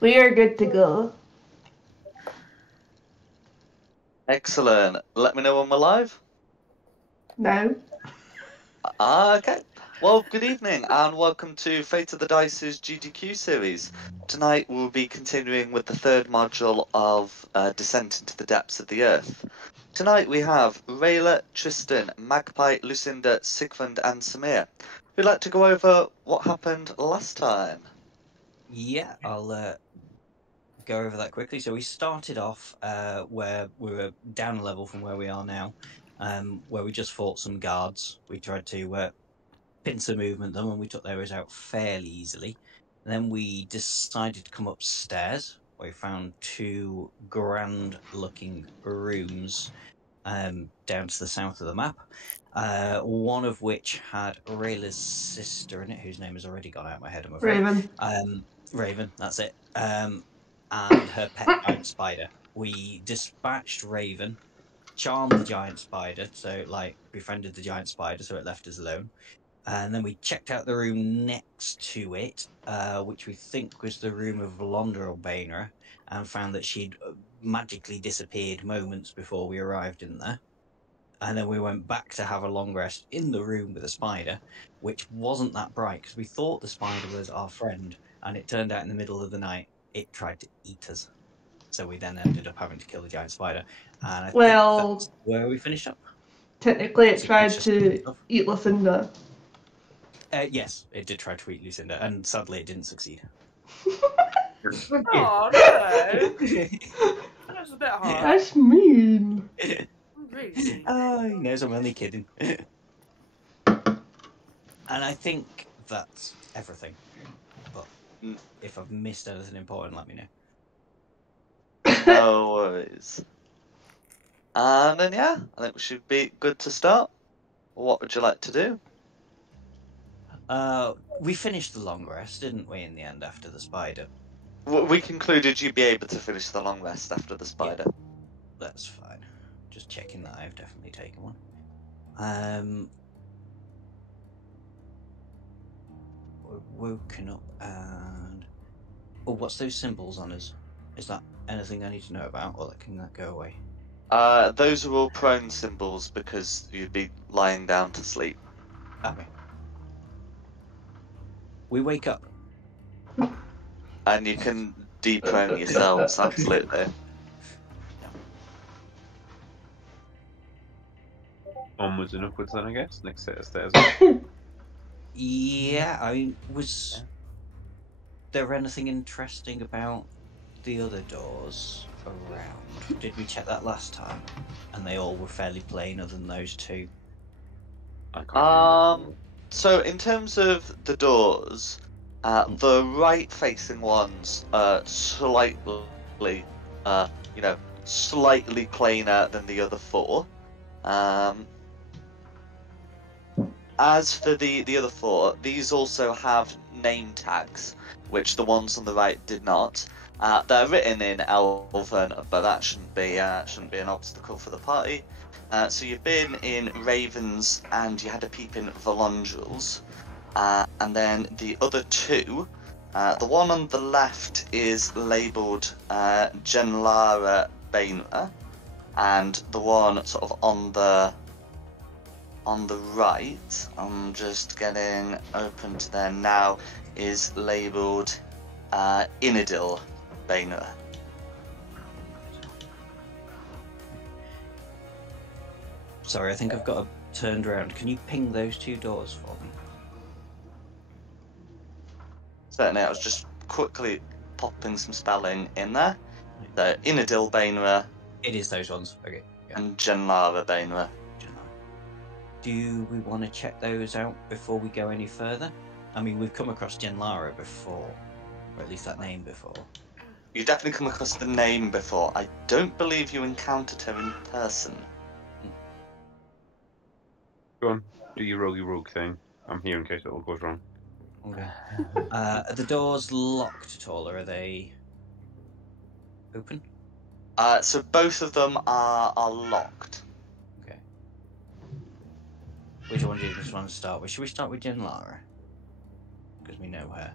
We are good to go. Excellent. Let me know when we're live. No. Okay. Well, good evening and welcome to Fate of the Dice's GDQ series. Tonight we'll be continuing with the third module of Descent into the Depths of the Earth. Tonight we have Rayla, Tristan, Magpie, Lucinda, Sigmund and Samir. We'd like to go over what happened last time. Yeah, I'll go over that quickly. So we started off where we were down a level from where we are now, where we just fought some guards. We tried to pincer movement them, and we took those out fairly easily. And then we decided to come upstairs. We found two grand-looking rooms down to the south of the map. One of which had Rayla's sister in it, whose name has already gone out of my head, I'm afraid. Raven. Raven, that's it. And her pet giant spider. We dispatched Raven, charmed the giant spider, so befriended the giant spider, so it left us alone. And then we checked out the room next to it, which we think was the room of Valondra or Bainra, and found that she'd magically disappeared moments before we arrived in there. And then we went back to have a long rest in the room with the spider, which wasn't that bright because we thought the spider was our friend, and it turned out in the middle of the night it tried to eat us. So we then ended up having to kill the giant spider, and I think that's where we finished up. Technically it tried to eat Lucinda. Yes, it did try to eat Lucinda, and sadly it didn't succeed. Oh no! That's a bit hard. That's mean. Really? Oh, he knows I'm only kidding. And I think that's everything. But if I've missed anything important, let me know. No worries. And then yeah, I think we should be good to start. What would you like to do? We finished the long rest, didn't we, in the end, after the spider? We concluded you'd be able to finish the long rest after the spider. Yeah, that's fine. Just checking that I've definitely taken one. We're woken up and... Oh, what's those symbols on us? Is that anything I need to know about, or can that go away? Those are all prone symbols because you'd be lying down to sleep. Okay. We wake up. And you can deprone yourselves, absolutely. Onwards and upwards then, I guess. Next set of stairs. Yeah, was there anything interesting about the other doors around? Did we check that last time? And they all were fairly plain other than those two. So in terms of the doors, the right-facing ones are slightly, slightly plainer than the other four. As for the other four, these also have name tags, which the ones on the right did not. They're written in Elven, but that shouldn't be an obstacle for the party. So you've been in Ravens and you had a peep in Valondrals. And then the other two, the one on the left is labelled Genlara Bainra, and the one sort of on the right, I'm just getting open to there now, is labelled Inadil Bainra. Sorry, I think I've got turned around. Can you ping those two doors for me? Certainly, I was just quickly popping some spelling in there. So Inadil Bainra. It is those ones. Okay. Yeah. And Genlara Bainra. Do we want to check those out before we go any further? I mean, we've come across Genlara before, or at least that name before. You've definitely come across the name before. I don't believe you encountered her in person. Go on, do your rogue thing. I'm here in case it all goes wrong. Okay. Are the doors locked at all, or are they open? So both of them are locked. Okay. Which one do you just want to start with? Should we start with Genlara? Because we know her.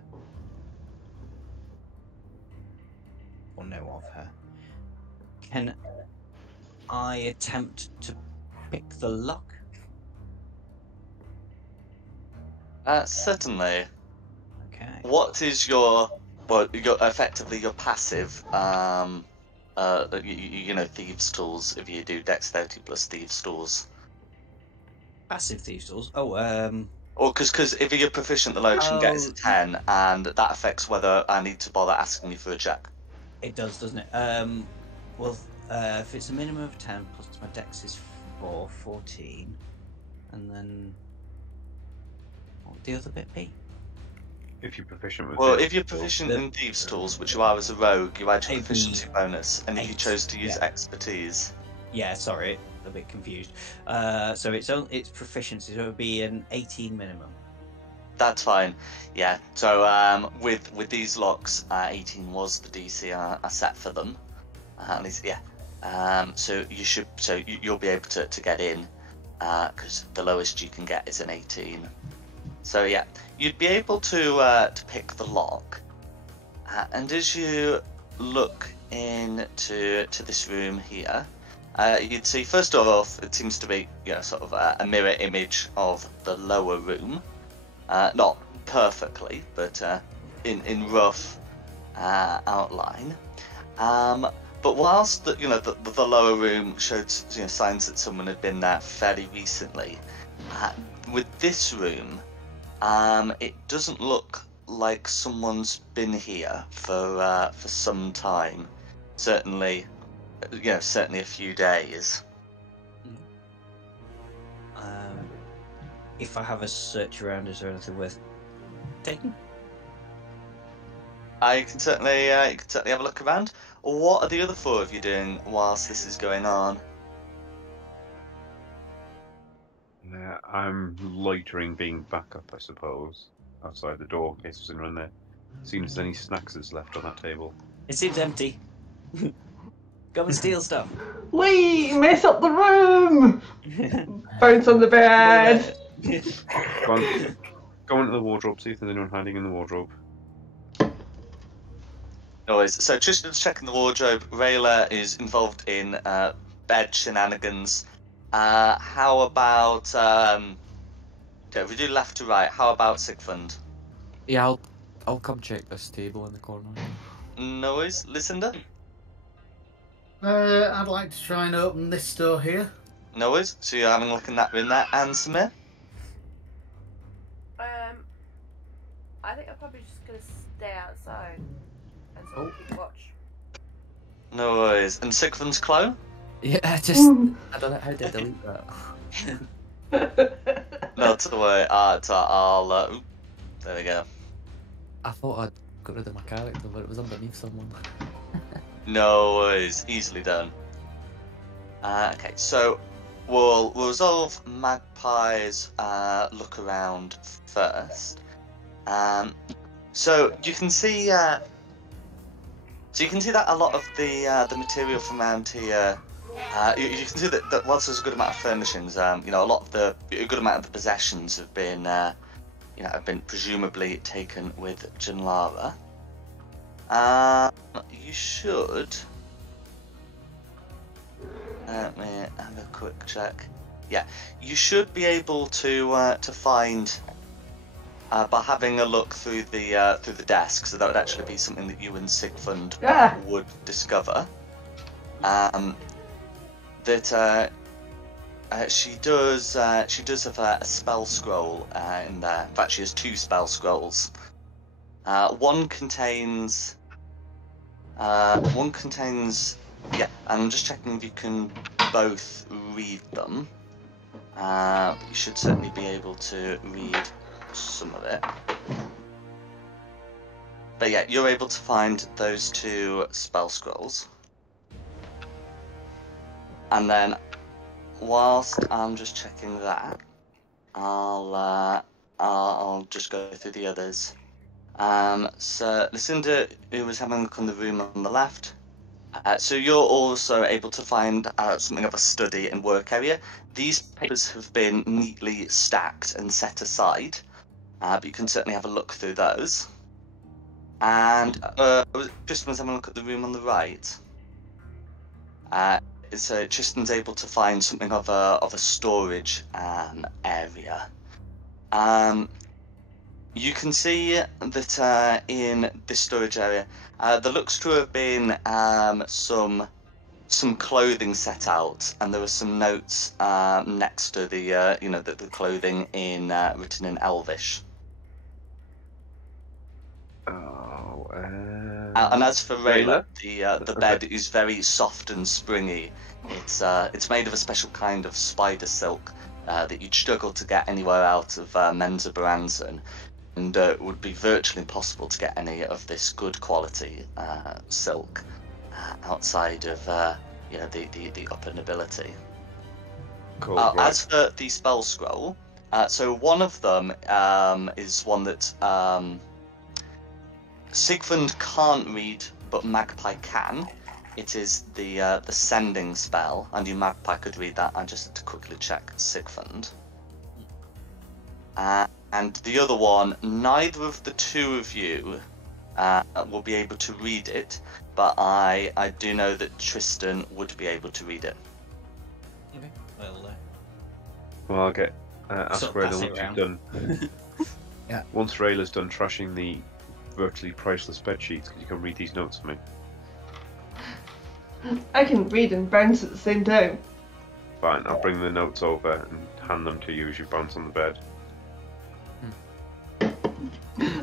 or know of her. Can I attempt to pick the lock? Certainly. Okay. What is effectively your passive, you know, thieves' tools, if you do dexterity plus thieves' tools? Passive thieves tools. Oh, Or because if you're proficient, the lotion gets a Oh. 10, and that affects whether I need to bother asking you for a check. It does, doesn't it? Well, if it's a minimum of 10 plus my dex is 14, and then what would the other bit be? If you're proficient with Well, thieves' if you're tools. proficient in thieves' tools, which you are as a rogue, you add your It'd be proficiency bonus, and if you 8, chose to use yeah. expertise, Yeah, sorry, a bit confused. So it's proficiency, so it would be an 18 minimum. that's fine. Yeah. So with these locks, 18 was the DC I set for them. At least, yeah. So you'll be able to get in, because the lowest you can get is an 18. So yeah, you'd be able to pick the lock, and as you look into this room here, you'd see first off it seems to be, you know, sort of a mirror image of the lower room, not perfectly, but in rough outline. But whilst the lower room showed, you know, signs that someone had been there fairly recently, with this room, it doesn't look like someone's been here for some time. Certainly, certainly a few days. If I have a search around, is there anything worth taking? You can certainly have a look around. What are the other four of you doing whilst this is going on? I'm loitering, being backup, I suppose, outside the door in case there's anyone there. Seeing if there's any snacks that's left on that table. It seems empty. Go and steal stuff. We mess up the room. Bones on the bed. Go into the wardrobe, see if there's anyone hiding in the wardrobe. Always. So Tristan's checking the wardrobe. Rayla is involved in bed shenanigans. How about if we do left to right? How about Sigfund? Yeah, I'll come check this table in the corner. No worries. Lucinda? I'd like to try and open this door here. No worries. So you're having a look in that room there. And Samir? I think I'm probably just gonna stay outside and sort of keep watch. No worries. And Sigfund's clone? Yeah, I don't know how to delete that. Not to worry. I'll there we go. I thought I'd got rid of my character, but it was underneath someone. No worries. Easily done. Okay, so we'll resolve Magpie's look around first. So you can see that a lot of the material from around here. You can see that whilst there's a good amount of furnishings, a good amount of the possessions have been presumably taken with Janlara. You should. Let me have a quick check. Yeah, you should be able to find by having a look through the desk. So that would actually be something that you and Sigfund would discover. That she does have a spell scroll in there. In fact, she has 2 spell scrolls. One contains. Yeah, and I'm just checking if you can both read them. You should certainly be able to read some of it. But yeah, you're able to find those 2 spell scrolls. And then, whilst I'm just checking that, I'll just go through the others. So Lucinda, who was having a look on the room on the left, so you're also able to find something of a study and work area. These papers have been neatly stacked and set aside, but you can certainly have a look through those. And Tristan's having a look at the room on the right. So Tristan's able to find something of a storage area. You can see that in this storage area, there looks to have been some clothing set out, and there were some notes next to the clothing written in Elvish. Oh, And as for Rayla, Rayla? the bed is very soft and springy. It's made of a special kind of spider silk that you'd struggle to get anywhere out of Menza Baranzan, and it would be virtually impossible to get any of this good quality silk outside of the upper nobility. cool. Right. As for the spell scroll, so one of them is one that Sigfund can't read, but Magpie can. It is the sending spell, and you Magpie could read that. I just had to quickly check Sigfund. And the other one, neither of the two of you will be able to read it, but I do know that Tristan would be able to read it. Okay. Well, Well, I'll get ask Sort of Rayla pass it once around. you've done. Yeah. Once Rayla's done trashing the virtually priceless bed sheets, can you come read these notes for me? I can read and bounce at the same time. Fine, I'll bring the notes over and hand them to you as you bounce on the bed.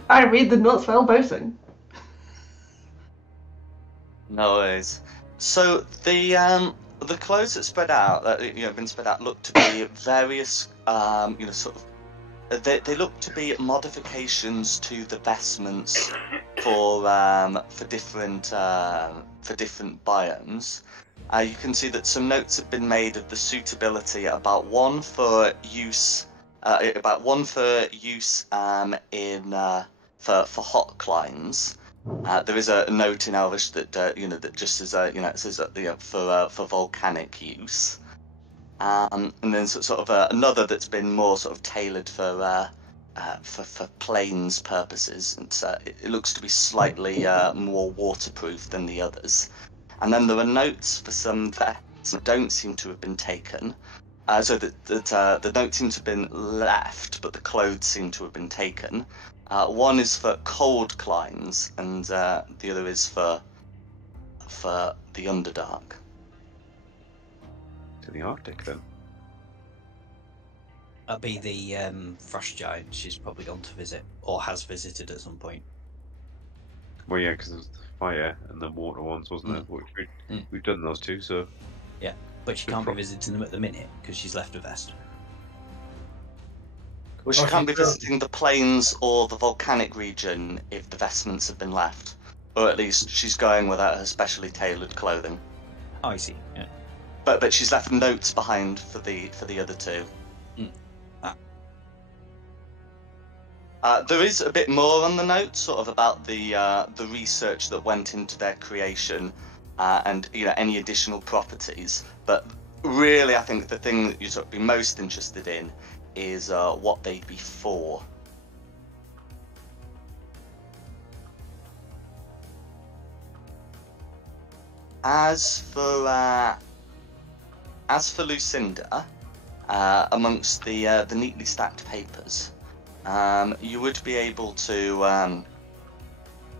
I read the notes while bouncing. No worries. So the clothes that spread out, been spread out, look to be various, sort of. They look to be modifications to the vestments for different biomes. You can see that some notes have been made of the suitability, about one for use in for hot climes. There is a note in Elvish that that just says it says for volcanic use. And then sort of another that's been more sort of tailored for planes purposes, and it looks to be slightly more waterproof than the others. And then there are notes for some that don't seem to have been taken, so that the notes seem to have been left, but the clothes seem to have been taken. One is for cold climes, and the other is for the Underdark. To the Arctic, then. that'll be the frost giant she's probably gone to visit, or has visited at some point. Well, yeah, because there's the fire and the water ones, wasn't it? We've done those two, so. Yeah, but she can't be visiting them at the minute because she's left a vest. Well, she can't be visiting the plains or the volcanic region if the vestments have been left. Or at least she's going without her specially tailored clothing. Oh, I see. Yeah. But she's left notes behind for the other two. There is a bit more on the notes, sort of about the research that went into their creation, and any additional properties. But really, I think the thing that you'd sort of be most interested in is what they'd be for. As for Lucinda, amongst the neatly stacked papers, you would be able to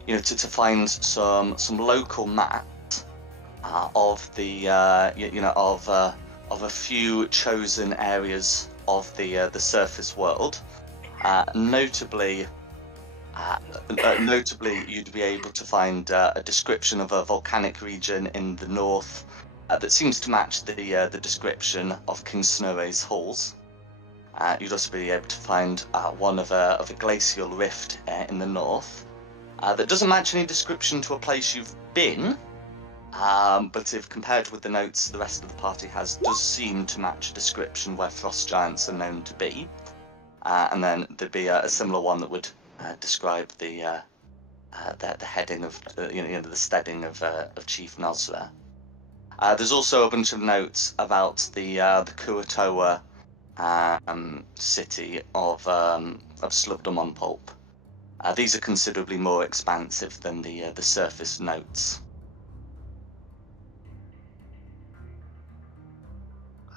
to find some local maps of the of a few chosen areas of the surface world. Notably, you'd be able to find a description of a volcanic region in the north that seems to match the description of King Snorre's halls. You'd also be able to find one of a glacial rift in the north that doesn't match any description to a place you've been, but if compared with the notes the rest of the party has, does seem to match a description where frost giants are known to be. And then there'd be a similar one that would describe the heading of the steading of Chief Nosra. There's also a bunch of notes about the Kuatoa city of Slugdom on Pulp. These are considerably more expansive than the surface notes.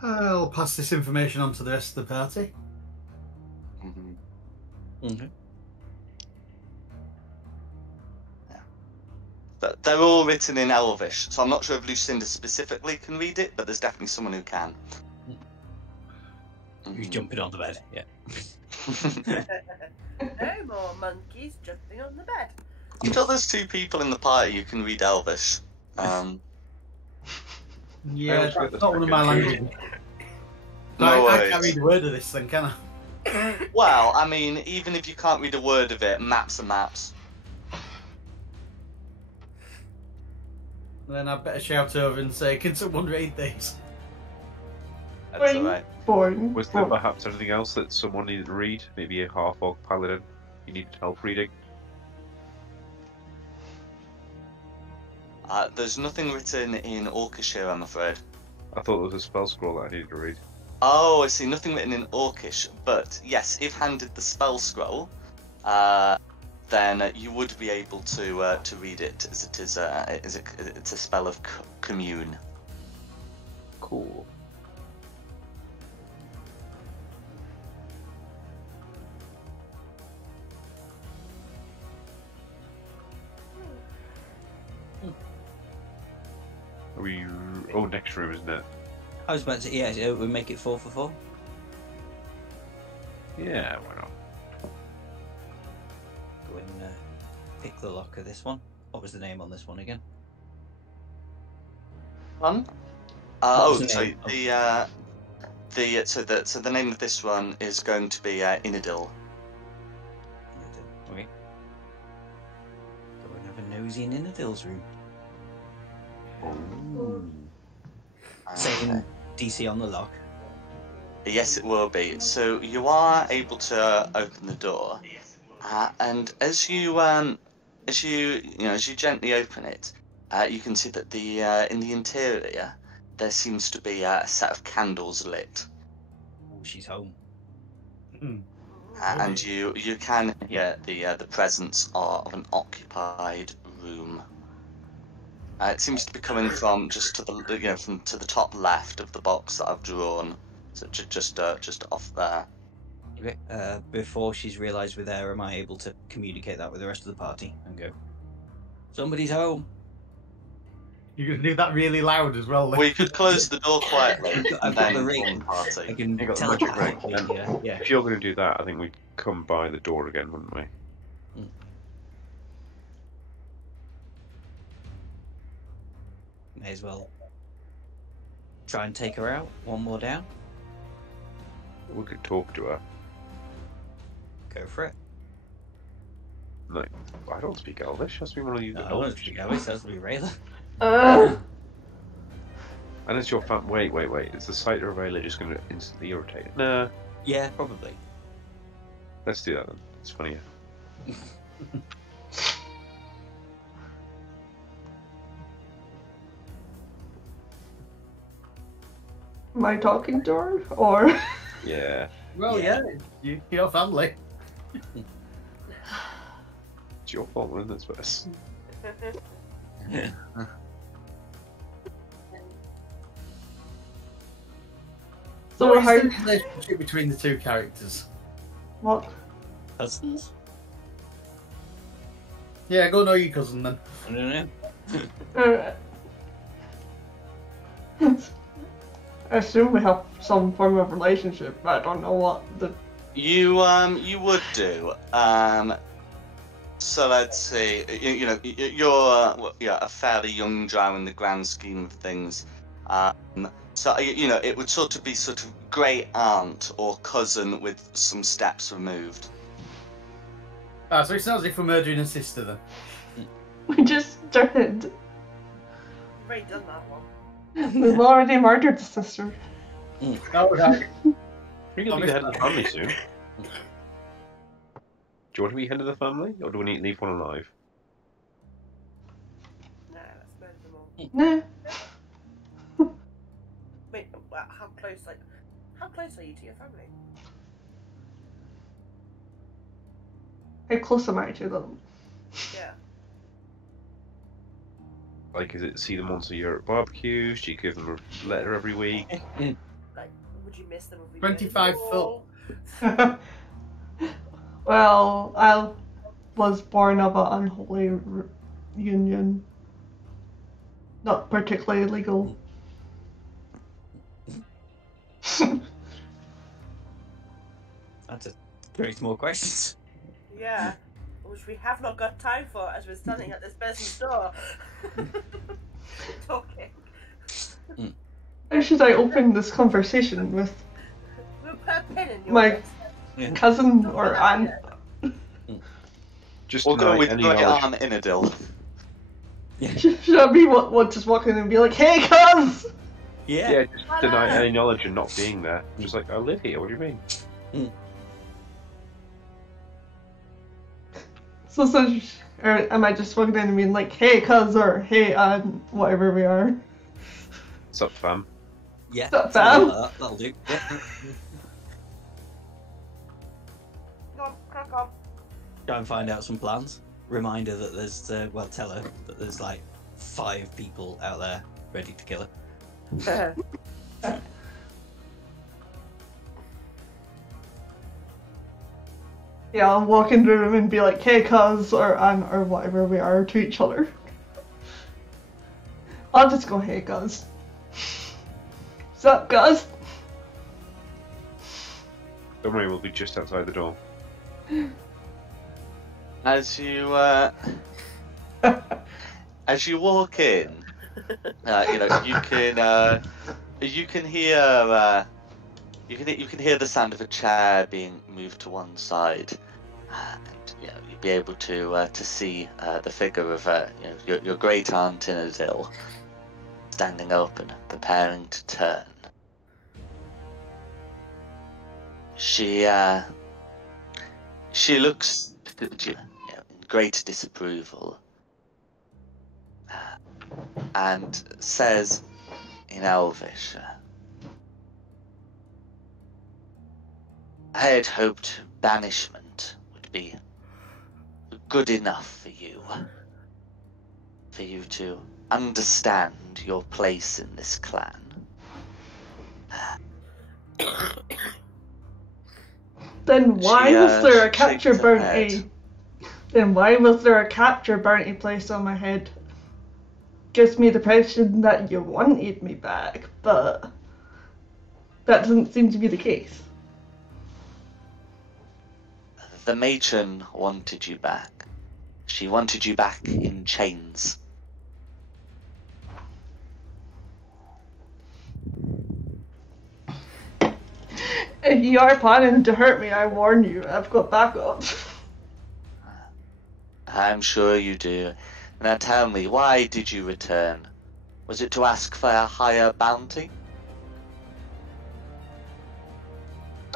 I'll pass this information on to the rest of the party. Mm-hmm. But they're all written in Elvish, so I'm not sure if Lucinda specifically can read it, but there's definitely someone who can. Who's jumping on the bed? Yeah. No more monkeys jumping on the bed. I'm sure there's 2 people in the party who can read Elvish. Yeah, always get that's the not one of my second. languages. No I worries. can't read a word of this then, can I? Well, I mean, even if you can't read a word of it, maps are maps. Then I'd better shout over and say, can someone read these? That's alright. Born. Was there perhaps anything else that someone needed to read? Maybe a half-orc paladin you needed help reading? There's nothing written in Orcish here, I'm afraid. I thought there was a spell scroll that I needed to read. Oh, I see. Nothing written in Orcish, but yes, if handed the spell scroll, then you would be able to read it, as it is it's a spell of commune. Cool. Are we... Oh, next room, isn't it? I was about to. Yeah, we make it 4 for 4. Yeah, why not? Go and pick the lock of this one. What was the name on this one again? One? What was the sorry. name? So the name of this one is going to be Inadil. Okay. Go and have a nosy in Inadil's room. Same DC on the lock. Yes, it will be. So you are able to open the door, and as you gently open it, you can see that in the interior there seems to be a set of candles lit, Oh, she's home. and you can hear the presence of an occupied room. It seems to be coming from just to the from to the top left of the box that I've drawn, so just off there. Okay. Before she's realised we're there, am I able to communicate that with the rest of the party and go, somebody's home? You're going to do that really loud as well. We could close the door quietly I've and got then the inform ring. the party. I can You got the tell magic it. ring. Yeah. If you're going to do that, I think we'd come by the door again, wouldn't we? May as well try and take her out. One more down. We could talk to her. Go for it. Like, I don't speak Elvish. That's be one of you No, that I want knows. to go. It sounds to be Rayla. And it's your fam. Wait. Is the sight of Rayla just going to instantly irritate it? Nah. Yeah, probably. Let's do that then. It's funnier. Am I talking to her? Or. Yeah. Well, Yeah. your family. It's your fault we're in this verse. So What how. is the relationship between the two characters? What? Cousins? Yeah, go know your cousin then. I don't know. I assume we have some form of relationship, but I don't know what the. You would do. So let's see. You're a fairly young drow in the grand scheme of things. So it would sort of be sort of great aunt or cousin with some steps removed. Ah, so it sounds like we're murdering a sister then. We just did. You've already done that one. We've already murdered the sister. Oh, right. You're going to be the head of the family soon. Do you want to be head of the family, or do we need to leave one alive? No, let's murder them all. Nah. Wait, how close are you to your family? How close am I to them? Yeah. Like, is it see them once a year at barbecues? Do you give them a letter every week? Like, would you miss them if we 25 foot? Well, I was born of an unholy union. Not particularly legal. That's a creates more questions. Yeah. Which we have not got time for as we're standing at this person's door. Talking. How should I open this conversation with We'll put a pin in your my wrist. cousin or aunt? Just We'll go deny with any Great knowledge. Aunt Inadil. Should I be what just walk in and be like, "Hey, cuz"? Yeah, just deny any knowledge and not being there. I'm just like, I live here. What do you mean? So, or am I just walking in and being like, "Hey, cuz," or "Hey, aunt," whatever we are? What's up, fam? Yeah, What's up, something fam? like that, that'll do. Yeah. Go on, crack on. Try and find out some plans. Remind her that there's, well, tell her that there's like 5 people out there ready to kill her. Yeah, I'll walk into the room and be like, "Hey, cuz," or "aunt," or whatever we are to each other. I'll just go, "Hey, cuz." What's up, cuz? Don't worry, we'll be just outside the door. As you walk in, you can hear you can hear the sound of a chair being moved to one side, and you'll be able to see the figure of your great aunt Inadil standing up and preparing to turn. She looks at you, in great disapproval, and says in Elvish, I had hoped banishment would be good enough for you to understand your place in this clan. Then why was there a capture shakes her bounty? Then why was there a capture bounty placed on my head? Gives me the impression that you wanted me back, but that doesn't seem to be the case. The matron wanted you back. She wanted you back in chains. If you are planning to hurt me, I warn you, I've got backup. I'm sure you do. Now tell me, why did you return? Was it to ask for a higher bounty?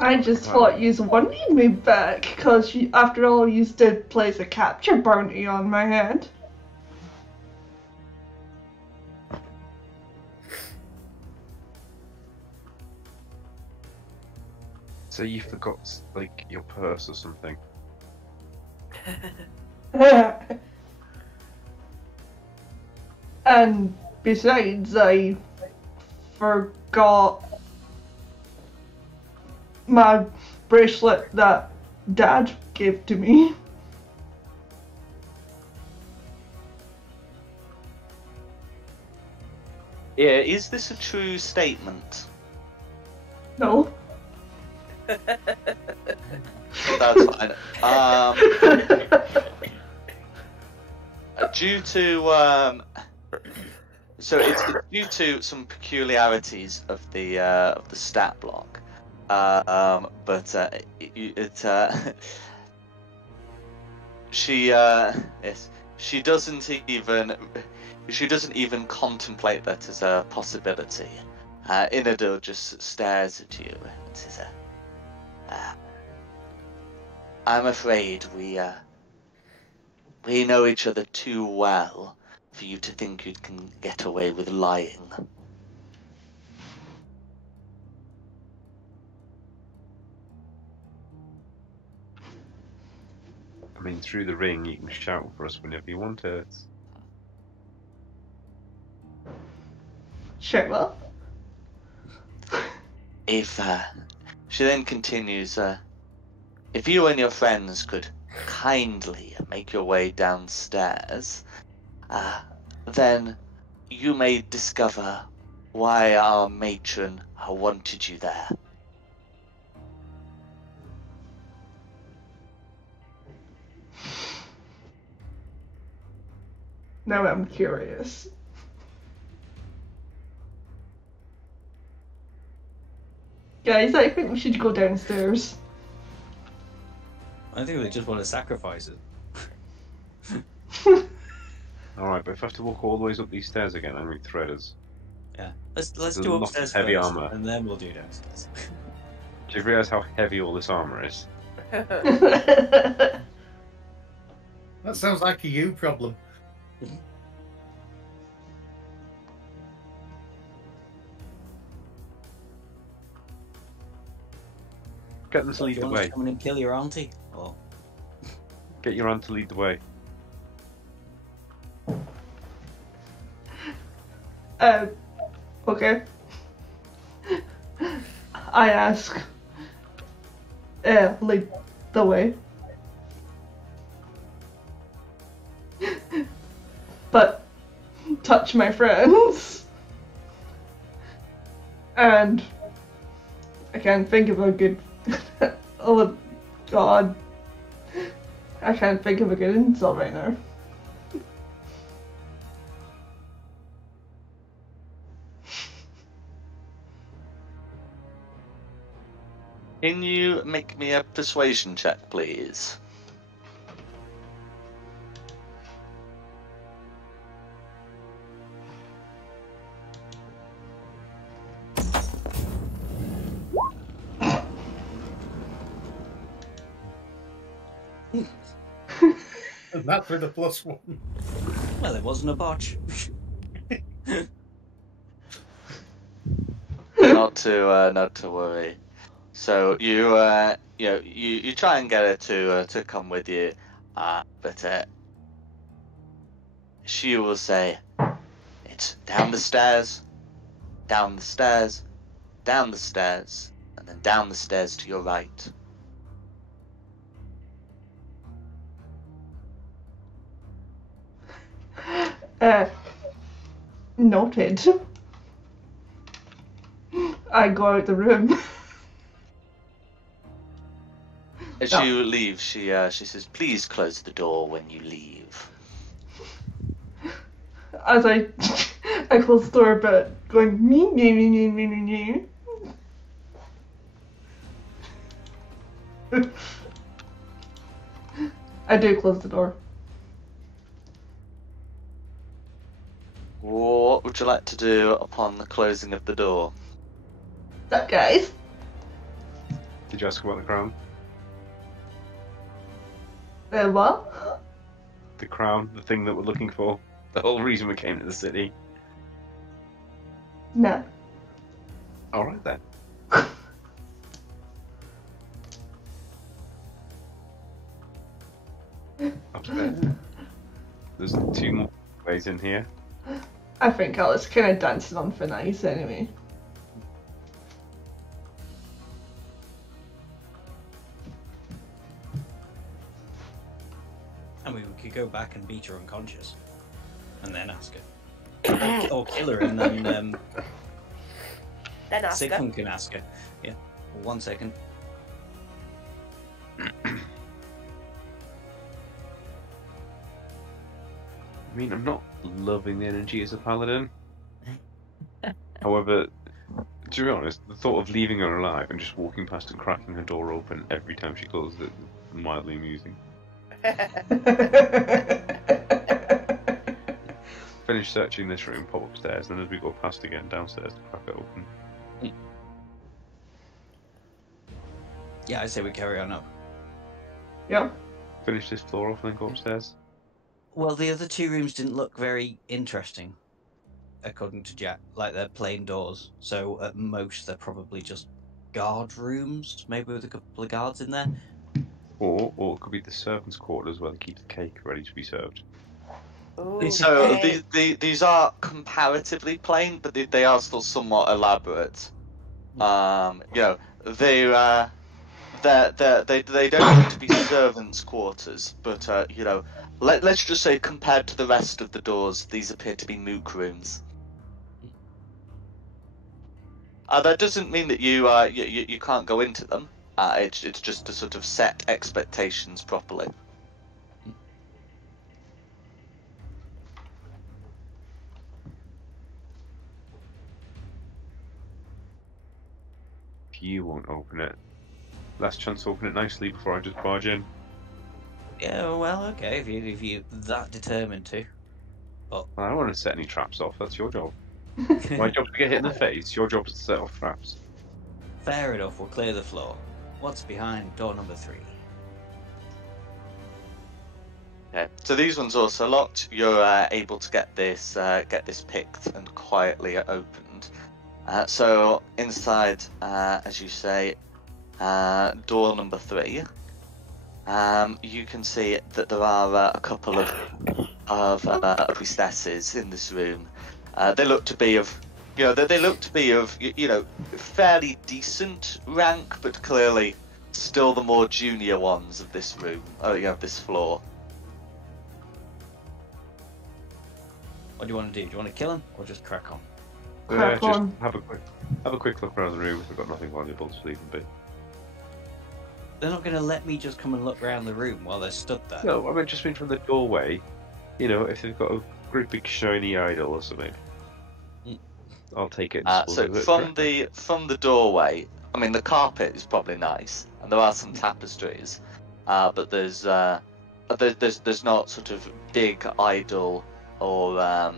I just thought you wanted me back, because after all, you did place a capture bounty on my head. So you forgot, like, your purse or something. And besides, I forgot my bracelet that Dad gave to me. Yeah, is this a true statement? No. That's fine. Due to so it's due to some peculiarities of the stat block, but she doesn't even contemplate that as a possibility. Inadil just stares at you and says, I'm afraid we know each other too well for you to think you can get away with lying. I mean, through the ring, you can shout for us whenever you want it. Sure, well. If she then continues, if you and your friends could kindly make your way downstairs, then you may discover why our matron wanted you there. Now I'm curious. Guys, I think we should go downstairs. I think they just want to sacrifice it. Alright, but if I have to walk all the ways up these stairs again, I'm threaders. Yeah. Let's There's do a lot of upstairs heavy first, armor. and then we'll do downstairs. Do you realise how heavy all this armour is? That sounds like a you problem. Get them to Do lead you the want us way. to come in and kill your auntie? Or... Get your aunt to lead the way. Okay. I ask, lead the way. But touch my friends. And I can't think of a good. Oh God. I can't think of a good insult right now. Can you make me a persuasion check, please? And that's with a +1. Well, it wasn't a botch. Not to worry. So you try and get her to come with you, but she will say, "It's down the stairs, down the stairs, down the stairs, and then down the stairs to your right." Noted. I go out the room. As Oh. you leave, she says, "Please close the door when you leave." As I close the door, but going me me me me me me me. I do close the door. What would you like to do upon the closing of the door? What's up, guys? Did you ask about the crown? What? The crown, the thing that we're looking for. The whole reason we came to the city. No. Alright then. Upstairs. There's 2 more ways in here. I think I was kind of dancing on for nice anyway. I mean, we could go back and beat her unconscious, and then ask her, or kill her, and then Then ask her. Sigmund can ask her. Yeah. 1 second. I mean, I'm not loving the energy as a paladin. However, to be honest, the thought of leaving her alive and just walking past and cracking her door open every time she closes it is mildly amusing. Finish searching this room, pop upstairs, and then as we go past again downstairs to crack it open. Yeah, I say we carry on up. Yeah. Finish this floor off and then go upstairs. Well, the other 2 rooms didn't look very interesting, according to Jack. Like, they're plain doors, so at most they're probably just guard rooms, maybe with a couple of guards in there. Or it could be the servants' quarters where they keep the cake ready to be served. Ooh, So hey. these are comparatively plain, but they are still somewhat elaborate. You know, they don't look to be servants' quarters, but you know, let's just say compared to the rest of the doors, these appear to be mook rooms. That doesn't mean that you can't go into them. It's just to sort of set expectations properly. If you won't open it, last chance to open it nicely before I just barge in. Yeah, well, okay, if you that determined to. I don't want to set any traps off. That's your job. My job's to get hit in the face. Your job is to set off traps. Fair enough, we'll clear the floor. What's behind door number 3? Okay, so these ones are also locked. You're able to get this picked and quietly opened. So inside, as you say, door number 3. You can see that there are a couple of priestesses in this room. They look to be of, they look to be of, fairly decent rank, but clearly still the more junior ones of this room, of this floor. What do you want to do? Do you want to kill him or just crack on? Crack Just on. have a quick look around the room if we've got nothing valuable to leave them be. They're not going to let me just come and look around the room while they're stood there. No, I mean just mean from the doorway. You know, if they've got a great big shiny idol or something, I'll take it. And So from the doorway, I mean the carpet is probably nice, and there are some tapestries, but there's not sort of big idol or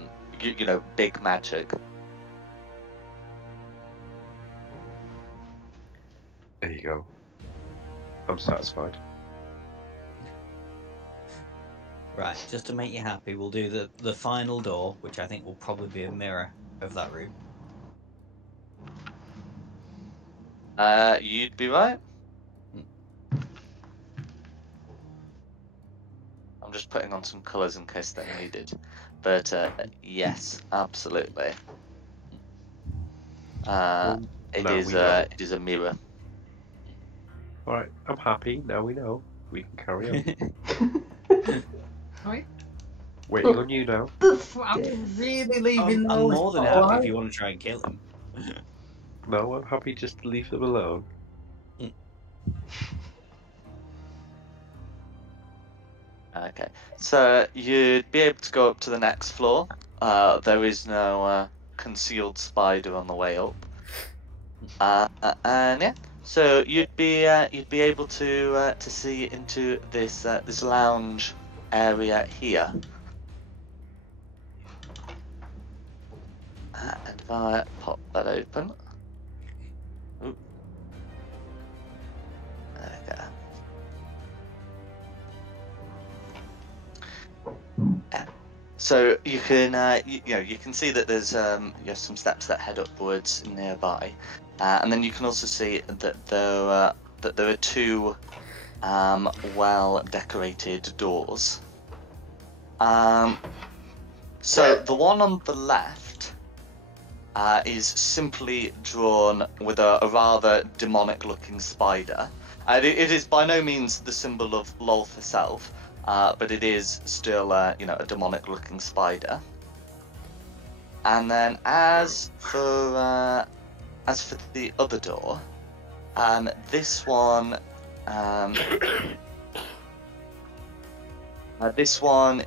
big magic. There you go. I'm satisfied. Right, just to make you happy, we'll do the final door, which I think will probably be a mirror of that room. You'd be right. I'm just putting on some colours in case they're needed, but yes, absolutely. It is a mirror. All right, I'm happy. Now we know. We can carry on. Right. Waiting on you now. I'm really leaving I'm those more than happy alive. if you want to try and kill him. No, I'm happy just to leave them alone. Okay, so you'd be able to go up to the next floor. There is no concealed spider on the way up. And yeah, so you'd be able to see into this this lounge area here. And if I pop that open, ooh, there we go. So you can you can see that there's some steps that head upwards nearby, and then you can also see that there are 2 well decorated doors. So the one on the left is simply drawn with a rather demonic looking spider. It is by no means the symbol of Lolth herself. But it is still, a demonic-looking spider. And then, as for the other door, this one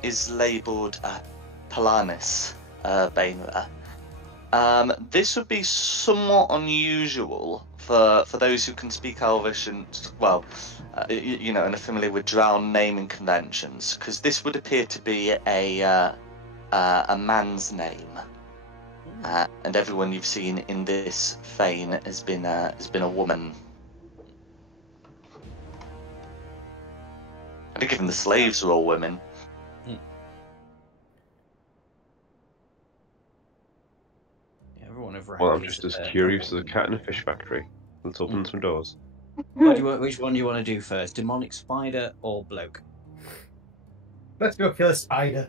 is labelled Palanis Bainra. This would be somewhat unusual for those who can speak Elvish and, well, and are familiar with Drown naming conventions, because this would appear to be a man's name, and everyone you've seen in this fane has been a woman. I think even the slaves were all women. Everyone over Well, I'm just as curious as a cat in a fish factory. Let's open some doors. Which one do you want to do first? Demonic spider or bloke? Let's go kill a spider.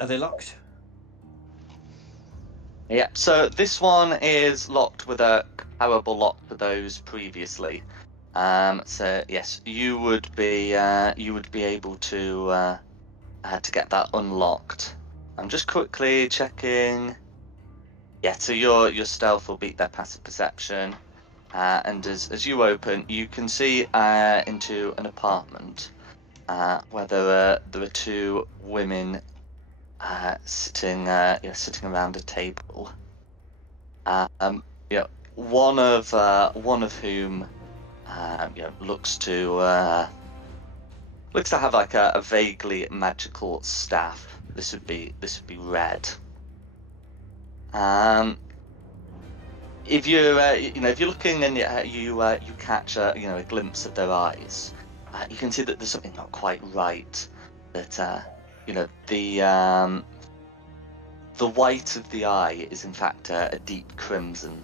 Are they locked? Yeah, so this one is locked with a comparable lock to those previously. So yes, you would be able to get that unlocked. I'm just quickly checking. Yeah, so your stealth will beat their passive perception, and as you open, you can see into an apartment where there are two women sitting around a table. One of whom looks to have like a vaguely magical staff. This would be red. If you're if you're looking and you catch a glimpse of their eyes, you can see that there's something not quite right. That the white of the eye is in fact a deep crimson.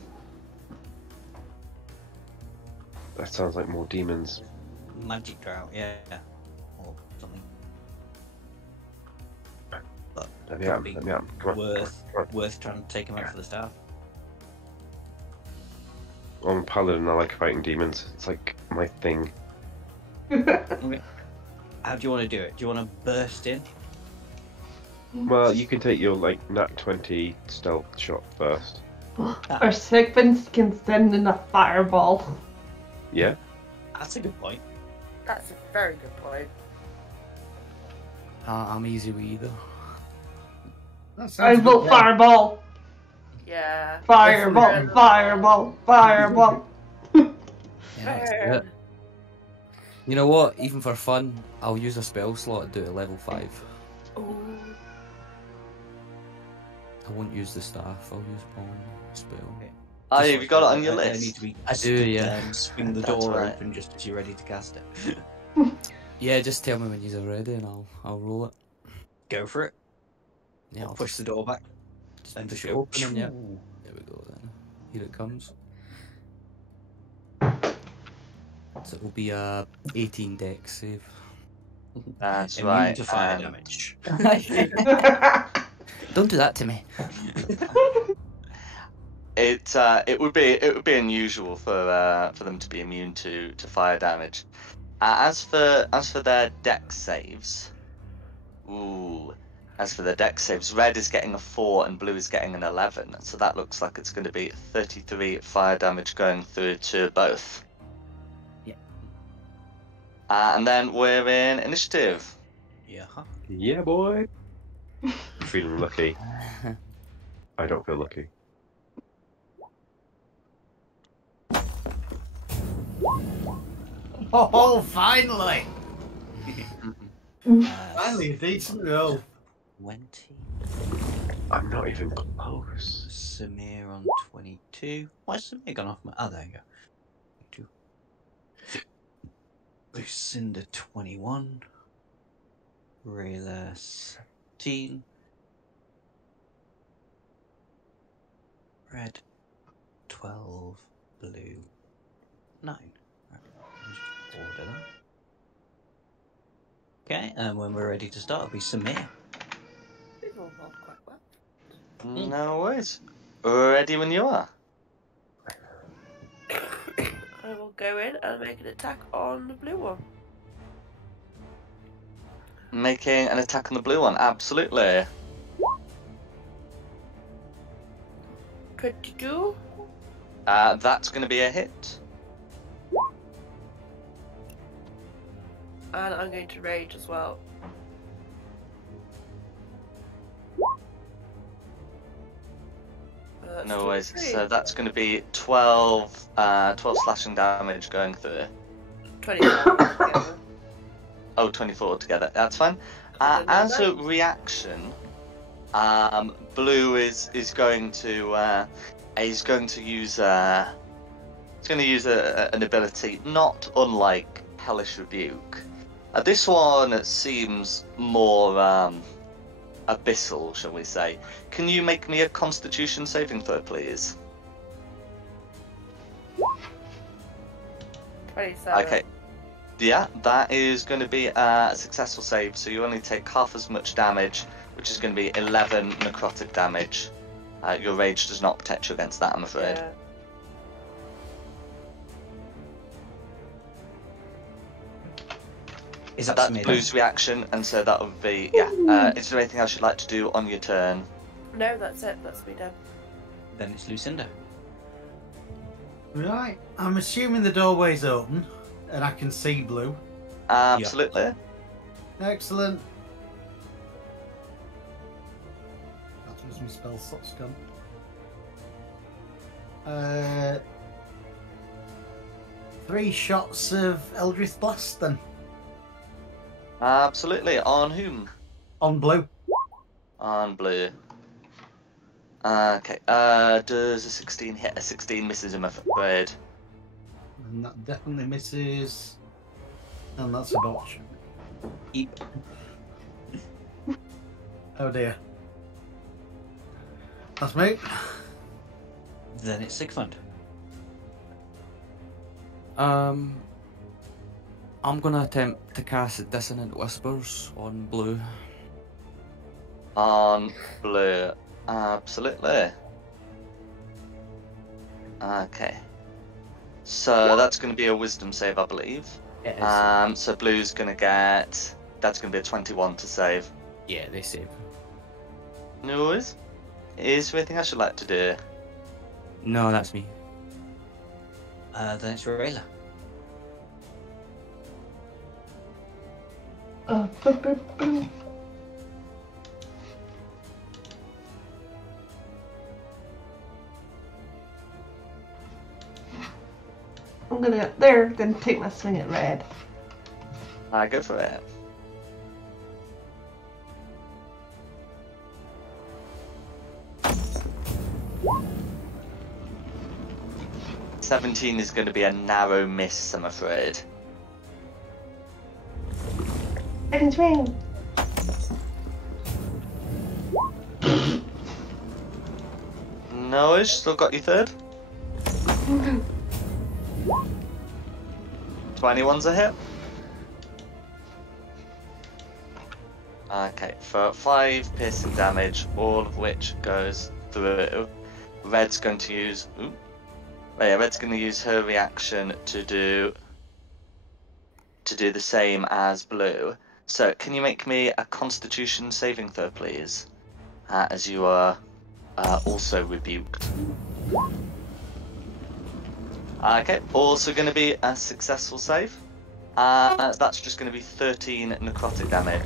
That sounds like more demons. Magic drought, yeah. Or something. But Let me out. probably Let me out. Come on. worth Come on. worth trying to take him out for the staff. I'm a paladin. I like fighting demons. It's like my thing. Okay. How do you want to do it? Do you want to burst in? Well, you can take your like nat 20 stealth shot first. Or sequence can send in a fireball. Yeah. That's a good point. That's a very good point. I'm easy with either. That sounds I good, vote yeah. fireball. Yeah. Fireball. That's Fireball. Fireball. Yeah, let's do fair. it. You know what? Even for fun, I'll use a spell slot to do it level 5. Ooh. I won't use the staff, I'll use bomb spell. Oh, have you got it on your They list? need to be I do, yeah. Swing the That's door right. open just as you're ready to cast it. Yeah, just tell me when you're ready and I'll roll it. Go for it. Yeah, I'll Push the door back. just Then push just it go. open and yeah. There we go then. Here it comes. So it'll be a 18 dex save. That's Immune right. to fire damage. Don't do that to me. It would be unusual for them to be immune to fire damage. As for their dex saves, red is getting a 4 and blue is getting an 11. So that looks like it's going to be 33 fire damage going through to both. Yeah. And then we're in initiative. Yeah. Yeah, boy. Feeling lucky. I don't feel lucky. Oh, finally! Uh, Finally, a decent roll. 20. I'm not even close. Samir on 22. Why has Samir gone off my... Oh, there you go. 22. Lucinda 21. Rayla 17. Red 12. Blue 9. Right, let's just order that. Okay, and when we're ready to start, it'll be Samir. We've all rolled quite well. No worries. Ready when you are. I will go in and make an attack on the blue one. Making an attack on the blue one, absolutely. 22. That's going to be a hit. And I'm going to rage as well. No worries. So that's going to be 12 slashing damage going through. 24. Oh, 24 together. That's fine. As a reaction, Blue is going to use an ability not unlike Hellish Rebuke. This one seems more abyssal, shall we say. Can you make me a Constitution saving throw, please? 27. Okay. Yeah, that is going to be a successful save, so you only take half as much damage, which is going to be 11 necrotic damage. Your rage does not protect you against that, I'm afraid. Yeah. Is that That's me? Blue's reaction, and so that would be, yeah. Is there anything else you'd like to do on your turn? No, that's it. That's me done. Then it's Lucinda. Right. I'm assuming the doorway's open and I can see Blue. Absolutely. Excellent. That was my spell slot's gone. 3 shots of Eldritch Blast then. Absolutely. On whom? On Blue. On Blue. Okay. Does a 16 hit? A 16 misses, I'm afraid. And that definitely misses. And that's a botch. Eep. Oh dear. That's me. Then it's Sigmund. I'm gonna attempt to cast Dissonant Whispers on Blue. On Blue. Absolutely. Okay. So that's going to be a wisdom save, I believe. It is. So Blue's going to get... That's going to be a 21 to save. Yeah, they save. No worries. Is there anything else you'd like to do? No, that's me. Then it's Rayla. I'm gonna get there, then take my swing at red. Go for it. "17 is going to be a narrow miss, I'm afraid. Second swing. No, it's still got you third. 21's a hit. Okay, for 5 piercing damage, all of which goes through. Red's going to use. Red's going to use her reaction to do the same as Blue. So, can you make me a Constitution saving throw, please? As you are also rebuked. Okay, also going to be a successful save. That's just going to be 13 necrotic damage.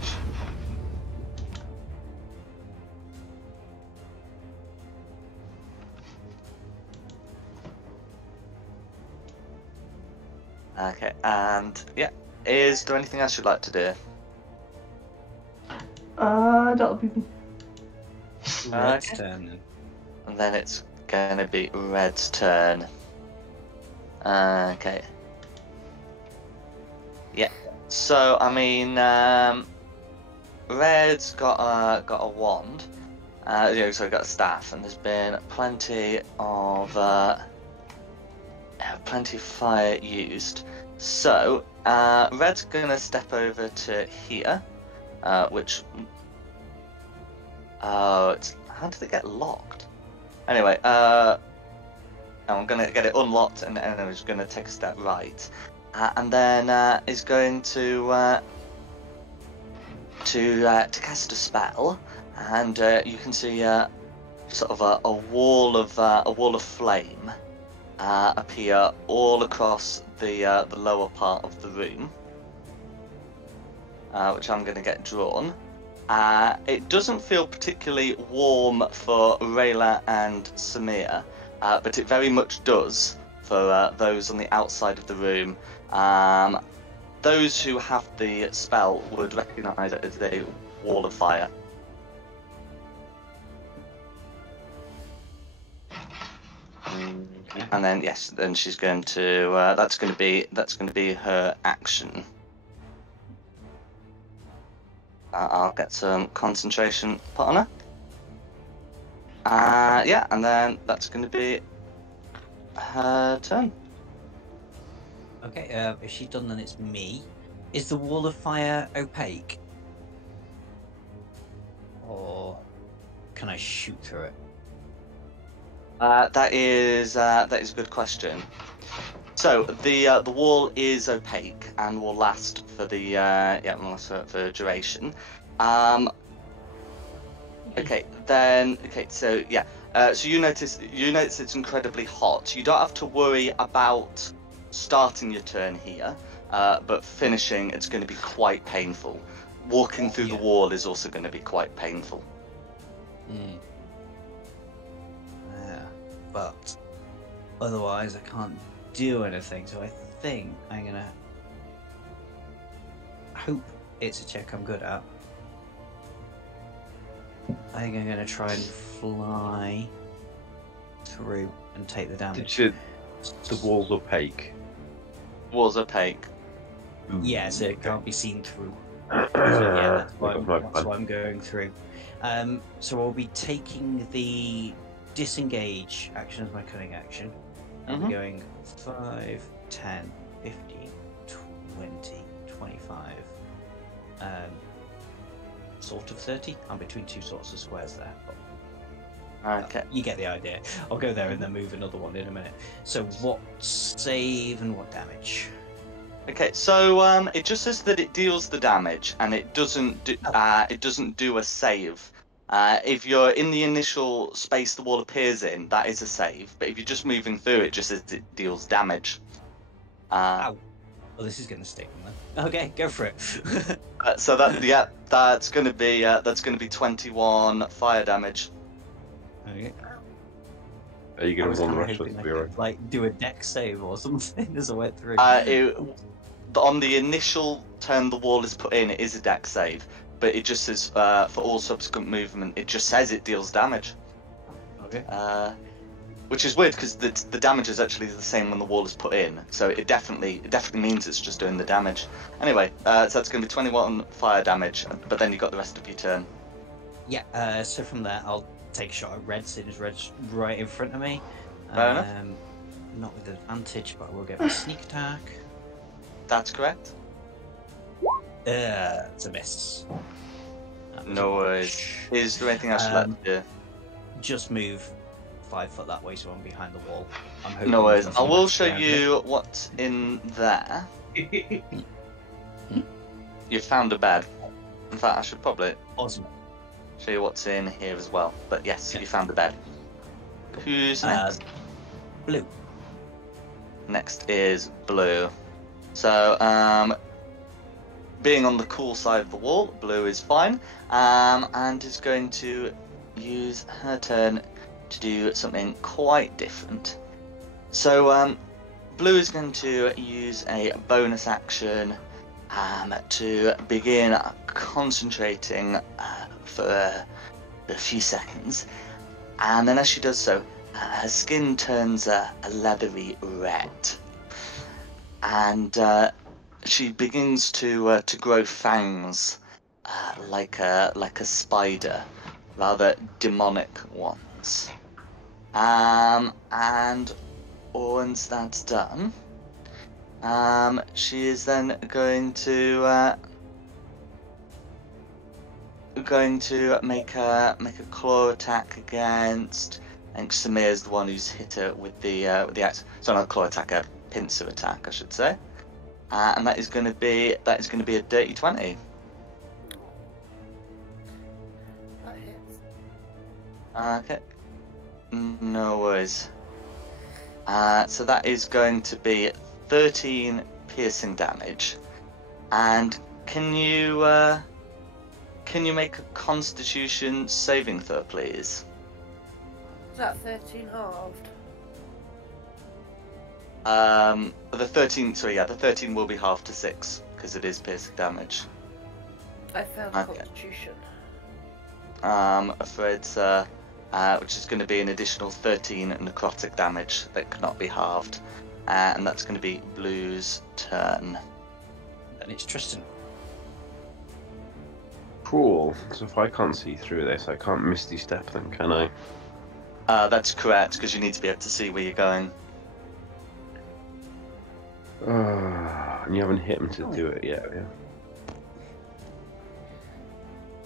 Okay, and yeah, is there anything else you'd like to do? That'll be Red's turn then. And then it's going to be Red's turn. Okay. Yeah. So I mean, Red's got a wand. So got a staff, and there's been plenty of fire used. So Red's gonna step over to here, which how did it get locked? Anyway, I'm gonna get it unlocked, and I'm just gonna take a step right, and then is going to cast a spell, and you can see sort of a wall of flame appear all across the lower part of the room, which I'm going to get drawn. It doesn't feel particularly warm for Rayla and Samir, but it very much does for those on the outside of the room. Those who have the spell would recognise it as a wall of fire. And then yes, then she's going to. That's going to be her action. I'll get some concentration put on her. Yeah, and then that's going to be her turn. Okay, if she's done, then it's me. Is the wall of fire opaque? Or can I shoot through it? That is a good question. So the wall is opaque and will last for the will last for duration. Okay, so yeah. So you notice it's incredibly hot. You don't have to worry about starting your turn here, but finishing it's going to be quite painful. Walking through the wall is also going to be quite painful. Yeah, but otherwise I can't do anything. So I think I'm gonna hope it's a check I'm good at. I think I'm gonna try and fly through and take the damage. The wall's opaque. Wall's opaque. Yeah, so it can't be seen through. Yeah, that's why I'm going through. So I'll be taking the disengage action as my cunning action. I'll be going 5, 10, 15, 20, 25, sort of 30. I'm between two sorts of squares there. But, Okay. you get the idea. I'll go there and then move another one in a minute. So what save and what damage? Okay, so it just says that it deals the damage, and it doesn't do a save. If you're in the initial space the wall appears in, that is a save. But if you're just moving through, it just says it deals damage. Ow. Well, this is going to stick then. Okay, go for it. So that's going to be 21 fire damage. Okay. Are you going to run the rest of us to be alright? Like do a deck save or something as I went through. On the initial turn the wall is put in, it is a deck save, but it just says for all subsequent movement, it just says it deals damage. Okay. Which is weird because the damage is actually the same when the wall is put in, so it definitely means it's just doing the damage. Anyway, so that's going to be 21 fire damage, but then you got the rest of your turn. Yeah. So from there, I'll take a shot at red, since red's right in front of me. Fair enough. Not with advantage, but I will get my sneak attack. That's correct. It's a miss. No worries. Is there anything else you'd like to do? Just move 5 foot that way, so I'm behind the wall. I'm hoping No worries. there's I will nothing show around you what's in there. You found a bed. In fact, I should probably it. Awesome. show you what's in here as well. But yes, Okay. you found the bed. Who's next? Blue. Next is Blue. So, being on the cool side of the wall, Blue is fine, and is going to use her turn to do something quite different. So, Blue is going to use a bonus action to begin concentrating for a few seconds, and then as she does so, her skin turns a leathery red, and she begins to grow fangs like a spider, rather demonic ones. And once that's done, she is then going to make a claw attack against. I think Samir's the one who's hit her with the axe. So not a claw attack, a pincer attack, I should say. And that is going to be a dirty 20. That hits. Okay. No worries. So that is going to be 13 piercing damage. And can you make a Constitution saving throw, please? Is that 13 halved? The 13 will be half to 6 because it is piercing damage. I failed Okay. Constitution. Afraid, sir, which is going to be an additional 13 necrotic damage that cannot be halved, and that's going to be Blue's turn. And it's Tristan. Cool. So if I can't see through this, I can't misty step then, can I? That's correct because you need to be able to see where you're going. And you haven't hit him to do it yet,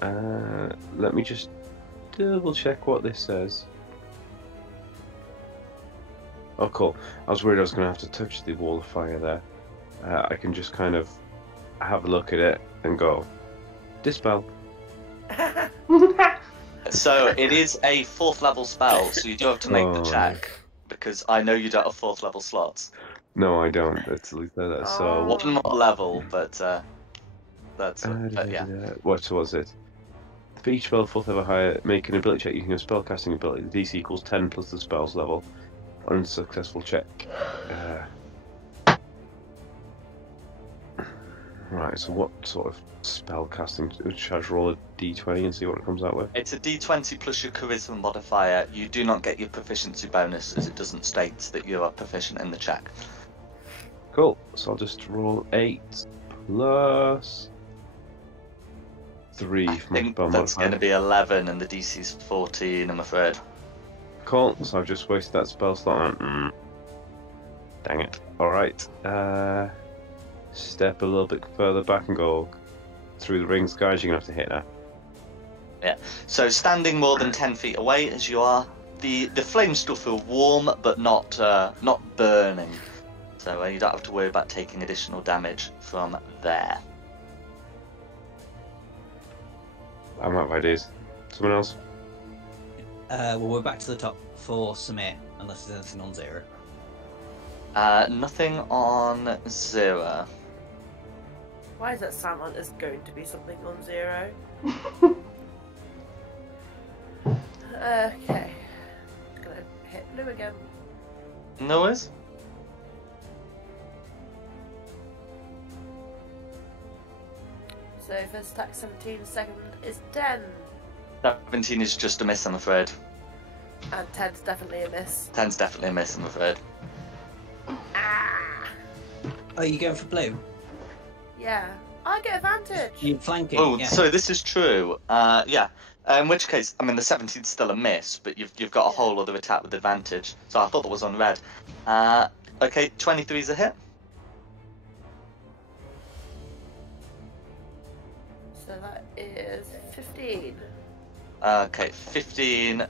yeah. Let me just double check what this says. Oh, cool. I was worried I was going to have to touch the wall of fire there. I can just kind of have a look at it and go, dispel. So it is a 4th level spell, so you do have to make the check, because I know you don't have 4th level slots. No, I don't. That's at least that. So One more level, but that's but yeah. What was it? For each spell 4th level higher, make an ability check using a spellcasting ability. The DC equals 10 plus the spell's level. Unsuccessful check. Right, so what sort of spell casting? Should I just roll a d20 and see what it comes out with? It's a d20 plus your charisma modifier. You do not get your proficiency bonus, as it doesn't state that you are proficient in the check. Cool, so I'll just roll 8 plus 3 I for my think spell that's modifier. going to be 11, and the DC's 14, I'm afraid. Cool, so I've just wasted that spell slot. Dang it. Alright, step a little bit further back and go through the rings, guys. You're going to have to hit her. Yeah. So standing more than 10 feet away as you are, the flames still feel warm, but not burning. So you don't have to worry about taking additional damage from there. I'm out of ideas. Someone else? Well, we're back to the top for Samir, unless there's anything on 0. Nothing on 0. Why does that sound like there's going to be something on 0? Okay. Just gonna hit blue again. No worries. So first attack 17, second is 10. 17 is just a miss, I'm afraid. And 10's definitely a miss. 10's definitely a miss, I'm afraid. Ah! Oh, you going for blue? Yeah. I get advantage! You're flanking. Oh, yeah. so this is true. Yeah. In which case, I mean, the 17's still a miss, but you've got a whole other attack with advantage. So I thought that was on red. Okay, 23's a hit. So that is 15. Okay, 15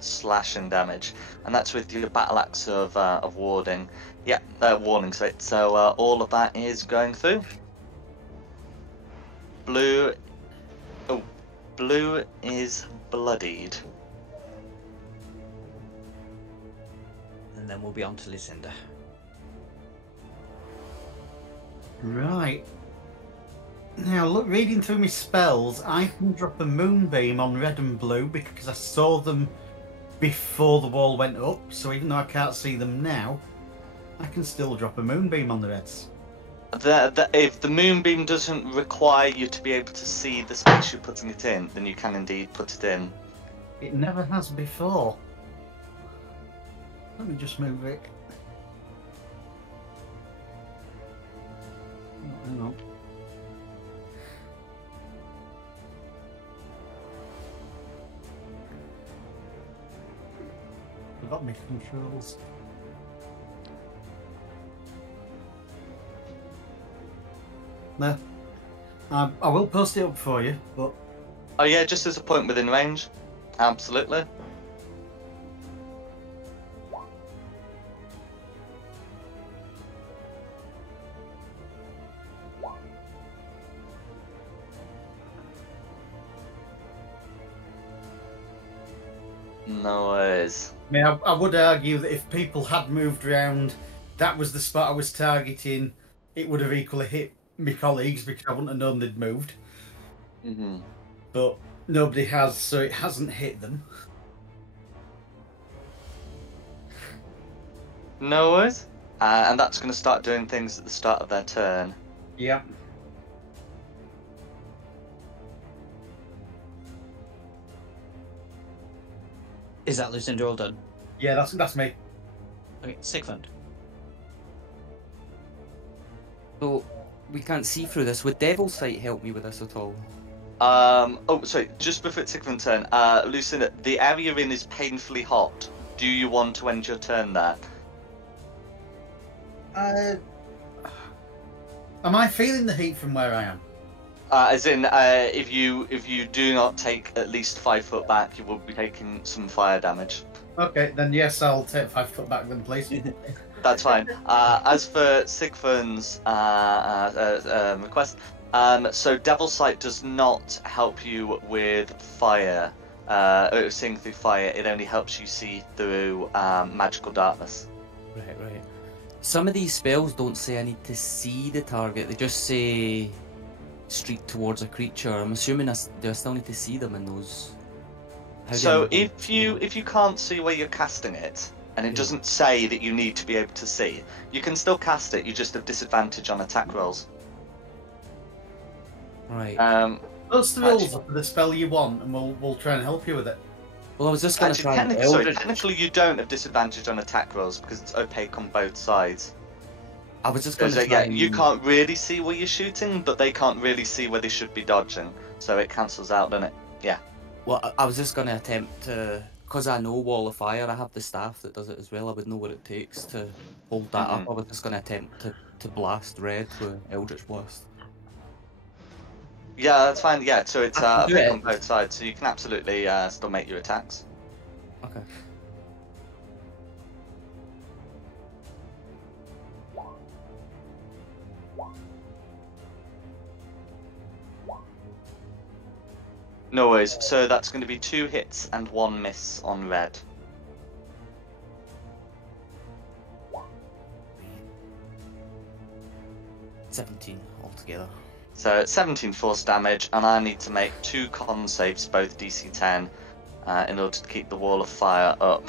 slashing damage, and that's with your battle axe of warding. Yeah, warning. So all of that is going through. Blue is bloodied. And then we'll be on to Lucinda. Right. Now, look, reading through my spells, I can drop a moonbeam on red and blue because I saw them before the wall went up, so even though I can't see them now, I can still drop a moonbeam on the reds. If the moonbeam doesn't require you to be able to see the space you're putting it in, then you can indeed put it in. It never has before. Let me just move it. Oh, hang on. Forgot my controls. No. I will post it up for you, but Oh yeah, just as a point within range. Absolutely. No worries. I mean, I would argue that if people had moved around, that was the spot I was targeting, it would have equally hit my colleagues because I wouldn't have known they'd moved. Mm-hmm. But nobody has, so it hasn't hit them. No worries. And that's going to start doing things at the start of their turn. Yeah. Is that Lucinda all done? Yeah, that's me. Okay, Sigmund. So, we can't see through this. Would Devil's Sight help me with this at all? Oh, sorry, just before it's Sigmund's turn, Lucinda, the area you're in is painfully hot. Do you want to end your turn there? Am I feeling the heat from where I am? As in, if you do not take at least 5 foot back, you will be taking some fire damage. Okay, then yes, I'll take 5 foot back then, please. That's fine. As for Sigfern's request, so Devil's Sight does not help you with fire, seeing through fire. It only helps you see through magical darkness. Right, right. Some of these spells don't say I need to see the target, they just say streak towards a creature. I'm assuming do I still need to see them in those? So if you can't see where you're casting it, and it doesn't say that you need to be able to see, you can still cast it, you just have disadvantage on attack rolls. Right. Post the rules for the spell you want, and we'll try and help you with it. Well, I was just going to try and technically you don't have disadvantage on attack rolls because it's opaque on both sides. I was just going to yeah, you can't really see where you're shooting, but they can't really see where they should be dodging, so it cancels out, doesn't it? Yeah. Well, I was just going to attempt to, because I know Wall of Fire, I have the staff that does it as well, I would know what it takes to hold that up. I was just going to attempt to blast red with Eldritch Blast. Yeah, that's fine. Yeah, so it's opaque on both sides, so you can absolutely still make your attacks. Okay. No worries. So that's going to be 2 hits and 1 miss on red. $17 altogether. So 17 force damage, and I need to make 2 con saves, both DC 10, in order to keep the wall of fire up.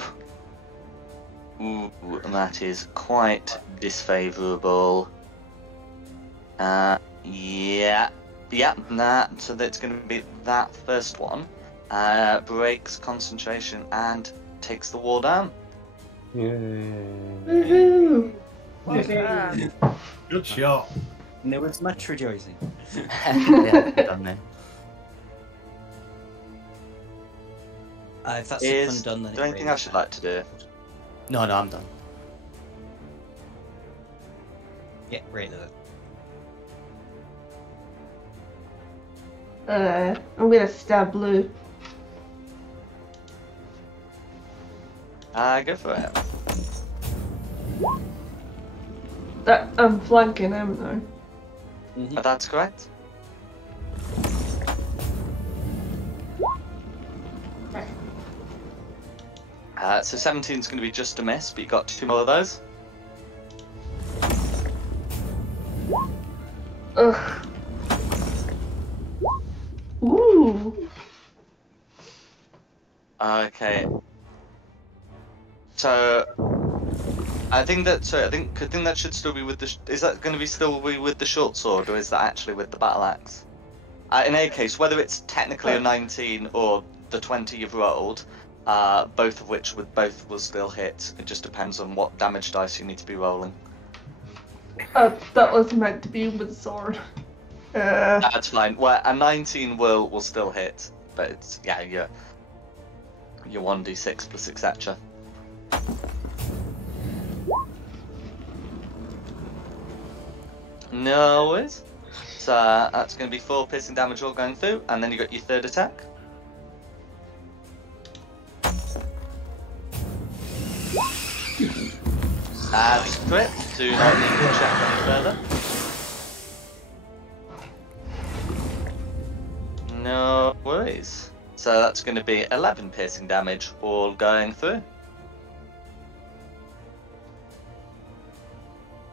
Ooh, that is quite disfavourable. So that's going to be that first one. Breaks concentration and takes the wall down. Woohoo! Well done. Good shot. There was much rejoicing. Yeah, done then. If that's Is done, then there anything else you'd like to do? No, I'm done. Yeah, great. I'm gonna stab blue. Go for it. I'm flanking him now. That's correct. So 17 is going to be just a miss, but you got 2 more of those. Ugh. Ooh. Okay. So I think that should still be with the. Is that going to be still be with the short sword, or is that actually with the battle axe? In any case, whether it's technically a 19 or the 20 you've rolled, both of which will still hit. It just depends on what damage dice you need to be rolling. That was meant to be with the sword. That's fine. Well, a 19 will still hit, but it's your 1d6 plus etc. No worries. So that's going to be 4 piercing damage all going through, and then you got your third attack. That's crit. Do not need to check any further. No worries. So that's going to be 11 piercing damage all going through.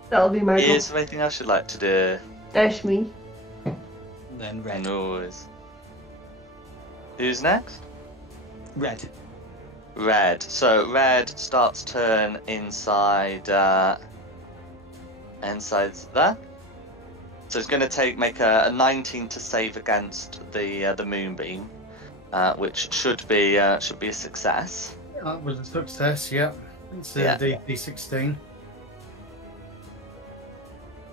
That'll be my Is there anything else you'd like to do? Dash me. Then red. No worries. Who's next? Red. Red. So red starts turn inside there. So it's going to make a 19 to save against the moonbeam, which should be a success. That was a success. Yeah. It's D16.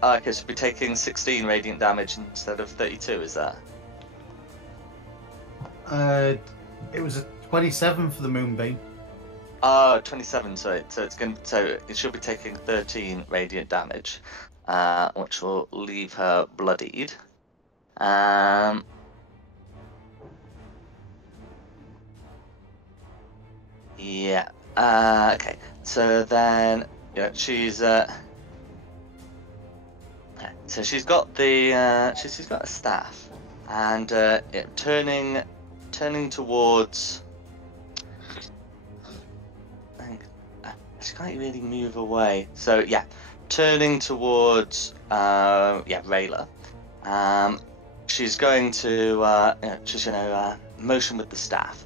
Okay, so we're taking 16 radiant damage instead of 32. Is that? It was a 27 for the moonbeam. 27. So it should be taking 13 radiant damage, which will leave her bloodied. Yeah. Okay. So then, yeah, she's so she's got the she's got a staff, and turning towards. I think she can't really move away. So yeah, turning towards Rayla. She's going to she's going to motion with the staff,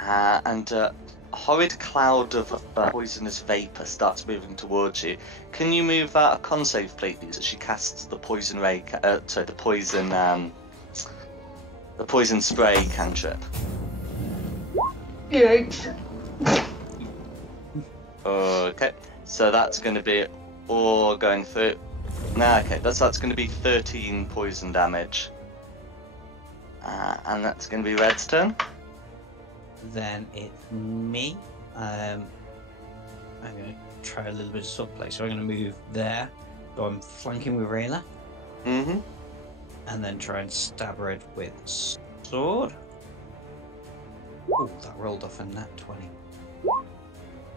and a horrid cloud of poisonous vapor starts moving towards you. Can you move a con save, please, as she casts the poison ray? Sorry, the poison spray cantrip. Yikes. Okay, so that's going to be all going through. Nah, okay, that's going to be 13 poison damage. And that's going to be Red's turn. Then it's me. I'm going to try a little bit of subplay, so I'm going to move there. So I'm flanking with Rayla. Mm-hmm. And then try and stab Red with sword. Oh, that rolled off a nat 20.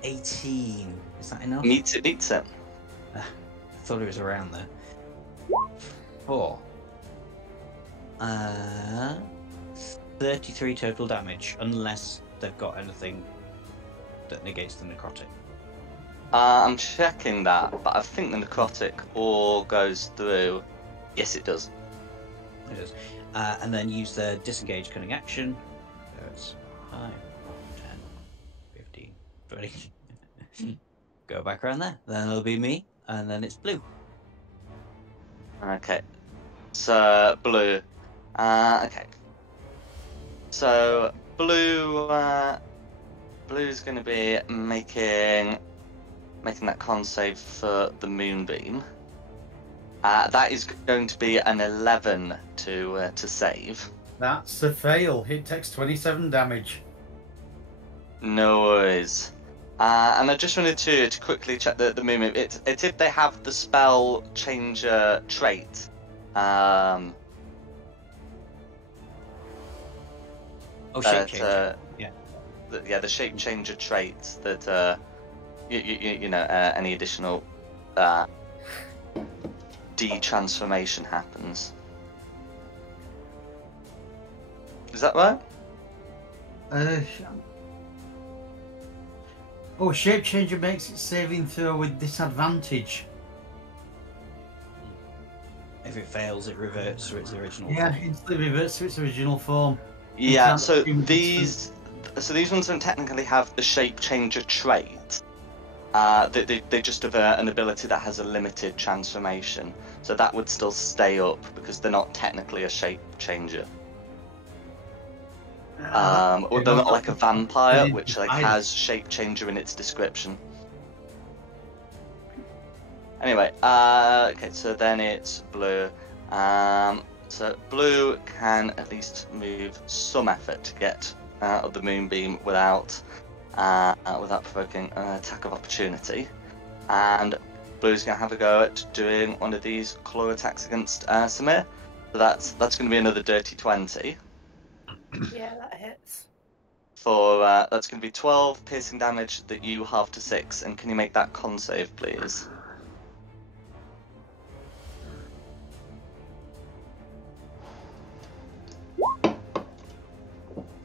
18. Is that enough? Meets it. I thought it was around there. 4. 33 total damage, unless they've got anything that negates the necrotic. I'm checking that, but I think the necrotic all goes through. Yes, it does. It is. And then use the disengage cunning action. So it's 5, 10, 15, 20. Go back around there. Then it'll be me, and then it's blue. Okay. So blue. Okay. So blue's going to be making that con save for the moonbeam. That is going to be an 11 to save. That's a fail. It takes 27 damage. No worries. And I just wanted to quickly check the movement. It's if they have the spell changer trait. Shape changer. Yeah. The shape changer trait that any additional de-transformation happens. Is that right? Shape changer makes it saving throw with disadvantage. If it fails, it reverts to its original Yeah, form. instantly reverts to its original form. Yeah, so these ones don't technically have the shape changer trait. They just have an ability that has a limited transformation, so that would still stay up because they're not technically a shape changer. Or they're not like a vampire, which has shape changer in its description. Anyway, okay, so then it's blue. So blue can at least move some effort to get out of the moonbeam without provoking an attack of opportunity. And blue's going to have a go at doing one of these claw attacks against Samir. So that's going to be another dirty 20. Yeah, that hits. For that's going to be 12 piercing damage that you halve to 6. And can you make that con save, please?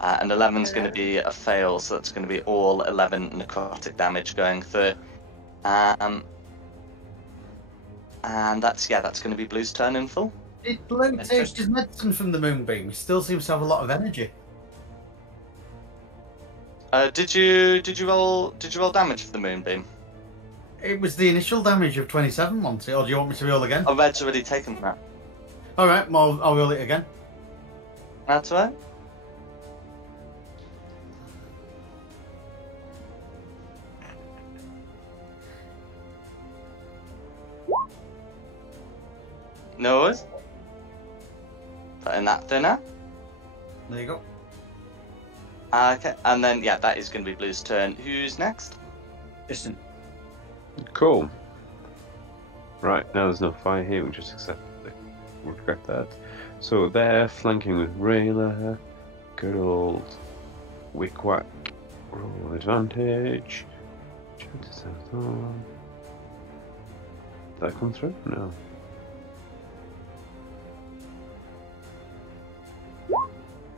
And 11's going to be a fail, so that's going to be all 11 necrotic damage going through. And that's going to be Blue's turn in full. Did Blue take his medicine from the moonbeam? He still seems to have a lot of energy. Did you roll damage for the moonbeam? It was the initial damage of 27, wasn't it? Or do you want me to roll again? Oh, Red's already taken that. Alright, well, I'll roll it again. That's right. No worries. Put in that thinner. There you go. Okay, and then yeah, that is going to be Blue's turn. Who's next? Listen, Cool. Right, now there's no fire here, we just accept it. We'll regret that. So they're flanking with Rayla. Good old Wick Whack. Roll advantage. Chances are on. Did that come through? No.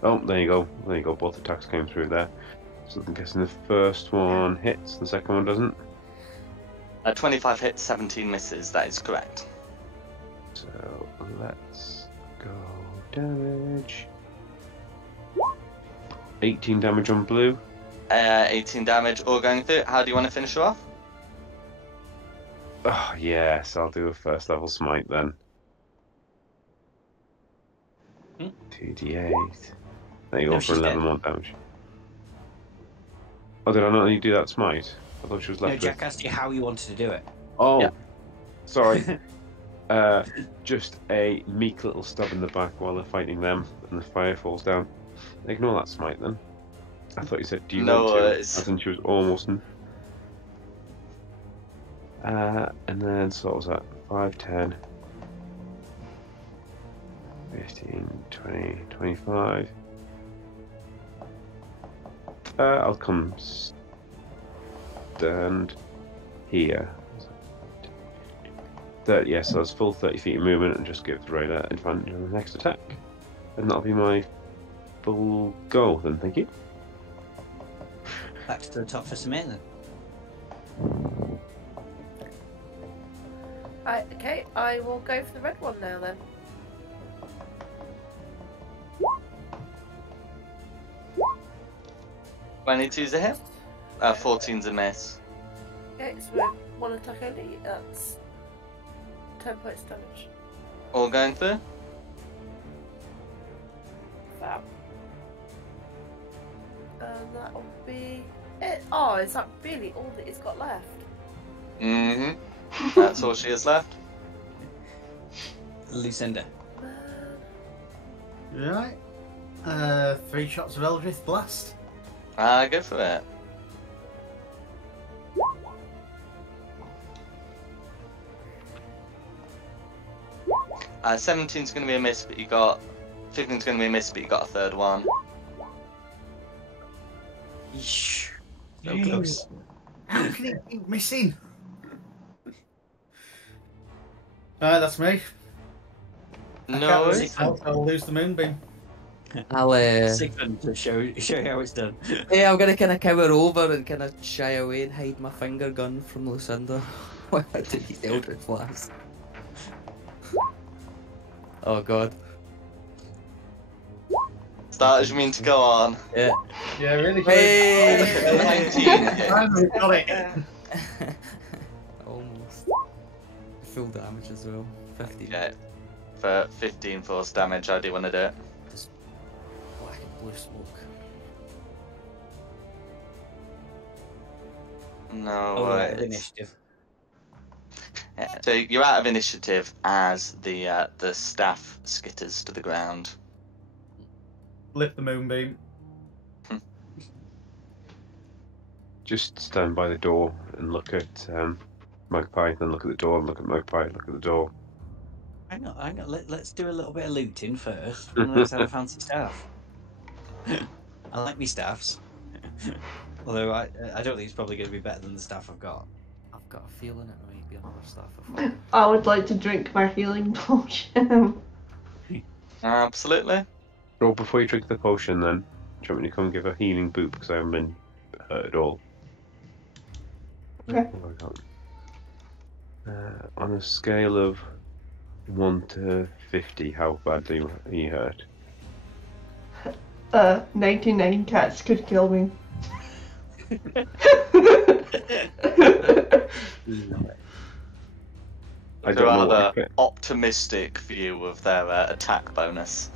Oh, there you go. There you go. Both attacks came through there. So I'm guessing the first one hits, the second one doesn't. 25 hits, 17 misses. That is correct. So let's go damage. 18 damage on Blue. 18 damage, all going through. How do you want to finish her off? Oh yes, I'll do a first level smite then. 2d8. There you go No, for she's 11 dead. more damage. Oh, did I not let you do that smite? I thought she was no, left Jack with... asked you how you wanted to do it. Oh, Yeah. sorry. Just a meek little stab in the back while they're fighting them, and the fire falls down. Ignore that smite then. I thought you said, do you No want to? worries. As in she was almost... and then, so what was that? 5, 10... 15, 20, 25. I'll come stand here. 30, yes, so that's full 30 feet of movement and just give Rayla advantage on the next attack. And that'll be my full go then, thank you. Back to the top for Samir then. Right, okay, I will go for the red one now then. $22's a hit. 14's a miss. Okay, so we're one attack only. That's 10 points damage. All going through. Fab. And that'll be it. Oh, is that really all that it's got left? Mm-hmm. That's all she has left. Lucinda. Right. 3 shots of Eldritch Blast. Go for it. Uh, 17's going to be a miss, but you got... 15's going to be a miss, but you got a third one. Yeesh. So Jeez. close. How can it keep missing? That's me. I No can't worries. lose it, I'll lose the moonbeam. I'll Sigmund to show you how it's done. yeah, I'm gonna kind of cower over and kind of shy away and hide my finger gun from Lucinda while I do these Eldritch Blasts. Oh god. Start as you mean to go on. Yeah. Yeah, really. Hey! 19. Finally got it. Almost. Full damage as well. 15. Okay. For 15 force damage, how do you want to do it? Just black and blue smoke. No Oh, worries. initiative. Yeah, so you're out of initiative as the staff skitters to the ground. Lift the moonbeam. Just stand by the door and look at Magpie, then look at the door and look at Magpie, look at the door. Hang on. Let's do a little bit of looting first. And let's have a fancy staff. I like me staffs. Although I don't think it's probably going to be better than the staff I've got. I've got a feeling it might be another staff of fire. I would like to drink my healing potion. Absolutely. Oh, before you drink the potion then, do you want me to come give a healing boot because I haven't been hurt at all? Okay. What have I got? On a scale of 1 to 50, how badly are you hurt? 99 cats could kill me. I It's don't a know what I rather crit. optimistic view of their attack bonus.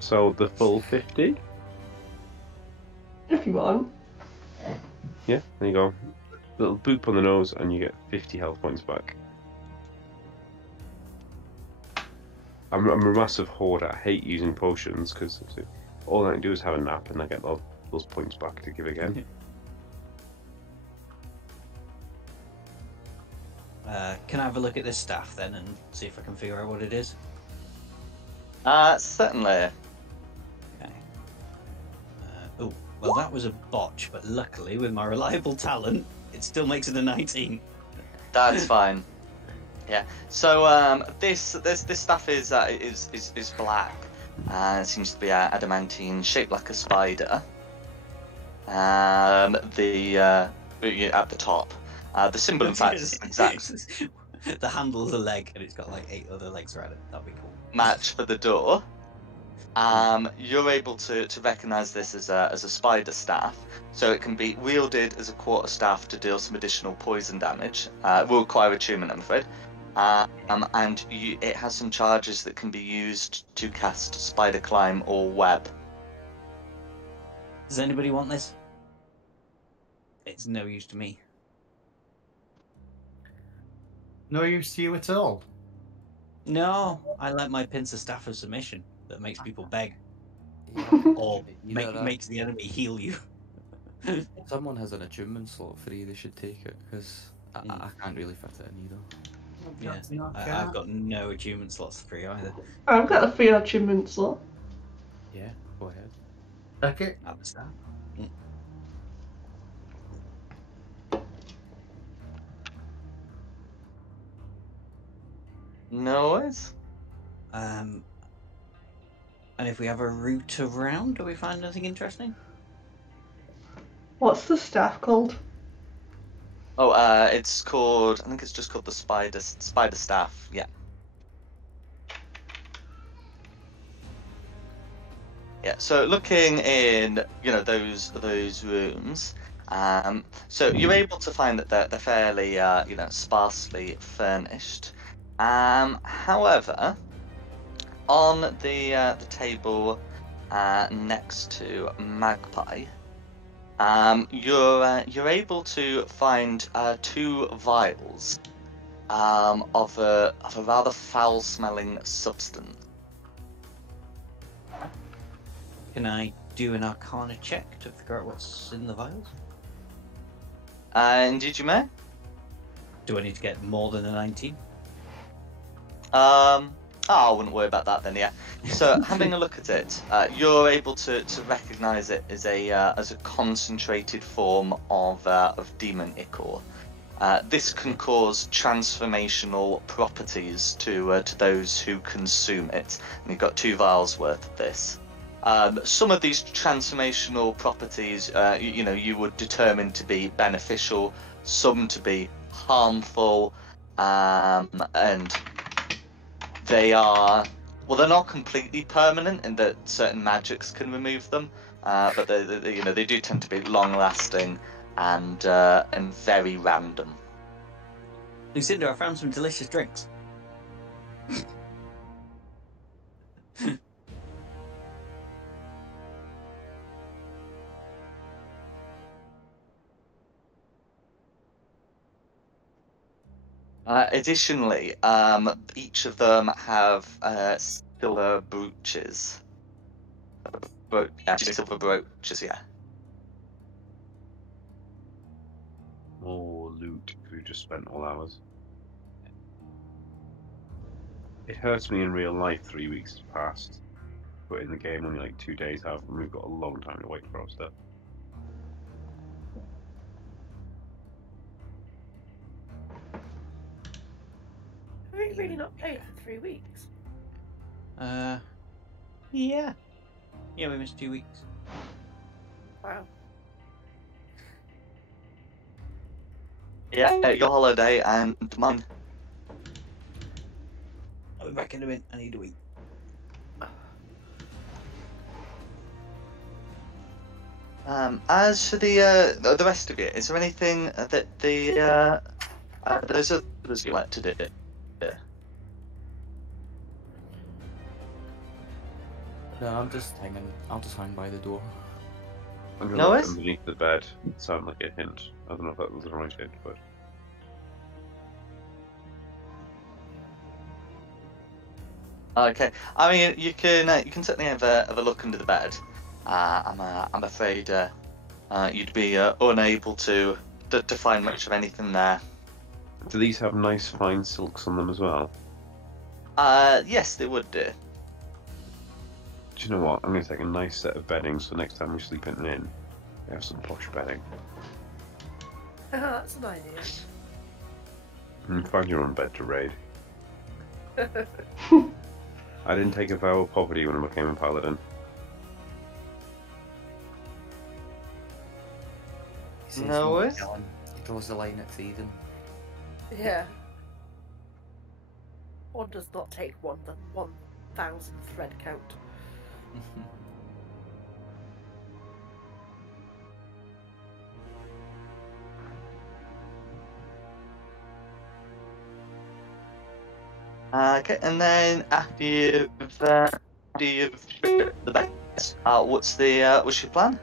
So the full 50? If you want. Yeah, there you go. Little boop on the nose and you get 50 health points back. I'm a massive hoarder. I hate using potions because all I can do is have a nap and I get those points back to give again. Can I have a look at this staff then and see if I can figure out what it is? Certainly. Okay. Oh, well, that was a botch, but luckily, with my reliable talent, it still makes it a 19. That's fine. Yeah. So this stuff is black. It seems to be adamantine, shaped like a spider. At the top. The symbol, in fact, is exact The handle's a leg, and it's got like 8 other legs around it. That'd be cool. match for the door. You're able to recognise this as a spider staff, so it can be wielded as a quarterstaff to deal some additional poison damage. It will require attunement, I'm afraid. And it has some charges that can be used to cast spider climb or web. Does anybody want this? It's no use to me. No use to you at all. No, I like my pincer staff of submission that makes people beg, or makes the enemy heal you. If someone has an attunement slot free, they should take it, because I can't really fit it in either. Yeah, I've got no attunement slots free either. I've got a free achievement slot. Yeah, go ahead. Okay. Have the staff. No worries. And if we have a route around, do we find anything interesting? What's the staff called? Oh, it's called. I think it's just called the spider staff. Yeah. Yeah. So looking in, those rooms. So you're able to find that they're fairly, sparsely furnished. However, on the table next to Magpie, you're able to find 2 vials of a rather foul-smelling substance. Can I do an Arcana check to figure out what's in the vials? Indeed, you may. Do I need to get more than a 19? I wouldn't worry about that then. Yeah. So having a look at it, you're able to recognise it as a concentrated form of demon ichor. This can cause transformational properties to those who consume it. And you've got 2 vials worth of this. Some of these transformational properties, you would determine to be beneficial, some to be harmful, and they are, well, they're not completely permanent in that certain magics can remove them, but they do tend to be long-lasting and very random. Lucinda, I found some delicious drinks. Additionally, each of them have silver brooches. Silver brooches, yeah. More loot if we just spent all hours. It hurts me in real life 3 weeks has passed, but in the game only like 2 days have, and we've got a long time to wait for our stuff. Have we really not played for 3 weeks? Yeah. Yeah, we missed 2 weeks. Wow. Yeah, your holiday and mine. I'll be back in a minute. I need to eat. As for the rest of you, is there anything that those others you like to do? No, I'm just hanging. I'll just hang by the door. I'm gonna No look worries. underneath the bed. It sounded like a hint. I don't know if that was the right hint, but Okay, I mean you can certainly have a look under the bed. I'm afraid you'd be unable to find much of anything there. Do these have nice fine silks on them as well? Yes, they would do. Do you know what? I'm going to take a nice set of bedding so next time we sleep in an inn, we have some posh bedding. That's an idea. And find your own bed to raid. I didn't take a vow of poverty when I became a paladin. No worries. He draws the line at feeding. Yeah. One does not take 1,000 thread count. Okay, and then after you've the bed, what's your plan?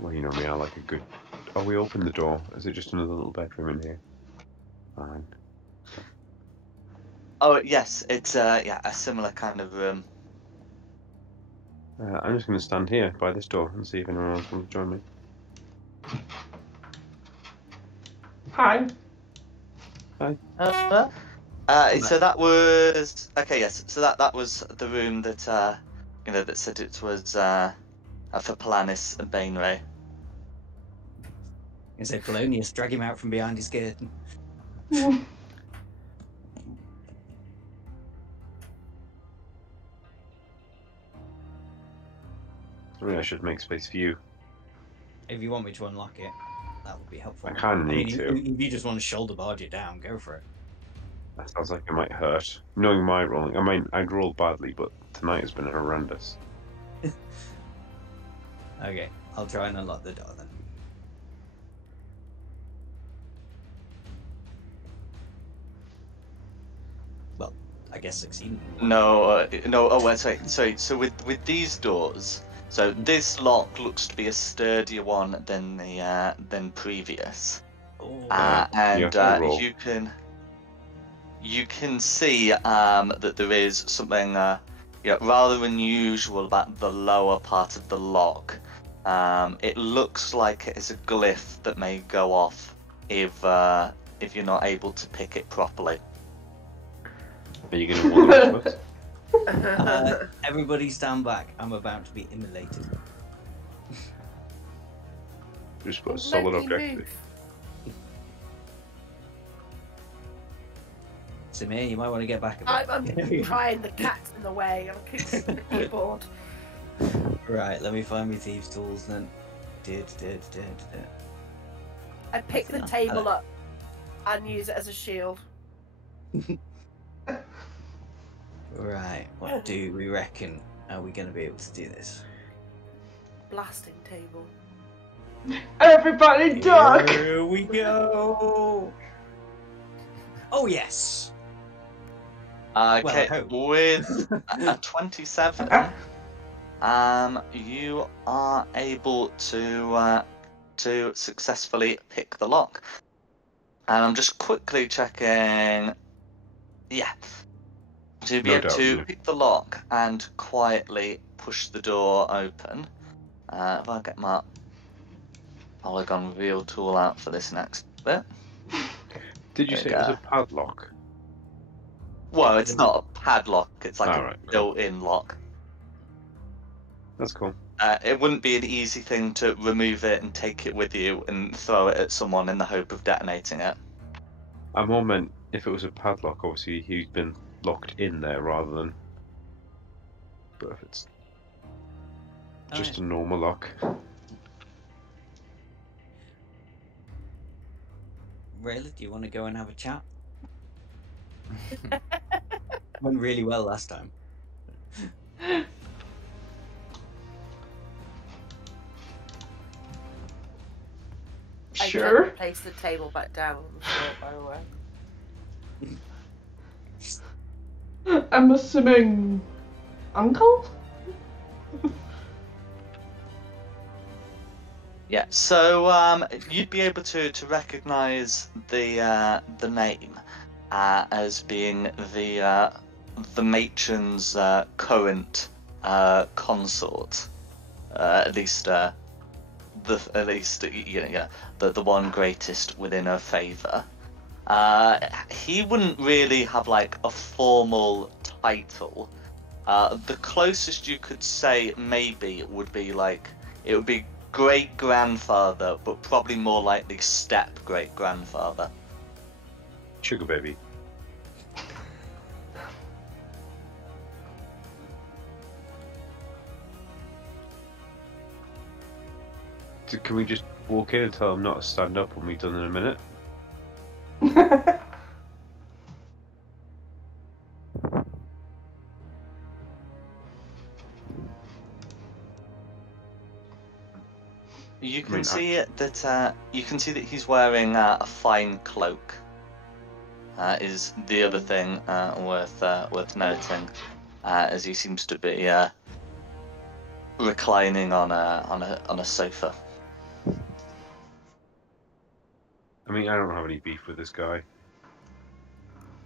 Well, you know me, I like a good... Oh, we opened the door. Is it just another little bedroom in here? Fine. Oh yes, it's a similar kind of room. I'm just going to stand here by this door and see if anyone else wants to join me. Hi. Hi. So that was okay. Yes. So that was the room that that said it was for Polanis and Bainray. You say Polonius, drag him out from behind his curtain. Maybe I should make space for you. If you want me to unlock it, that would be helpful. I kind of need to. If you just want to shoulder barge it down, go for it. That sounds like it might hurt. Knowing my rolling, I mean, I'd rolled badly, but tonight has been horrendous. Okay, I'll try and unlock the door then. Well, I guess succeeding. No. Oh, wait. Sorry. So with these doors, so this lock looks to be a sturdier one than the than previous, and you can see that there is something rather unusual about the lower part of the lock. It looks like it is a glyph that may go off if you're not able to pick it properly. Are you going to warn us? Everybody stand back. I'm about to be immolated. Just put a solid Let me objective. move. Samir, you might want to get back a bit. I'm trying, the cat's in the way. I'm kicking the keyboard. Right, let me find my thieves' tools then. I pick the table up and use it as a shield. Right, what do we reckon? Are we going to be able to do this? Blasting table. Everybody duck! Here we go! Oh yes! Okay, Well, with a 27, you are able to successfully pick the lock. And I'm just quickly checking. Yeah. To be able to pick the lock and quietly push the door open. If I get my polygon reveal tool out for this next bit. Did you say it was a padlock? Well, it's not a padlock, it's like Alright, a built-in lock. That's cool. It wouldn't be an easy thing to remove it and take it with you and throw it at someone in the hope of detonating it. I more meant if it was a padlock, obviously he'd been locked in there rather than... But if it's just a normal lock... Rayla, do you want to go and have a chat? Went really well last time. Sure. I place the table back down on the floor, by the way. I'm assuming uncle? Yeah, so you'd be able to recognise the name as being the matron's current consort, at least the one greatest within her favour. He wouldn't really have like a formal title. The closest you could say maybe would be like it would be great grandfather, but probably more likely step great grandfather. Sugar baby. So can we just walk in and tell him not to stand up when we've done in a minute? You can see that he's wearing a fine cloak. Is the other thing worth noting, as he seems to be reclining on a sofa. I mean, I don't have any beef with this guy.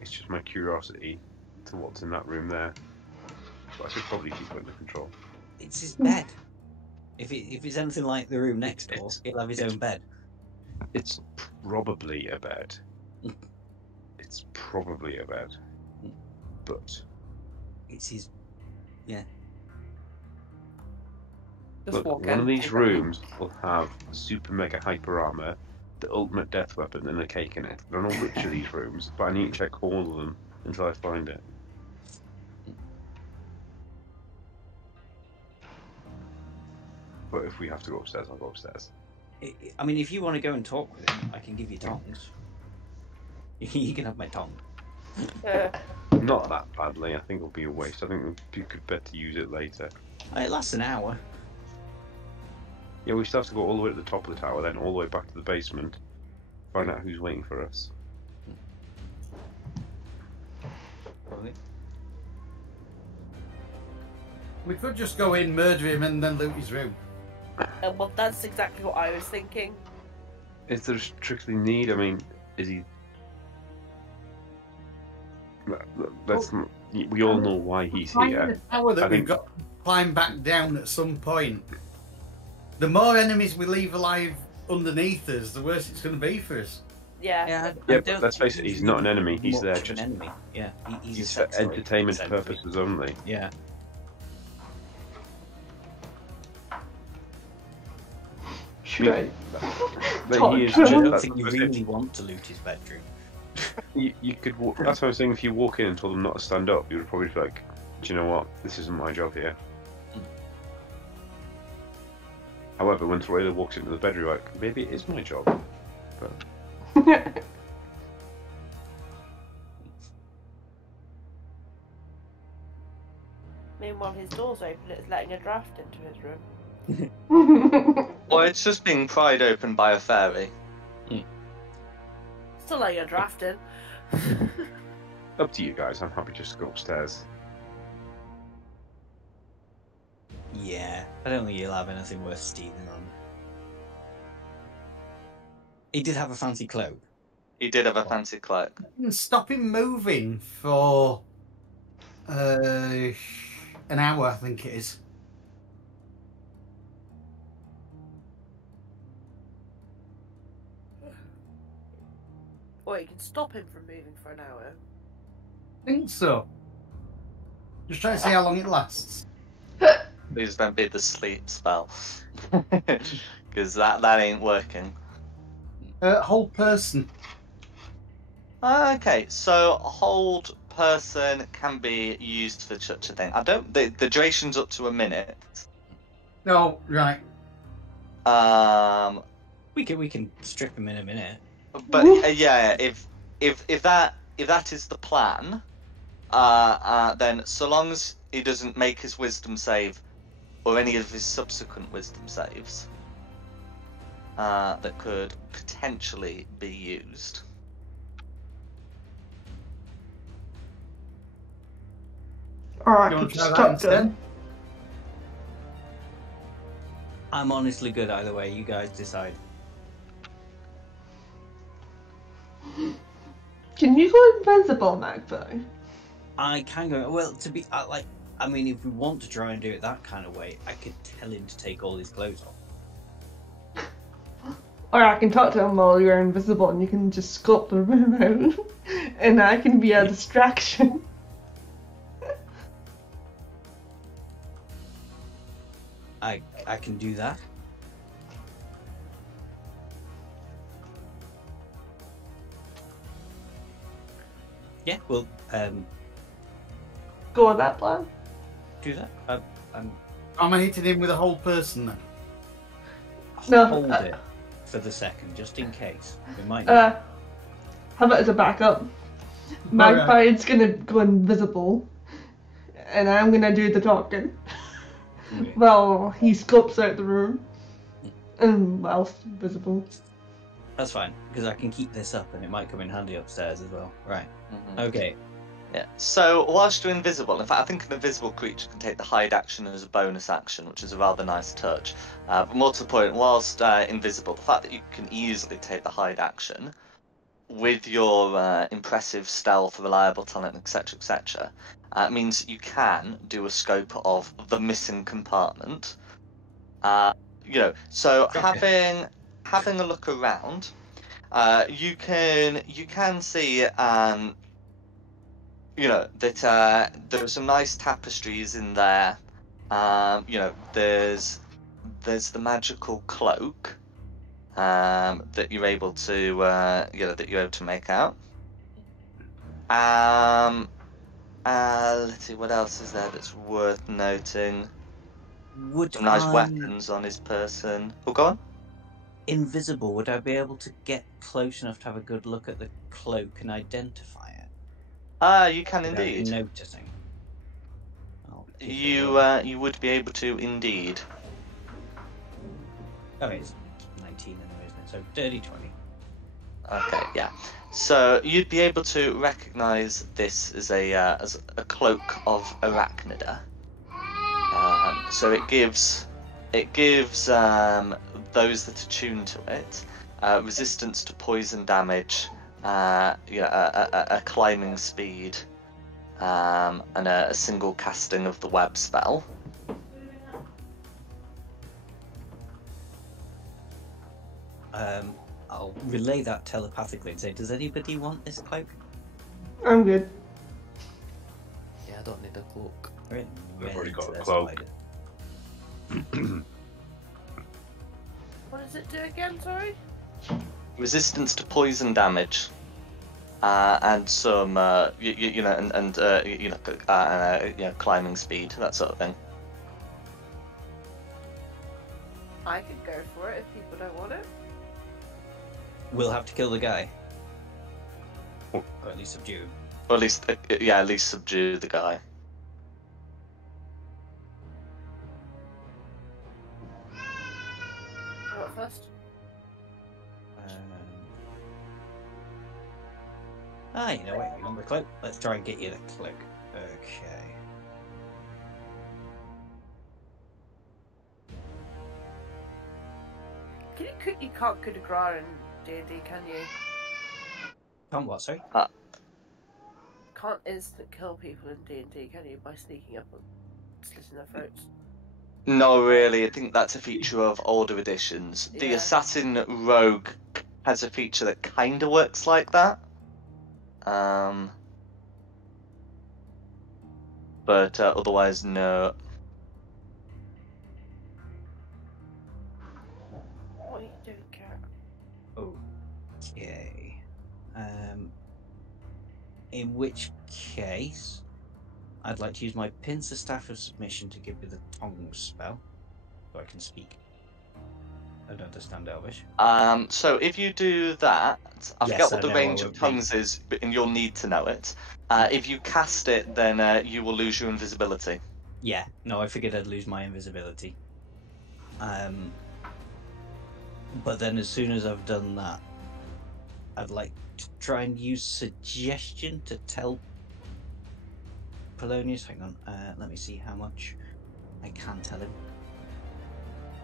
It's just my curiosity to what's in that room there. But I should probably keep it under control. It's his bed. If it's anything like the room next door, he'll have his own bed. It's probably a bed. It's probably a bed. But it's his. Yeah. Just look, walk one in, of these take rooms will have super mega hyper armor, the ultimate death weapon, and a cake in it. I don't know which of these rooms, but I need to check all of them until I find it. But if we have to go upstairs, I'll go upstairs. I mean, if you want to go and talk with him, I can give you tongs. You can have my tongue. Not that badly. I think it'll be a waste. I think you could better use it later. It lasts an hour. Yeah, we still have to go all the way to the top of the tower, then all the way back to the basement. Find out who's waiting for us. We could just go in, murder him, and then loot his room. Well, that's exactly what I was thinking. Is there strictly need? I mean, is he... Let's... We all know why he's here. The tower that we've got to climb back down at some point. The more enemies we leave alive underneath us, the worse it's going to be for us. Yeah. Yeah, but let's face it, he's not an enemy. He's there just... An enemy. Yeah, he's for entertainment purposes only. Yeah. Should I? He is I just, don't that's think you the really thing. want to loot his bedroom. You could walk, that's what I was saying, if you walk in and told them not to stand up, you would probably be like, do you know what, this isn't my job here. However, when Throider walks into the bedroom, like, maybe it is my job. But... Meanwhile, his door's open. It's letting a draft into his room. Or it's just being pried open by a fairy. Still letting a draft in. Up to you guys, I'm happy just to go upstairs. Yeah, I don't think he'll have anything worth stealing on. He did have a fancy cloak. He did have a fancy cloak. Stop him moving for an hour, I think it is. Or you can stop him from moving for an hour. I think so. Just trying to see how long it lasts. Please don't be the sleep spell. Because that ain't working. Whole person. Okay, so hold person can be used for such a thing. The duration's up to a minute. Oh, right. We can strip him in a minute. But yeah, if that is the plan, then so long as he doesn't make his wisdom save or any of his subsequent wisdom saves, that could potentially be used. Or I You could want to try just that stop instead? them. I'm honestly good either way. You guys decide. Can you go invisible, Magpie? I can go. Well, to be I mean, if we want to try and do it that kind of way, I could tell him to take all his clothes off. Or I can talk to him while you're invisible and you can just sculpt the room out. And I can be a distraction. I can do that. Yeah, well, Go with that plan. do that. I'm Am I hitting him with a whole person then? No, hold it for the second, just in case. We might. How about as a backup? Magpie's gonna go invisible. And I'm gonna do the talking. Okay. Well, he scopes out the room. And whilst visible. That's fine, because I can keep this up and it might come in handy upstairs as well. Right. Mhm. Okay. Yeah. So whilst you're invisible, in fact, I think an invisible creature can take the hide action as a bonus action, which is a rather nice touch. But more to the point, whilst invisible, the fact that you can easily take the hide action with your impressive stealth, reliable talent, etc., etc., means you can do a scope of the missing compartment. So Okay. having a look around, you can see that there are some nice tapestries in there. There's the magical cloak that you're able to make out. Let's see, what else is there that's worth noting? Would Some nice I weapons on his person. Oh, go on. invisible? Would I be able to get close enough to have a good look at the cloak and identify it You can without indeed. noticing? I'll give it a You whirl. you would be able to indeed. Oh, it's 19 anyway, isn't it? So dirty 20. Okay, yeah. So you'd be able to recognise this as a cloak of arachnida. So it gives those that are tuned to it resistance to poison damage, a climbing speed, and a single casting of the web spell. I'll relay that telepathically and say, does anybody want this cloak? I'm good. Yeah, I don't need a cloak. Right. I've already got a There's cloak. spider. What does it do again, sorry? Resistance to poison damage, and some climbing speed, that sort of thing. I could go for it if people don't want it. We'll have to kill the guy. Or at least subdue him. Or at least subdue the guy. What first? You know what? You want the cloak? Let's try and get you the cloak. Okay. You can't coup de grace in D&D, can you? Can't what, sorry? Can't instant kill people in D&D, can you? By sneaking up and slitting their throats. No, really. I think that's a feature of older editions. The Yeah. Assassin Rogue has a feature that kind of works like that. But otherwise, no. What are you doing, Cat? Okay. In which case, I'd like to use my Pincer Staff of Submission to give me the Tongue spell, so I can speak and understand Elvish. So if you do that, I Yes, forget what I the know, range I of won't tongues is, and you'll need to know it. If you cast it, then you will lose your invisibility. Yeah, no, I figured I'd lose my invisibility. But then as soon as I've done that, I'd like to try and use suggestion to tell Polonius. Hang on, let me see how much I can tell him.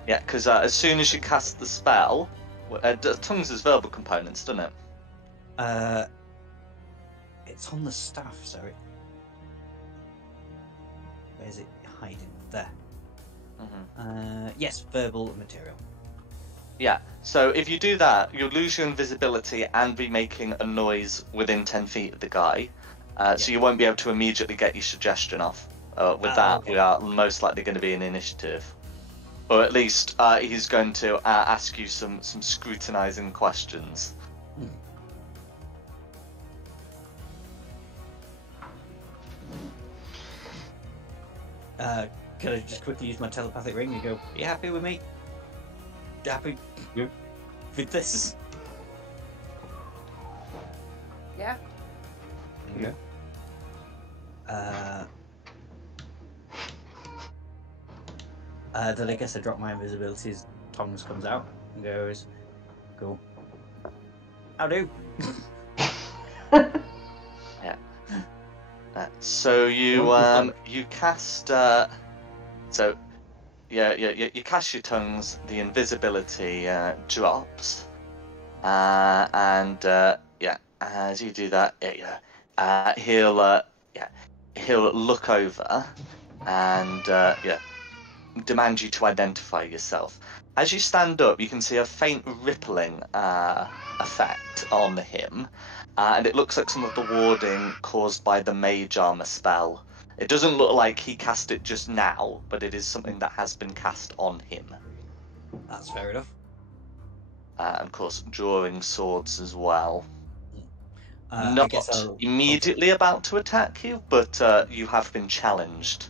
Yeah, because as soon as you cast the spell, tongues is verbal components, doesn't it? It's on the staff, so Where's it hiding? There. Mhm. Yes, verbal material. Yeah, so if you do that, you'll lose your invisibility and be making a noise within 10 feet of the guy. So you won't be able to immediately get your suggestion off. With that, okay. we are most likely going to be in initiative. Or at least he's going to ask you some scrutinizing questions. Can I just quickly use my telepathic ring and go, "Are you happy with me? Happy with this?" Yeah. Yeah. Then I guess I drop my invisibility as Tongs comes out and goes, "Cool. How do?" So you Wonderful. you cast you cast your tongues. The invisibility drops, and as you do that, he'll look over and demand you to identify yourself. As you stand up, you can see a faint rippling effect on him, and it looks like some of the warding caused by the mage armor spell. It doesn't look like he cast it just now, but it is something that has been cast on him. That's fair enough. And of course, drawing swords as well. I Not guess I'll immediately about to attack you, but you have been challenged.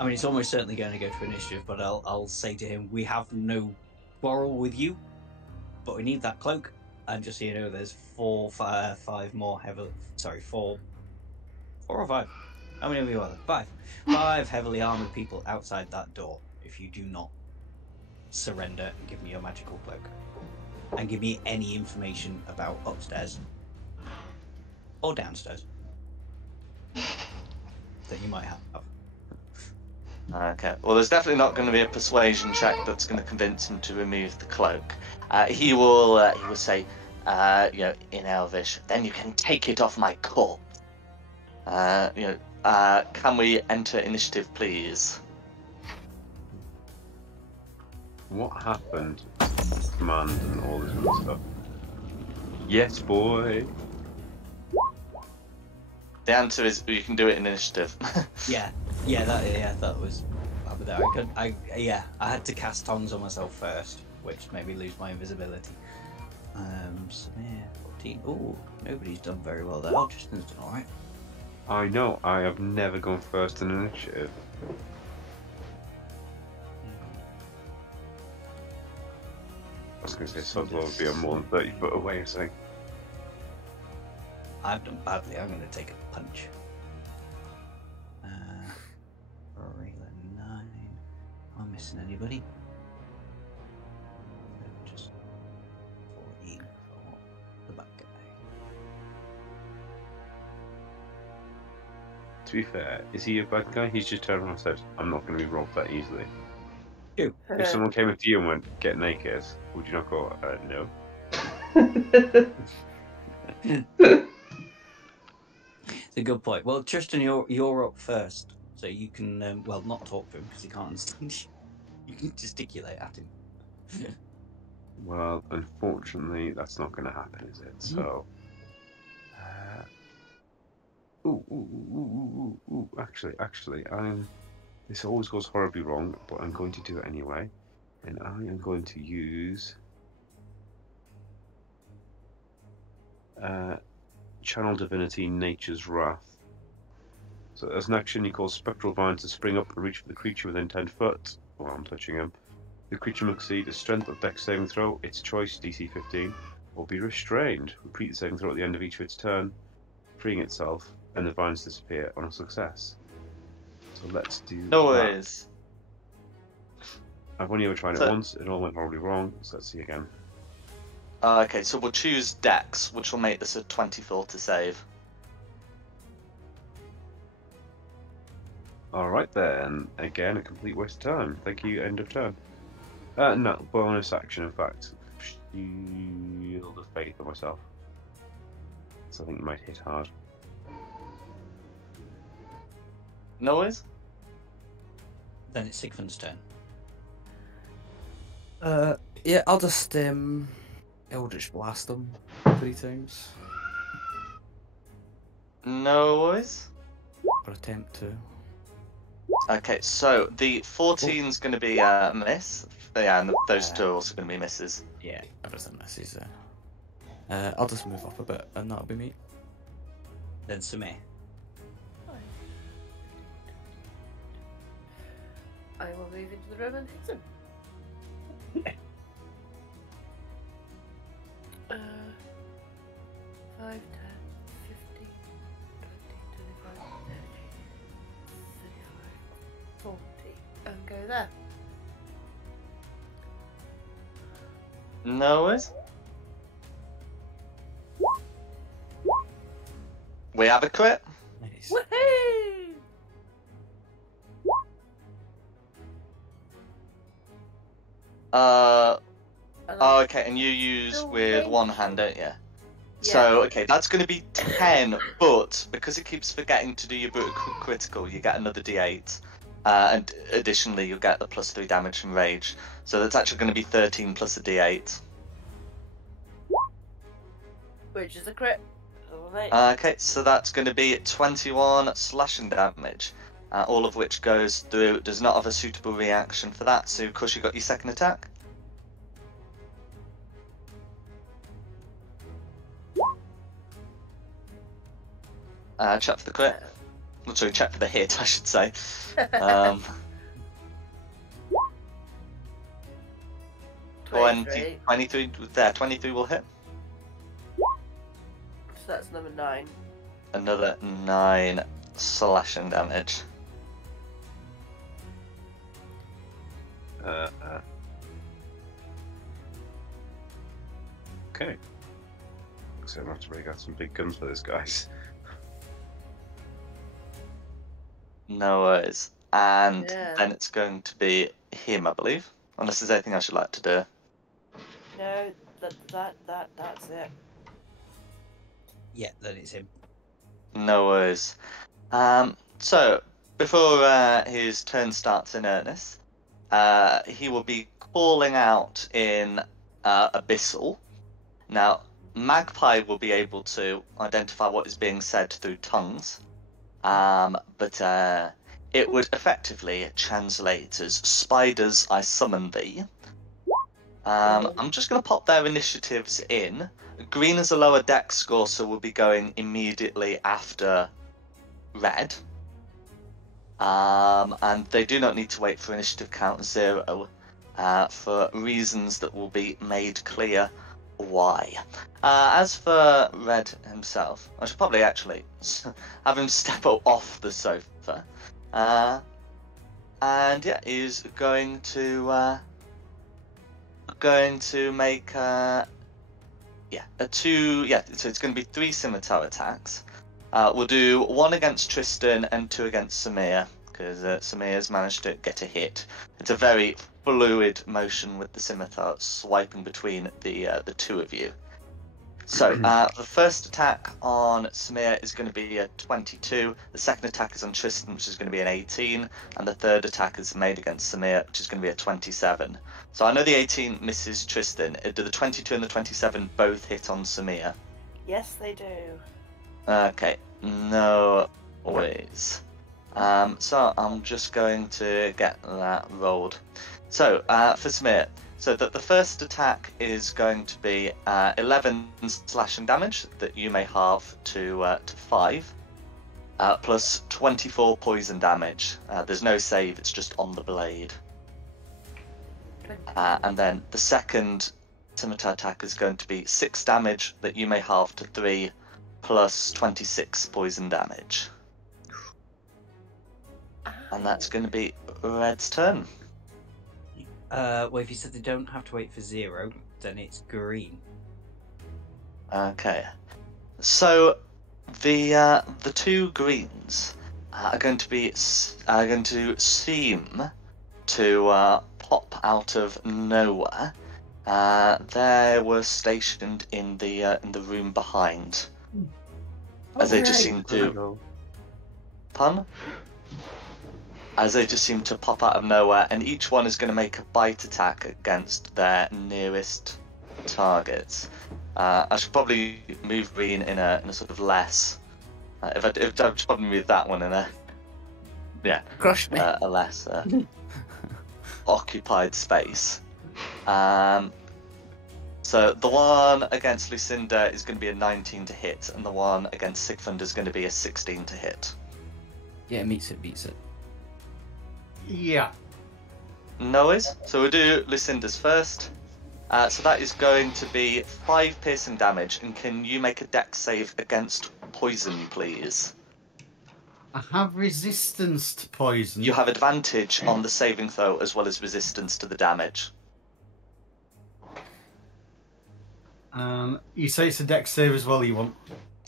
I mean, it's almost certainly going to go to initiative, but I'll say to him, "We have no quarrel with you, but we need that cloak." And just so you know, there's five more heavily. Sorry, four or five. How many of you are there? Five heavily armored people outside that door. If you do not surrender and give me your magical cloak, and give me any information about upstairs or downstairs that you might have. Okay. Well, there's definitely not going to be a persuasion check that's going to convince him to remove the cloak. He will say, in Elvish, "Then you can take it off my corpse." Can we enter initiative, please? What happened? Command and all this other stuff. Yes, boy. The answer is you can do it in initiative. That was. I had to cast tongues on myself first, which made me lose my invisibility. 14. Oh, nobody's done very well there. Justin's done all right. I know. I have never gone first in initiative. I was going to say Sodlow would be more than 30 foot away, so. I've done badly. I'm going to take a punch. For a regular 9. Am I missing anybody? No, just 14 for the bad guy. To be fair, is he a bad guy? He's just turned around and said, "I'm not going to be robbed that easily." Who? If someone came up to you and went, "Get naked," would you not go, "No"? It's a good point. Well, Tristan, you're up first, so you can not talk to him because he can't understand you. You can gesticulate at him. Well, unfortunately, that's not going to happen, is it? So. Actually, this always goes horribly wrong, but I'm going to do it anyway. And I am going to use Channel Divinity Nature's Wrath. So as an action, you cause spectral vines to spring up and reach for the creature within 10 foot while I'm touching him. The creature must succeed a strength or dex saving throw, its choice, DC 15, or be restrained. Repeat the saving throw at the end of each of its turn, freeing itself, and the vines disappear on a success. So let's do No worries. I've only ever tried it once, it all went horribly wrong, so let's see again. Okay, so we'll choose Dex, which will make this a 24 to save. Alright then, again a complete waste of time. Thank you, end of turn. No, bonus action in fact. Shield of Faith on myself. So I think you might hit hard. No worries. Then it's Sigmund's turn. Yeah, I'll just Eldritch Blast them 3 times. No worries. Or attempt to. Okay, so the 14's going to be a miss. Yeah, and those two are also going to be misses. Yeah, everything misses there. I'll just move up a bit, and that'll be me. Then Samir. I will move into the room and hit him. 5, 10, 15, 20, 25, 30, 35, 40, and go there. No worries. We have a crit. Nice. Woohoo! Oh, okay, and you use with one hand, don't you? So, okay, that's going to be 10, but because it keeps forgetting to do your brutal critical, you get another d8. And additionally, you'll get the +3 damage from rage. So that's actually going to be 13 plus a d8. Which is a crit. Okay, so that's going to be 21 slashing damage. All of which goes through, does not have a suitable reaction for that, so of course you got your second attack. Check for the crit. Sorry, check for the hit, I should say. 23 there, 23 will hit. So that's number 9. Another 9 slashing damage. Okay. Looks like I'm have to really got some big guns for this, guys. No worries. And Yeah. then it's going to be him, I believe. Unless there's anything I should like to do. No, that's it. Yeah, then it's him. No worries. So, before his turn starts in earnest, he will be calling out in Abyssal. Now, Magpie will be able to identify what is being said through tongues, but it would effectively translate as "Spiders, I summon thee." I'm just going to pop their initiatives in. Green is a lower dex score, so we'll be going immediately after Red. And they do not need to wait for initiative count 0 for reasons that will be made clear why. As for Red himself, I should probably actually have him step off the sofa. And yeah, he's going to make so it's going to be 3 scimitar attacks. We'll do 1 against Tristan and 2 against Samir, because Samir's managed to get a hit. It's a very fluid motion with the scimitar swiping between the two of you. So the first attack on Samir is going to be a 22. The second attack is on Tristan, which is going to be an 18, and the third attack is made against Samir, which is going to be a 27. So I know the 18 misses Tristan. Do the 22 and the 27 both hit on Samir? Yes, they do. Okay, no worries. So I'm just going to get that rolled. So for Samir, so that the first attack is going to be 11 slashing damage that you may halve to 5, plus 24 poison damage. There's no save; it's just on the blade. And then the second scimitar attack is going to be 6 damage that you may halve to 3, plus 26 poison damage. And that's going to be Red's turn. Well, if you said they don't have to wait for 0, then it's Green. Okay. So the 2 greens are going to seem to pop out of nowhere. They were stationed in the room behind, as they just seem to. Pun? as they just seem to pop out of nowhere, and each one is going to make a bite attack against their nearest targets. I should probably move green in a sort of less. If I should probably move that one in a Crushed me. a less occupied space. So the one against Lucinda is going to be a 19 to hit, and the one against Sigfund is going to be a 16 to hit. Yeah, beats it. Yeah. No worries. So we'll do Lucinda's first. So that is going to be 5 piercing damage, and can you make a dex save against poison, please? I have resistance to poison. You have advantage on the saving throw as well as resistance to the damage. You say it's a dex save as well, you want?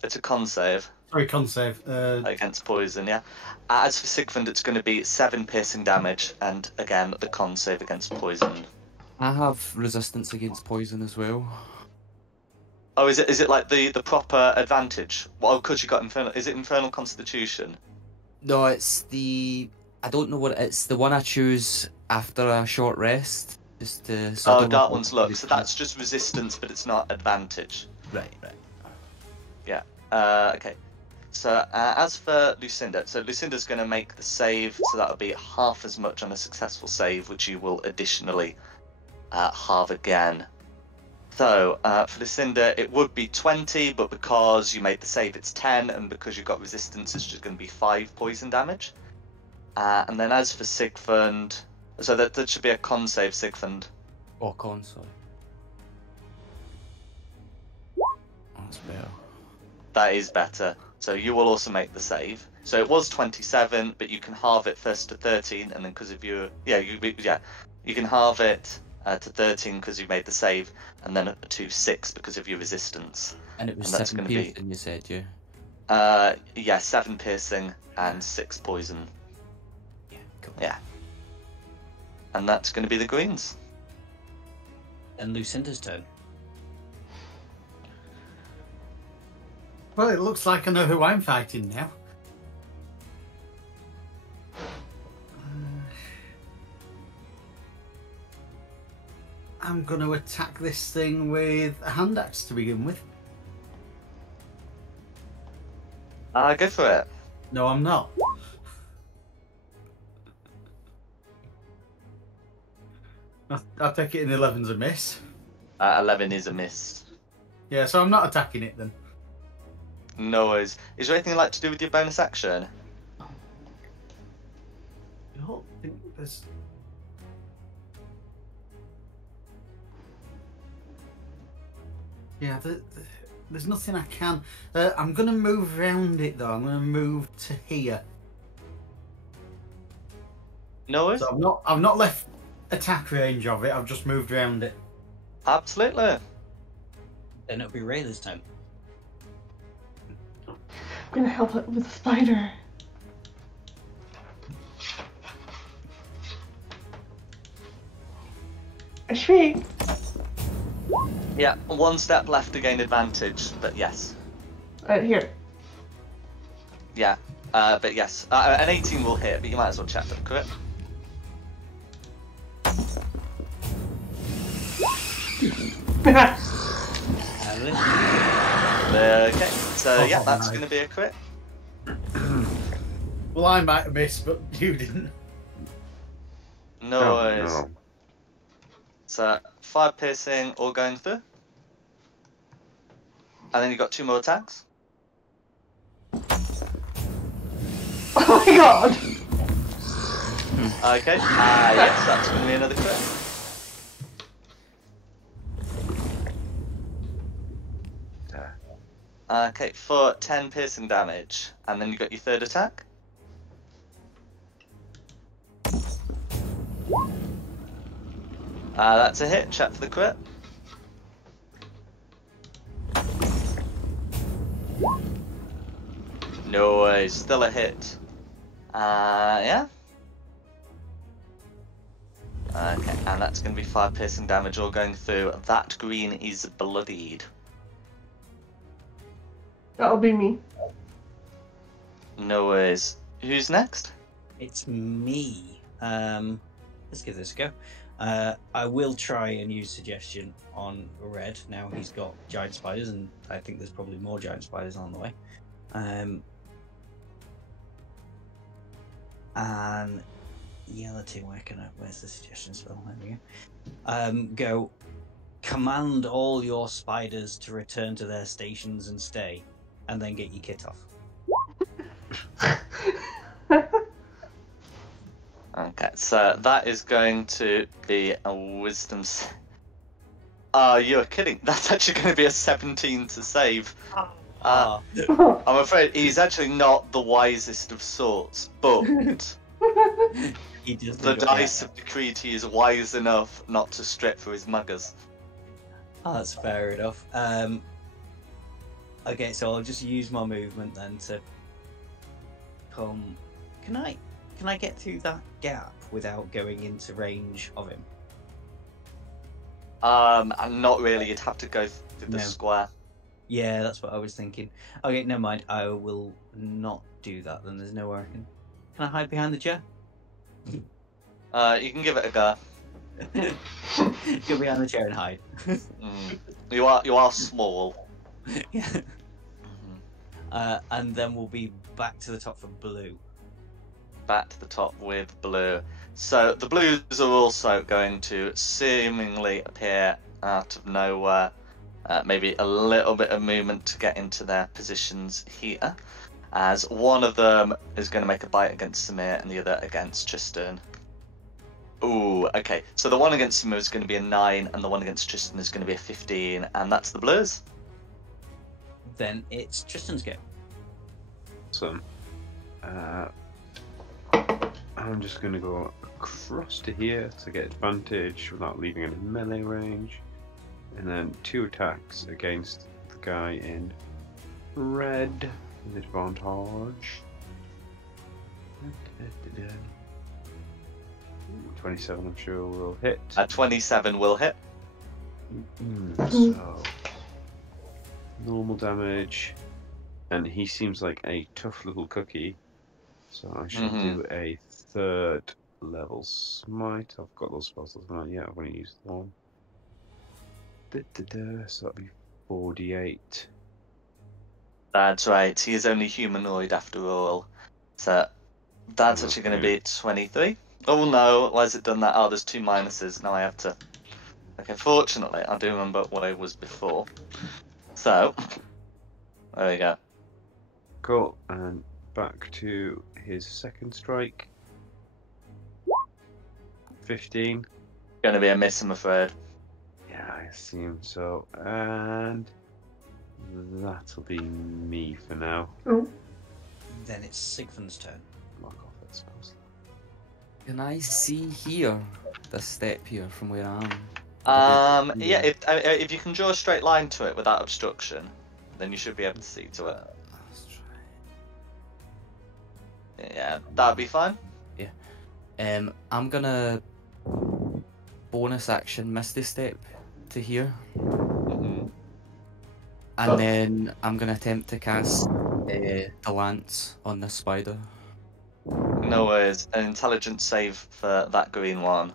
It's a con save. Sorry, con save. Against poison, yeah. As for Sigfund, it's going to be 7 piercing damage, and again, the con save against poison. I have resistance against poison as well. Oh, is it like the proper advantage? Well, because you got infernal. Is it infernal constitution? No, it's the... I don't know what... It's the one I choose after a short rest. Just to... So I Oh, don't know that what one's luck. So that's just resistance, but it's not advantage. Right. Yeah. Okay. So as for Lucinda, so Lucinda's going to make the save, so that'll be half as much on a successful save, which you will additionally halve again. So for Lucinda, it would be 20, but because you made the save, it's 10, and because you've got resistance, it's just going to be 5 poison damage. And then as for Sigfund, so that should be a con save, Sigfund. Oh, con, sorry. That's better. That is better. So you will also make the save. So it was 27, but you can halve it first to 13, and then because of your you can halve it to 13 because you made the save, and then to 6 because of your resistance. And it was And that's 7 gonna be- piercing, you said, yeah? Yeah, 7 piercing and 6 poison. Yeah, cool. Yeah. And that's going to be the greens. And Lucinda's turn. Well, it looks like I know who I'm fighting now. I'm going to attack this thing with a hand axe to begin with. Go for it. No, I'm not. I'll take it in 11's a miss. 11 is a miss. Yeah, so I'm not attacking it then. No worries. Is there anything you'd like to do with your bonus action? I don't think there's... Yeah, there's nothing I can... I'm going to move around it though. I'm going to move to here. No worries. So I've not left attack range of it. I've just moved around it. Absolutely. Then it'll be Rayla's turn. I'm gonna help it with the spider. I shriek. Yeah, 1 step left to gain advantage, but yes. Right here. Yeah, but yes. An 18 will hit, but you might as well check them, correct? Okay, so yeah, that's nice. going to be a crit. Well, I might have missed, but you didn't. No Oh, worries. no. So 5 piercing, all going through. And then you got 2 more attacks. Oh my god! Okay, yes, that's going to be another crit. Okay, for 10 piercing damage. And then you got your 3rd attack. That's a hit, check for the crit. No way, still a hit. Yeah. Okay, and that's going to be 5 piercing damage all going through. That green is bloodied. That'll be me. No worries. Who's next? It's me. Let's give this a go. I will try and use suggestion on Red. Now he's got giant spiders, and I think there's probably more giant spiders on the way. And yellow team, where's the suggestion spell? There we go. Go. Command all your spiders to return to their stations and stay, and then get your kit off. Okay, so that is going to be a wisdom. You're kidding. That's actually going to be a 17 to save. I'm afraid he's actually not the wisest of sorts, but the dice have decreed he is wise enough not to strip for his muggers. Oh, that's fair enough. Okay, so I'll just use my movement then to come. Can I get through that gap without going into range of him? I'm not really. You'd have to go through the square. Yeah, that's what I was thinking. Okay, never mind. I will not do that. Then there's nowhere I can. Can I hide behind the chair? You can give it a go. Go behind the chair and hide. You are small. Yeah. And then we'll be back to the top for blue. Back to the top with blue. So the blues are also going to seemingly appear out of nowhere. Maybe a little bit of movement to get into their positions here. As one of them is going to make a bite against Samir and the other against Tristan. Ooh, okay. So the one against Samir is going to be a 9 and the one against Tristan is going to be a 15. And that's the blues. Then it's Tristan's go. Awesome. I'm just going to go across to here to get advantage without leaving any melee range. And then 2 attacks against the guy in red with advantage. 27 I'm sure will hit. 27 will hit. So normal damage. And he seems like a tough little cookie. So I should do a 3rd level smite. I've got those spells yet. I've only used one. So that'll be 48. That's right. He is only humanoid after all. So that's actually going to be 23. Oh no, why has it done that? Oh, there's 2 minuses. Now I have to. Okay, fortunately, I do remember what it was before. So, there we go. Cool. And back to his second strike. 15. Going to be a miss, I'm afraid. Yeah, I assume so. And that'll be me for now. Oh. Then it's Sigvund's turn. Mark off that spells. Can I see here the step here from where I am? Yeah, if you can draw a straight line to it without obstruction, then you should be able to see to it. Let's try. Yeah, that'd be fine. Yeah. I'm gonna bonus action Misty Step to here. And then I'm gonna attempt to cast the lance on this spider. No worries. An intelligence save for that green one.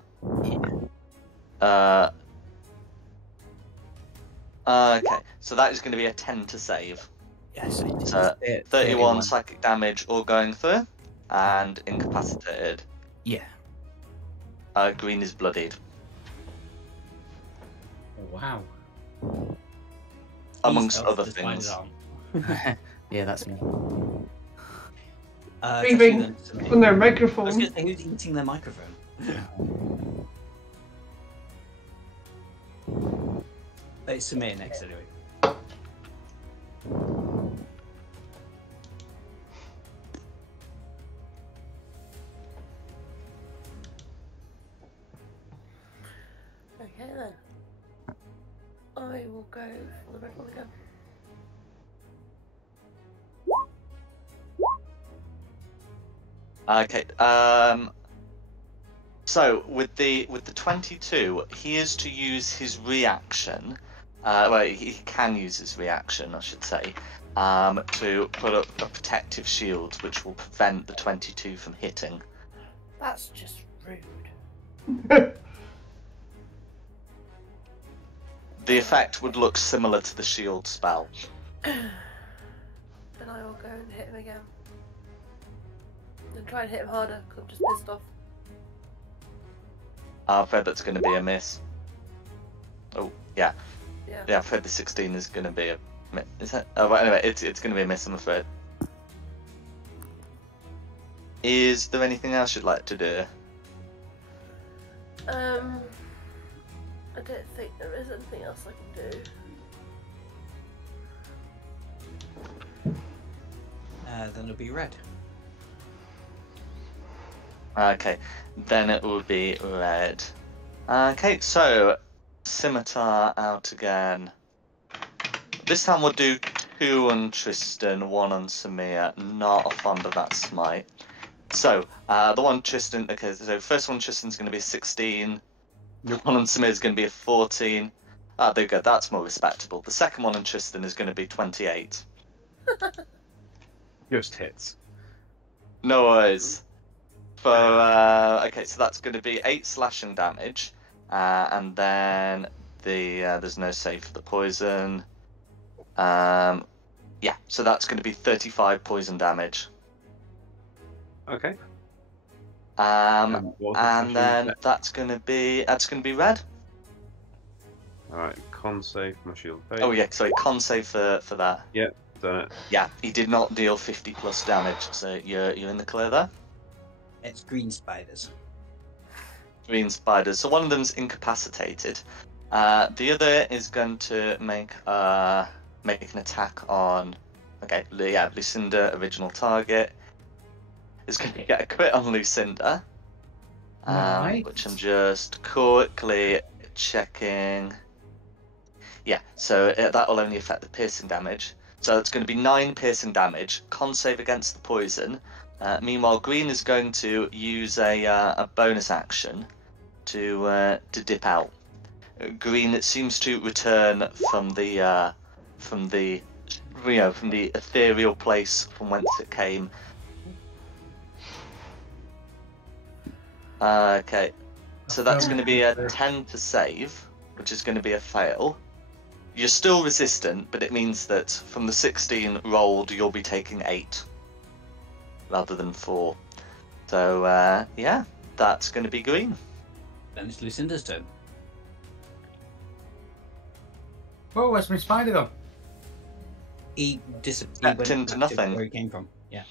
Okay, so that is going to be a 10 to save. Yes. So 31 psychic damage all going through, and incapacitated. Yeah. Green is bloodied. Wow. Amongst other things. Yeah, that's me. Breathing on their I was microphone. going to say, who's eating their microphone? It's Samir next anyway. Okay then. I will go for the red one again. Okay. So with the 22, he is to use his reaction. Well, he can use his reaction, I should say, to put up a protective shield, which will prevent the 22 from hitting. That's just rude. The effect would look similar to the shield spell. Then I will go and hit him again. And try and hit him harder, because I'm just pissed off. I'm afraid that's going to be a miss. Oh, yeah. Yeah. Yeah, I'm afraid the 16 is going to be a miss. Is that? Oh, well, anyway, it's going to be a miss, I'm afraid. Is there anything else you'd like to do? I don't think there is anything else I can do. Then it'll be red. Okay, then it will be red. Okay, so scimitar out again. This time we'll do 2 on Tristan, 1 on Samir. Not fond of that smite. So, the one Tristan, okay, so first one Tristan's going to be 16. The one on Samir is going to be a 14. Ah, there you go, that's more respectable. The second one on Tristan is going to be 28. Just hits. No worries. So, okay, so that's going to be 8 slashing damage. And then there's no save for the poison. Yeah, so that's going to be 35 poison damage. Okay. And then that's gonna be red. Alright, con save, my shield fade. Oh yeah, sorry, con save for that. Yeah, done it. Yeah, he did not deal 50 plus damage, so you're in the clear there. It's green spiders. Green spiders. So one of them's incapacitated. The other is going to make an attack on. Okay, yeah, Lucinda, original target. Is going to get a crit on Lucinda, Right. which I'm just quickly checking. Yeah, so that will only affect the piercing damage. So it's going to be 9 piercing damage, con save against the poison. Meanwhile, Green is going to use a bonus action to dip out. Green seems to return from the ethereal place from whence it came. Okay, so that's going to be a 10 to save, which is going to be a fail. You're still resistant, but it means that from the 16 rolled, you'll be taking 8 rather than 4. So, yeah, that's going to be Green. Then it's Lucinda's turn. Whoa, where's my spider gone? He Stepped went into back to nothing. where he came from. Yeah.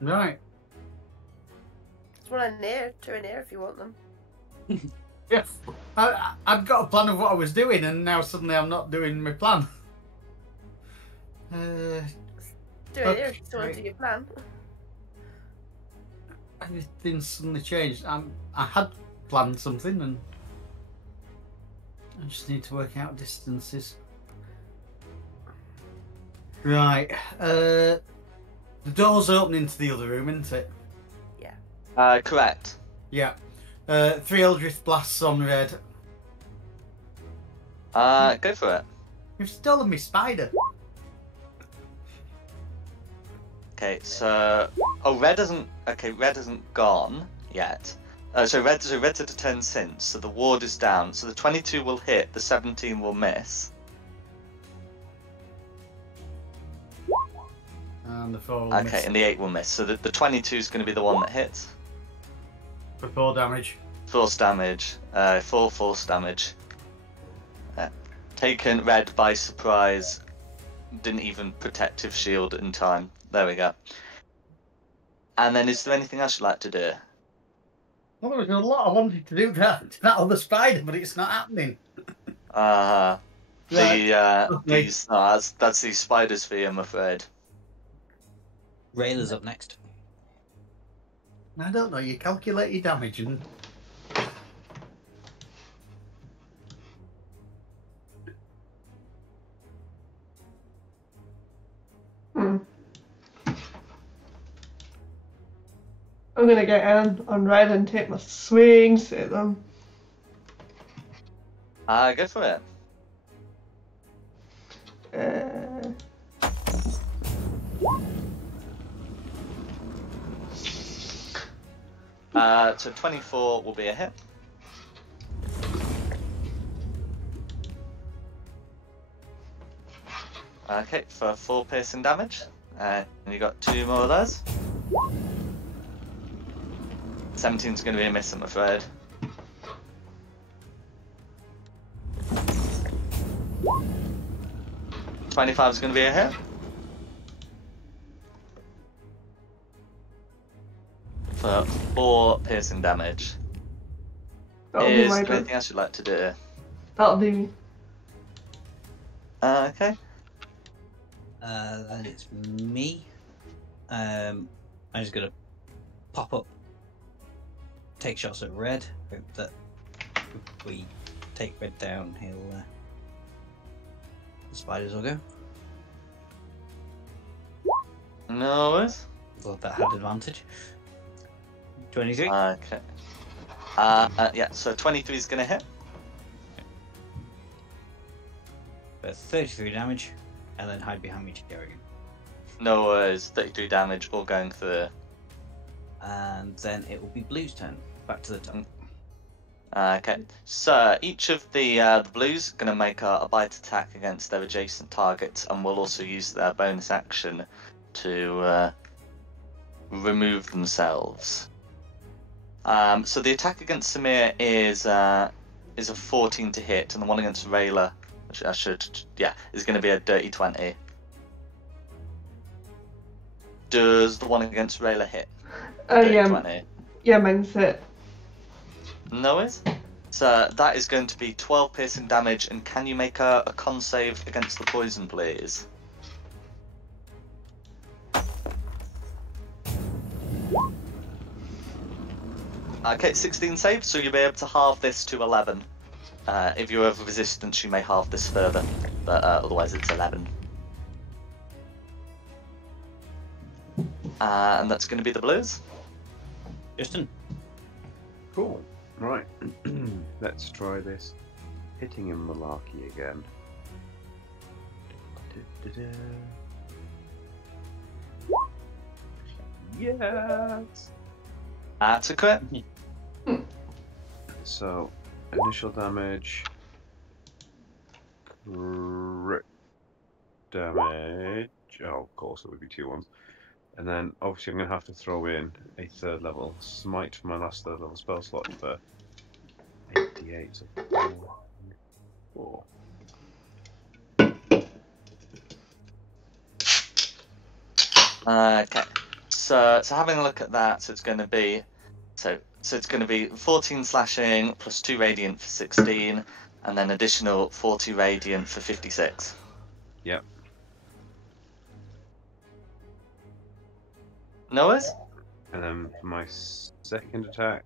Right. There's one in there, 2 in there if you want them. Yeah. I'd got a plan of what I was doing, and now suddenly I'm not doing my plan. Do it there if you still want to do your plan. Everything suddenly changed. I had planned something, and I just need to work out distances. Right. The door's opening to the other room, isn't it? Yeah. Correct. Yeah. 3 Eldritch Blasts on red. Go for it. You've stolen me spider. Okay, so red hasn't gone yet. So red's had a turn since, so the ward is down. So the 22 will hit, the 17 will miss. And the 4 will Okay, miss and the 8 will miss. So the 22 is going to be the one that hits. for 4 damage. Force damage, 4 force damage. Taken red by surprise. Didn't even protective shield in time. There we go. And then, is there anything else you'd like to do? Well, there was a lot I wanted to do to that other spider, but it's not happening. That's these spiders for you, I'm afraid. Rayla's up next. I don't know. You calculate your damage and. I'm gonna get in on red and take my swings at them. Go for it. So 24 will be a hit. Okay, for 4 piercing damage. And you got 2 more of those. 17's going to be a miss, I'm afraid. $25 is going to be a hit. For 4 piercing damage. That'll be Is my there turn. anything else you'd like to do? That'll be me. Okay. Then it's me. I'm just gonna pop up, take shots at Red. Hope that if we take Red down, the spiders will go. No worries. Thought that had advantage. 23. Okay. Yeah, so 23 is going to hit. For 33 damage, and then hide behind me to Kerrigan. No worries. 33 damage, all going through. And then it will be Blue's turn. Back to the top. Okay. So each of the blues going to make a bite attack against their adjacent targets, and will also use their bonus action to remove themselves. So the attack against Samir is a 14 to hit, and the one against Rayla, which is going to be a dirty 20. Does the one against Rayla hit? Dirty Yeah. 20. Yeah, mine's hit. No worries. So that is going to be 12 piercing damage, and can you make a con save against the poison, please? Okay, 16 saves, so you'll be able to halve this to 11. If you have resistance, you may halve this further, but otherwise it's 11. And that's going to be the blues. Justin. Cool. Right. Let's try this. Hitting in malarkey again. Yes! That's a crit. So, initial damage. Crit damage. Oh, of course, it would be 2 ones. And then, obviously, I'm going to have to throw in a 3rd level smite for my last 3rd level spell slot for 88. So 4. Okay. So having a look at that, so it's going to be 14 slashing plus 2 radiant for 16, and then additional 40 radiant for 56. Yep. No worries? And then for my second attack.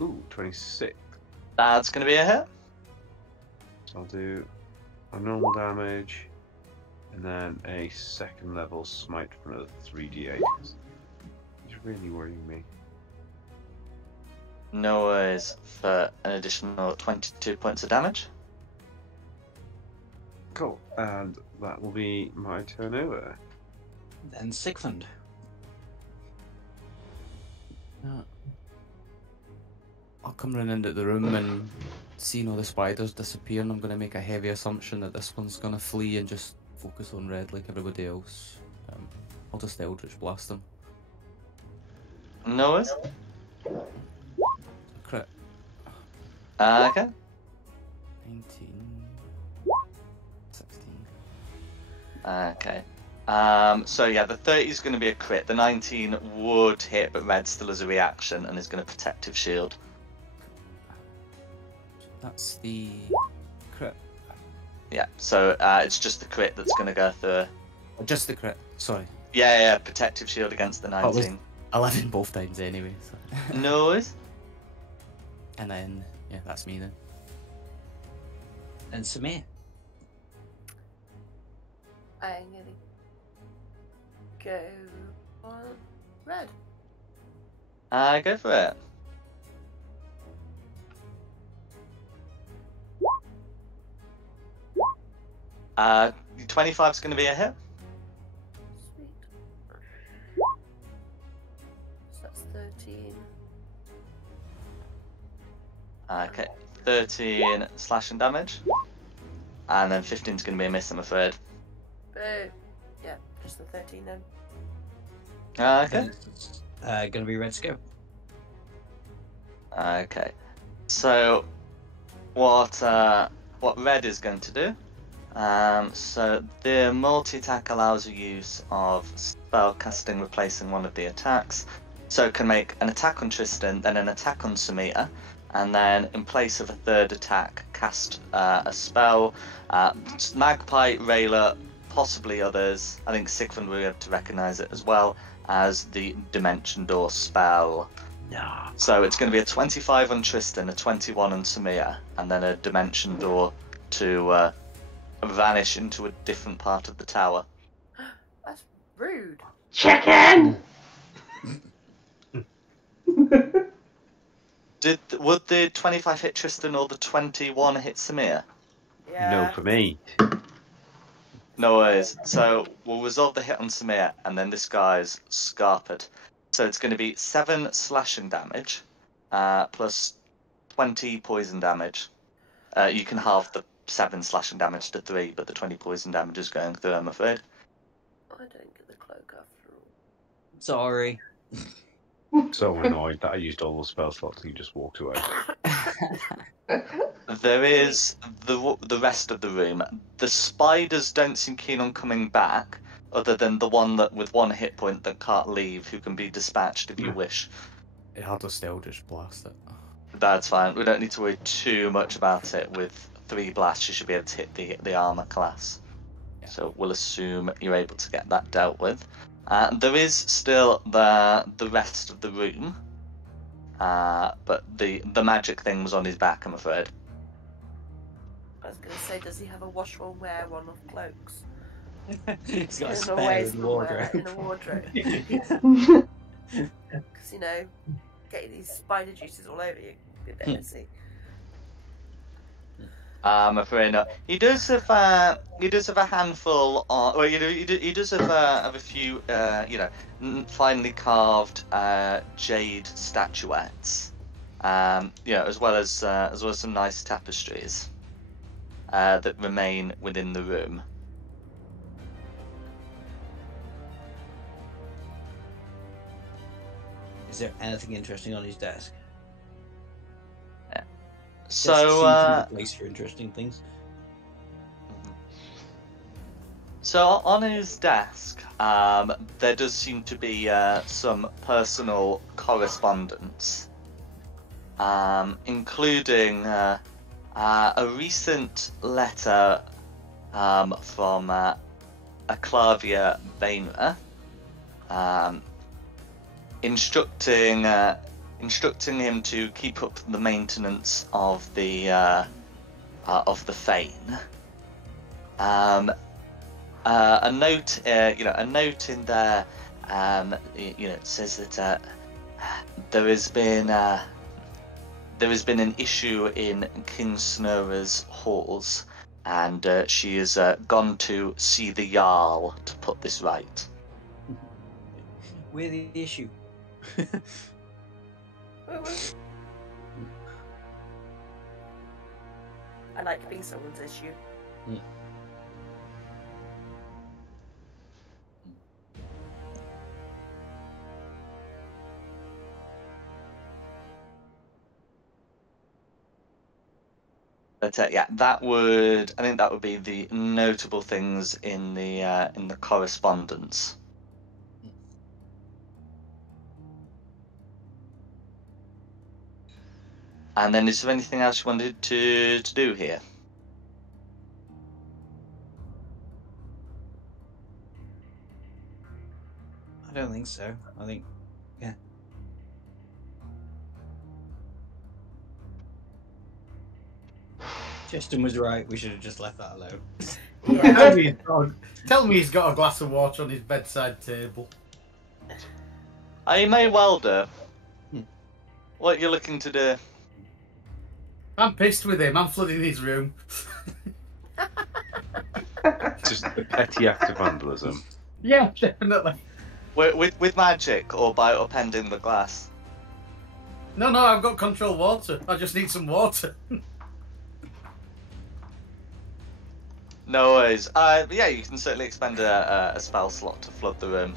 Ooh, 26. That's going to be a hit. So I'll do a normal damage, and then a 2nd level smite for another 3d8. It's really worrying me. No worries, for an additional 22 points of damage. Cool, and that will be my turn over. Then Sigmund. I'll come running into the room and seeing all the spiders disappear, and I'm going to make a heavy assumption that this one's going to flee and just focus on Red like everybody else. I'll just Eldritch Blast them. No worries. Crit. Okay. 19. 16. Okay. So yeah, the 30 is going to be a crit. The 19 would hit, but Red still has a reaction and is going to protective shield. That's the crit. Yeah, so it's just the crit that's going to go through. Oh, just the crit. Sorry. Yeah, protective shield against the 19. It was 11 both times anyway. So. No worries. And then, yeah, that's me then. And Samir. I'm gonna go on Red. Go for it. Uh, 25 is going to be a hit. Sweet. Okay, 13 slashing damage. And then 15's going to be a miss, I'm afraid. Boo. Yeah, just the 13 then. Okay. Gonna be ready to go. Okay. So, what Red is going to do? So the multi-attack allows the use of spell casting replacing one of the attacks. So it can make an attack on Tristan, then an attack on Samir, and then in place of a third attack, cast a spell. Magpie, Rayla, possibly others. I think Sigfund will be able to recognise it as well as the Dimension Door spell. No. So it's going to be a 25 on Tristan, a 21 on Samir, and then a Dimension Door to vanish into a different part of the tower. That's rude. Chicken! Would the 25 hit Tristan or the 21 hit Samir? Yeah. No for me. No worries. So we'll resolve the hit on Samir, and then this guy's scarpered. So it's going to be 7 slashing damage, plus 20 poison damage. You can halve the 7 slashing damage to 3, but the 20 poison damage is going through, I'm afraid. I don't get the cloak after all. Sorry. So annoyed that I used all the spell slots and he just walked away. There is the rest of the room. The spiders don't seem keen on coming back, other than the one that with 1 hit point that can't leave, who can be dispatched if you wish. It had a Eldritch Blast it. That's fine. We don't need to worry too much about it. With 3 blasts, you should be able to hit the armor class. Yeah. So we'll assume you're able to get that dealt with. There is still the rest of the room, but the magic thing was on his back, I'm afraid. I was going to say, does he have a wash one wear one of cloaks? He's got a In spare way in the wardrobe. In a wardrobe. Because, you know, getting these spider juices all over you would be a bit messy. I'm afraid not. He does have a handful of, well, he does have a few, finely carved jade statuettes, as well as some nice tapestries that remain within the room. Is there anything interesting on his desk? So, Desk seems to be a place for interesting things. So on his desk, there does seem to be some personal correspondence, including a recent letter from Aclavia Bainra, instructing him to keep up the maintenance of the fane. A note in there, it says that there has been an issue in King Snura's halls, and she has gone to see the Jarl to put this right. We're the issue. I like being someone's issue. But I think that would be the notable things in the correspondence. And then, is there anything else you wanted to do here? I don't think so. I think, yeah. Justin was right. We should have just left that alone. Tell me he's got a glass of water on his bedside table. I may well do. What you're looking to do? I'm pissed with him. I'm flooding his room. Just a petty act of vandalism. Yeah, definitely. With magic or by upending the glass? No, I've got control water. I just need some water. No worries. Yeah, you can certainly expend a spell slot to flood the room.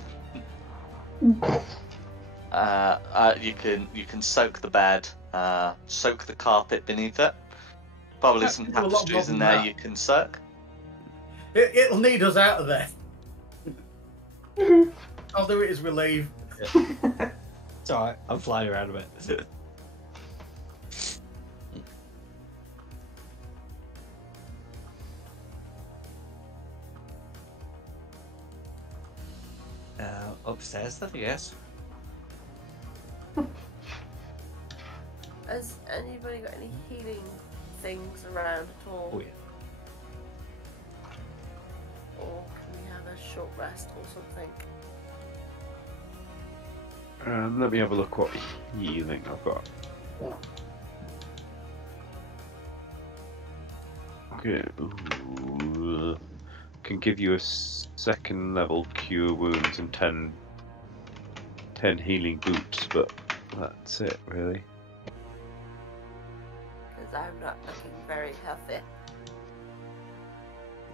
You can soak the bed, soak the carpet beneath it. Probably some Do a lot more tapestries in than there that. you can soak. It'll need us out of there. I'll do it as we leave. It's alright, I'm flying around a bit. Upstairs then, I guess. Has anybody got any healing things around at all? Oh yeah. Or can we have a short rest or something? Let me have a look what healing I've got. Okay. Ooh. Can give you a second level cure wounds and 10 healing boots, but that's it really. Because I'm not looking very healthy.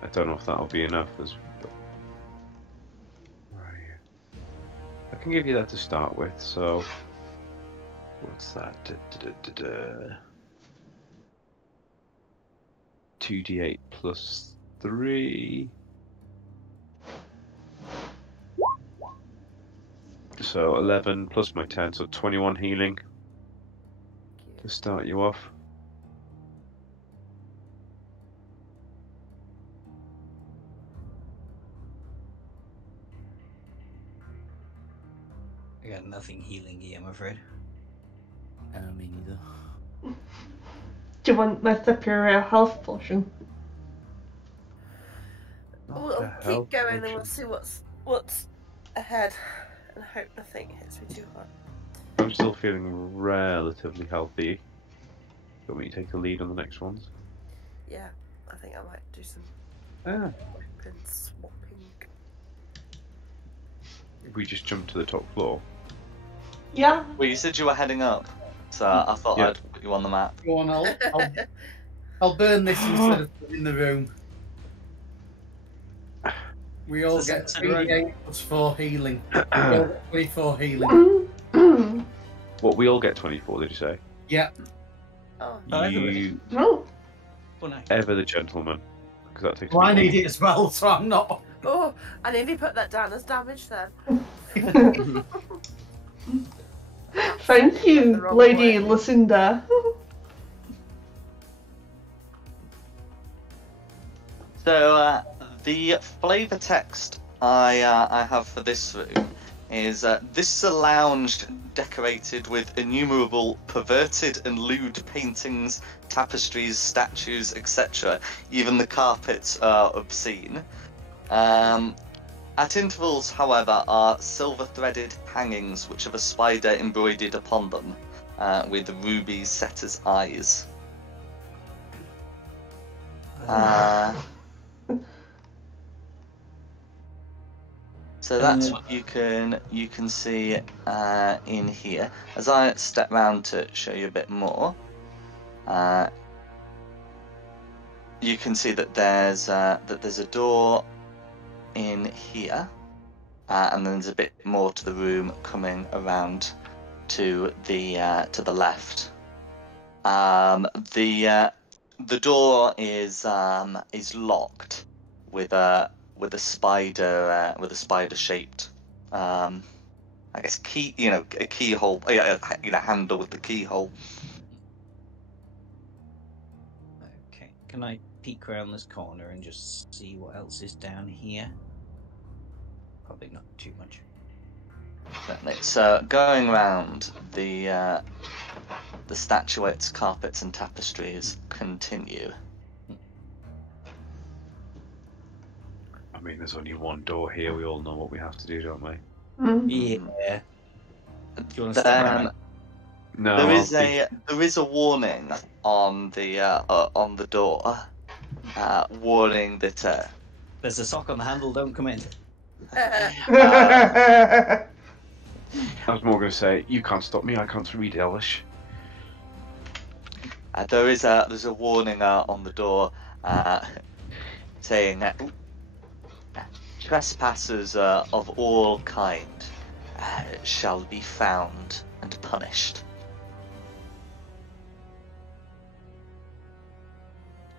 I don't know if that'll be enough as. Right. I can give you that to start with. So, what's that? 2d8 plus 3. So 11 plus my 10, so 21 healing to start you off. I got nothing healing here, I'm afraid. Me neither. Do you want my superior health potion? We'll the keep health going and potion. we'll see what's ahead, and hope nothing hits me too hard. I'm still feeling relatively healthy. Got me to take the lead on the next ones. Yeah, I think I might do some Ah. weapon swapping. If we just jump to the top floor. Yeah. Well, you said you were heading up, so I thought Yeah. I'd put you on the map. Go on, I'll burn this instead of putting in the room. We all So get it's 3d8 plus 4 healing. We all get 24 healing. What, we all get 24, did you say? Yeah. Oh, You Oh. Oh no. ever the gentleman. Because that takes Well, I me need it as well, so I'm not. oh, I nearly put that down as damage then. Thank you, The wrong Lady way. Lucinda. So the flavour text I have for this room is this is a lounge decorated with innumerable perverted and lewd paintings, tapestries, statues, etc. Even the carpets are obscene. At intervals, however, are silver-threaded hangings which have a spider embroidered upon them, with rubies set as eyes. So that's what you can see in here. As I step round to show you a bit more, you can see that there's a door in here, and then there's a bit more to the room coming around to the left. The door is locked with a spider shaped I guess key, a keyhole, handle with the keyhole. Okay, can I peek around this corner and just see what else is down here? Probably not too much. Certainly. So going around, the statuettes, carpets, and tapestries continue. I mean, there's only one door here. We all know what we have to do, don't we? Yeah. Do you want to step around? No. There is a warning on the door, warning that. There's a sock on the handle, don't come in. I was more going to say, you can't stop me. I can't read Elvish. There's a warning on the door saying trespassers of all kind shall be found and punished.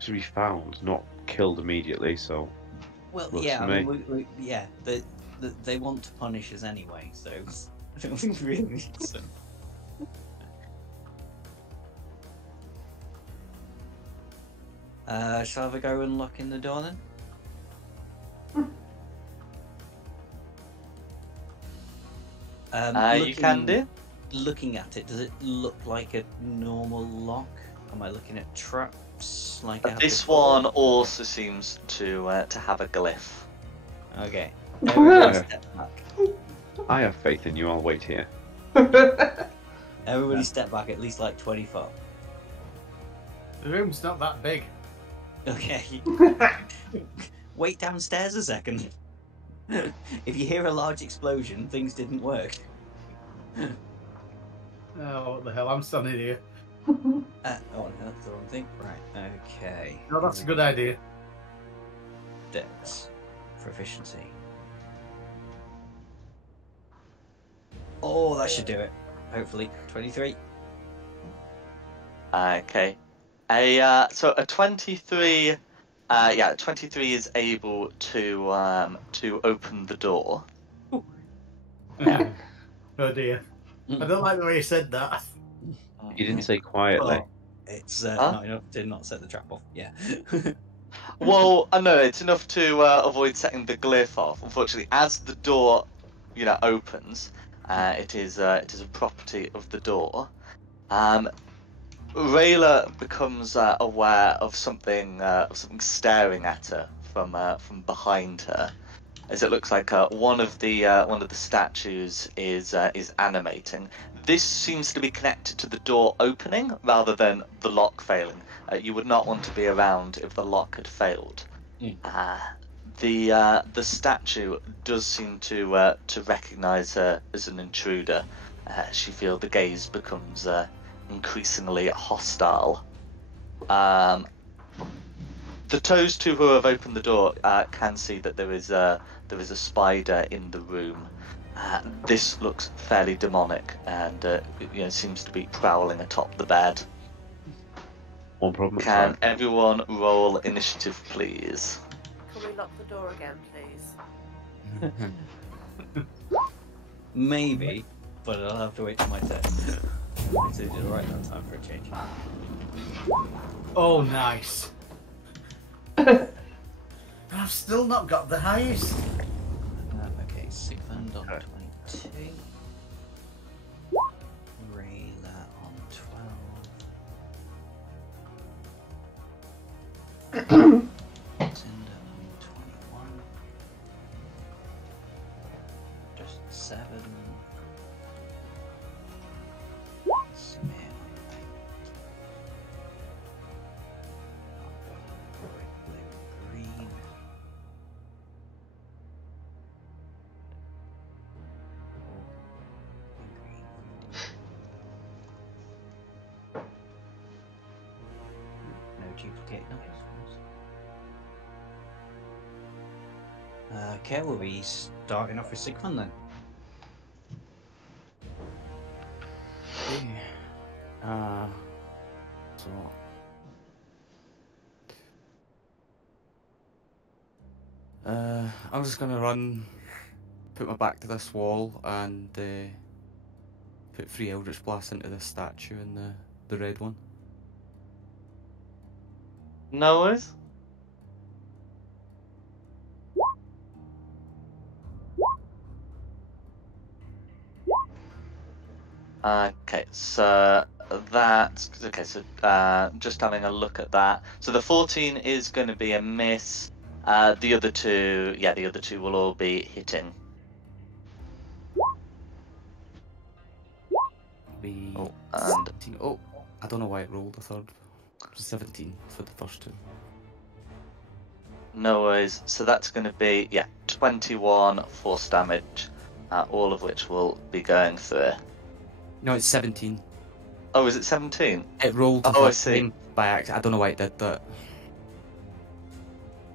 To be found, not killed immediately. So Well, Works yeah, for I mean, yeah, they want to punish us anyway, so I don't think we really need to. Shall we go and lock in the door then? You can do. Looking at it, does it look like a normal lock? Am I looking at traps? Like I have This before? one also seems to have a glyph. Okay. Everybody step back. I have faith in you. I'll wait here. Everybody step back at least like 20 foot. The room's not that big. Okay. Wait downstairs a second. If you hear a large explosion, things didn't work. Oh, what the hell? I'm standing here. Oh, no, that's the wrong thing. Right, okay. No, that's a good idea. Dex. Proficiency. Oh, that should do it. Hopefully. 23. Okay. So a 23. 23 is able to open the door. Oh dear. I don't like the way you said that. You didn't say quietly. Oh, it's not enough to not set the trap off. Yeah. Well, I know it's enough to avoid setting the glyph off. Unfortunately, as the door, opens, it is a property of the door. Rayla becomes aware of something staring at her from behind her, as it looks like one of the statues is animating. This seems to be connected to the door opening rather than the lock failing. You would not want to be around if the lock had failed. The statue does seem to recognise her as an intruder. She feels the gaze becomes increasingly hostile. The toes two who have opened the door can see that there is a spider in the room. This looks fairly demonic and seems to be prowling atop the bed. One problem. Can everyone roll initiative, please? Can we lock the door again, please? Maybe, but I'll have to wait till my turn. I did it right that time for a change. Oh, nice. I've still not got the highest. Okay, Sigmund on 22. Rayla on 12. Cinder on 21. Just 7. Smith. Green. No duplicate numbers. Okay, we'll be starting off with Sigmund then. So I'm just gonna run, put my back to this wall, and put 3 Eldritch Blasts into the statue and the red one. No worries. Okay, so that's okay. So just having a look at that. So the 14 is going to be a miss. The other two will all be hitting. Oh, and 17. Oh, I don't know why it rolled a third. 17 for the first two. No worries. So that's going to be 21 force damage, all of which will be going through. No, it's 17. Oh, is it 17? It rolled the Oh, I first see. time by accident. I don't know why it did that.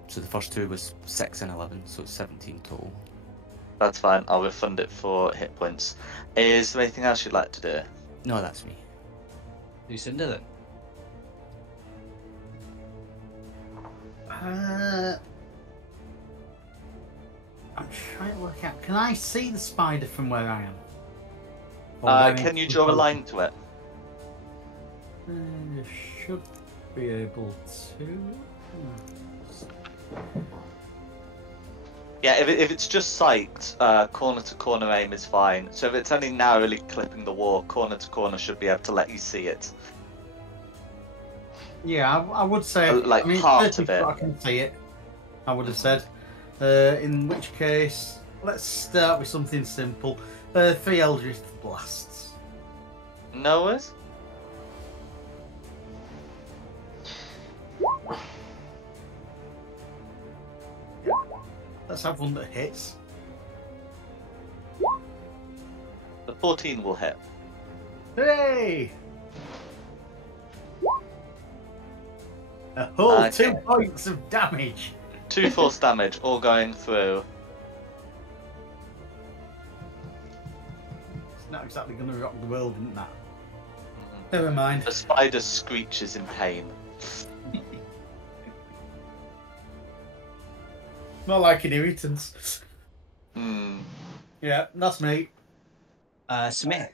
So the first two was 6 and 11, so it's 17 total. That's fine. I'll refund it for hit points. Is there anything else you'd like to do? No, that's me. Lucinda then. I'm trying to work out. Can I see the spider from where I am? Or where Can it's you draw a supposed- line to it? Should be able to. Yeah, if it's just sight, corner to corner aim is fine. So if it's only narrowly clipping the wall, corner to corner should be able to let you see it. Yeah, I would say. Like I mean, part 30 of it. foot, I can see it. I would have said. In which case, let's start with something simple. 3 Eldritch Blasts. No worries. Let's have one that hits. The 14 will hit. Hooray! A whole Okay. 2 points of damage. 2 force damage, all going through. It's not exactly going to rock the world, isn't that? Never mind. The spider screeches in pain. More like an irritants. Hmm. Yeah, that's me. Smith.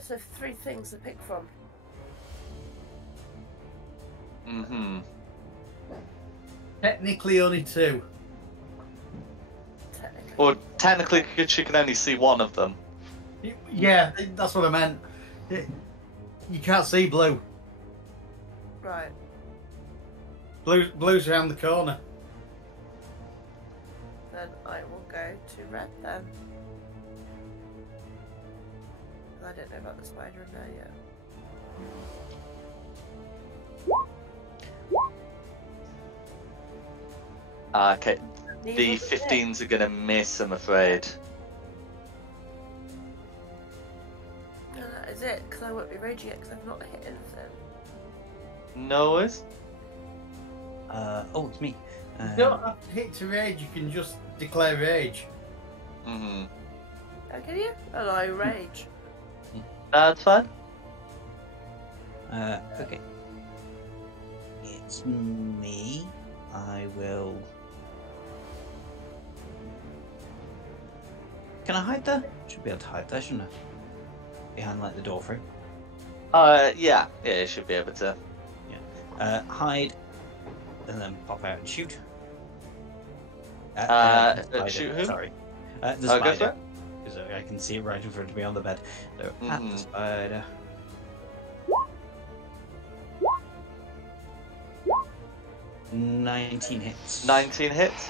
So 3 things to pick from. Mm-hmm. Technically only 2. Technically. Or technically, she can only see one of them. Yeah, that's what I meant. You can't see blue. Right. Blue's around the corner. Then I will go to red then. I don't know about the spider in there yet. Okay. The Neither was it. 15s are gonna miss, I'm afraid. No, that is it, because I won't be raging yet, because I've not hit anything. No worries. Oh, it's me. You don't have to hit to rage, you can just declare rage. Mm-hmm. Oh, can you? Oh, I rage. That's fine. Okay. It's me. I will. Can I hide there? Should be able to hide there, shouldn't I? Behind like the door frame. Yeah, you should be able to. Hide, and then pop out and shoot. Shoot who? Sorry. The Go for spider. it. Because I can see it right in front of me on the bed. So, at the spider. "19 hits. 19 hits.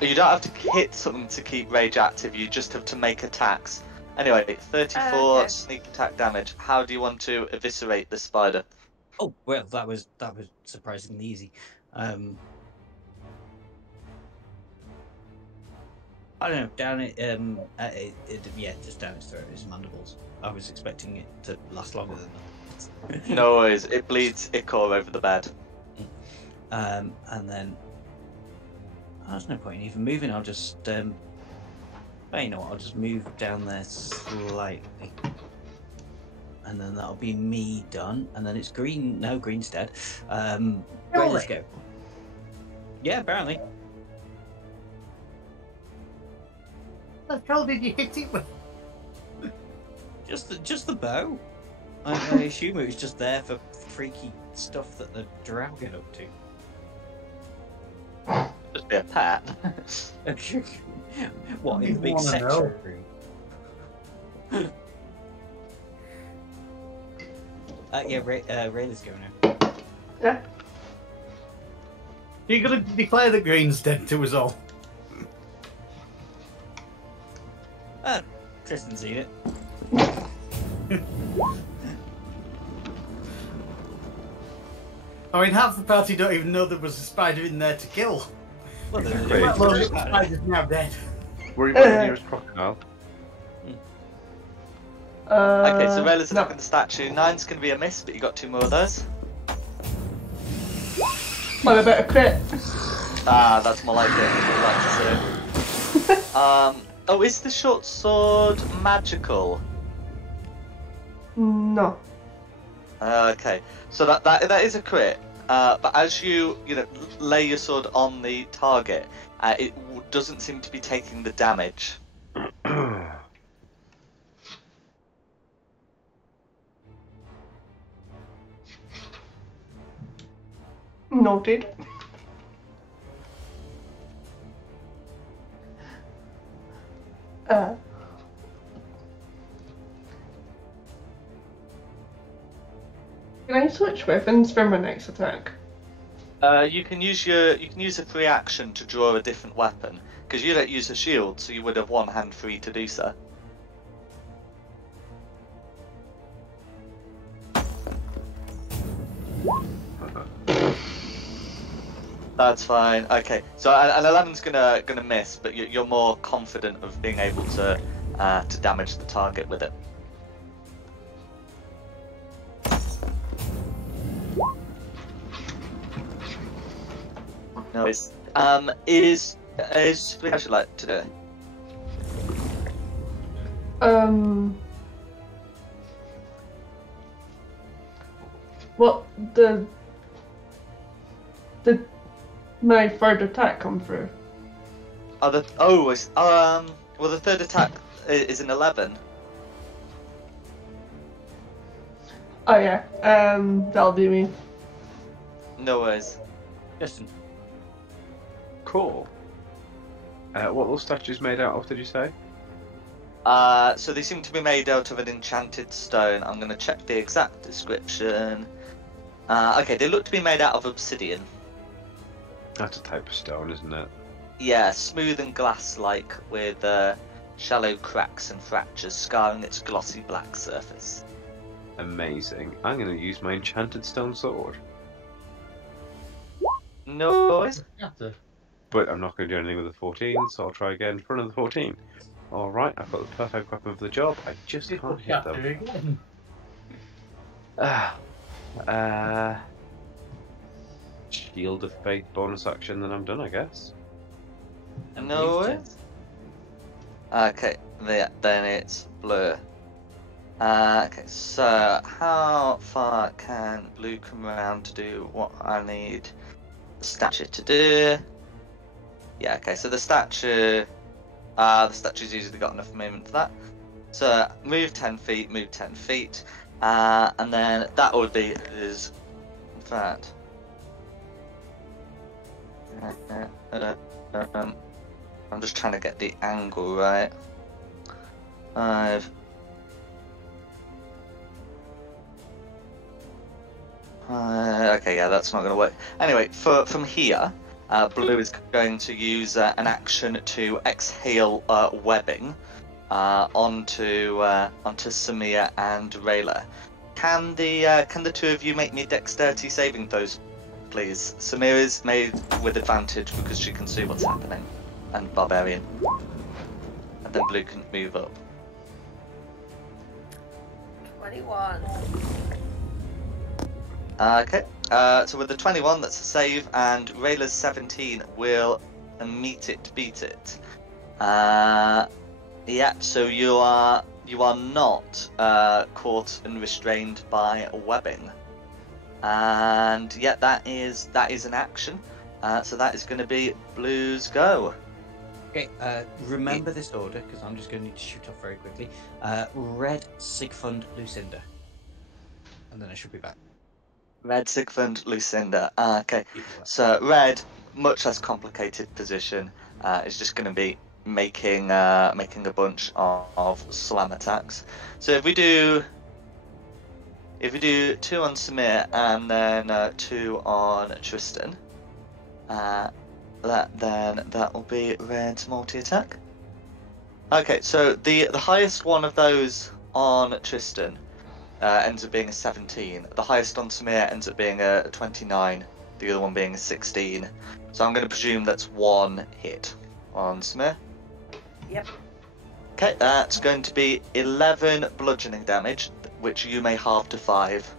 You don't have to hit something to keep rage active, you just have to make attacks. Anyway, 34 Okay. sneak attack damage. How do you want to eviscerate the spider? Oh well, that was surprisingly easy. I don't know. Down it, yeah, just down its throat, his mandibles. I was expecting it to last longer than that. No worries, it bleeds ichor over the bed. And then there's no point in even moving. I'll just, well, you know what? I'll just move down there slightly, and then that'll be me done. And then it's green. No, green's dead. Right, let's go. Yeah, apparently. What the hell did you hit it with? Just the bow. I assume it was just there for freaky stuff that the drow get up to. Just be a pet. What, in the big wanna section know. room? Yeah, Rayla's going now. Yeah. You're going to declare that green's dead to us all. Tristan's seen it. I mean, half the party don't even know there was a spider in there to kill. Well, Great. Let alone the spider's now dead. Worry about the nearest crocodile. Okay, so Rayla's no. attacking the statue. 9's going to be a miss, but you got 2 more of those. What about a crit? Ah, that's more like it. I'd like to see. Oh, is the short sword magical? No. Okay, so that is a crit. But as you lay your sword on the target, it doesn't seem to be taking the damage. Noted. Can I switch weapons for my next attack? You can use a free action to draw a different weapon because you don't use a shield, so you would have one hand free to do so. That's fine. Okay, so an 11's gonna miss, but you're more confident of being able to damage the target with it. No, is what would you like to do? What did my third attack come through? Well, the third attack is an 11. Oh yeah, that'll be me. No worries. Justin. Cool. What are those statues made out of, did you say? So they seem to be made out of an enchanted stone. I'm going to check the exact description. Okay, they look to be made out of obsidian. That's a type of stone, isn't it? Yeah, smooth and glass-like, with shallow cracks and fractures scarring its glossy black surface. Amazing. I'm going to use my enchanted stone sword. No worries. But I'm not going to do anything with the 14, so I'll try again for another 14. Alright, I've got the perfect weapon for the job. I just can't hit them. Shield of Faith bonus action, then I'm done, I guess. No worries. Okay, then it's blue. Okay, so how far can blue come around to do what I need the statue to do? Yeah, okay, so the statue's usually got enough movement for that. So move 10 feet, and then that would be his that. I'm just trying to get the angle right. Okay, yeah, that's not going to work. Anyway, from here, blue is going to use an action to exhale webbing onto Samir and Rayla. Can the two of you make me dexterity saving throws, please? Samir is made with advantage because she can see what's happening, and barbarian, and then blue can move up. 21. Okay, so with the 21, that's a save, and Rayla's 17 will beat it. Yeah, so you are not caught and restrained by webbing, and yeah, that is an action. So that is going to be Blue's go. Okay, remember this order, because I'm just going to need to shoot off very quickly. Red, Sigfund, Lucinda. And then I should be back. Red, Sigfund, Lucinda. Okay, so Red, much less complicated position, is just going to be making a bunch of slam attacks. So if we do 2 on Samir and then 2 on Tristan, that will be Red's multi-attack. Okay, so the highest one of those on Tristan ends up being a 17. The highest on Samir ends up being a 29. The other one being a 16. So I'm going to presume that's 1 hit on Samir. Yep. Okay, that's going to be 11 bludgeoning damage, which you may halve to 5.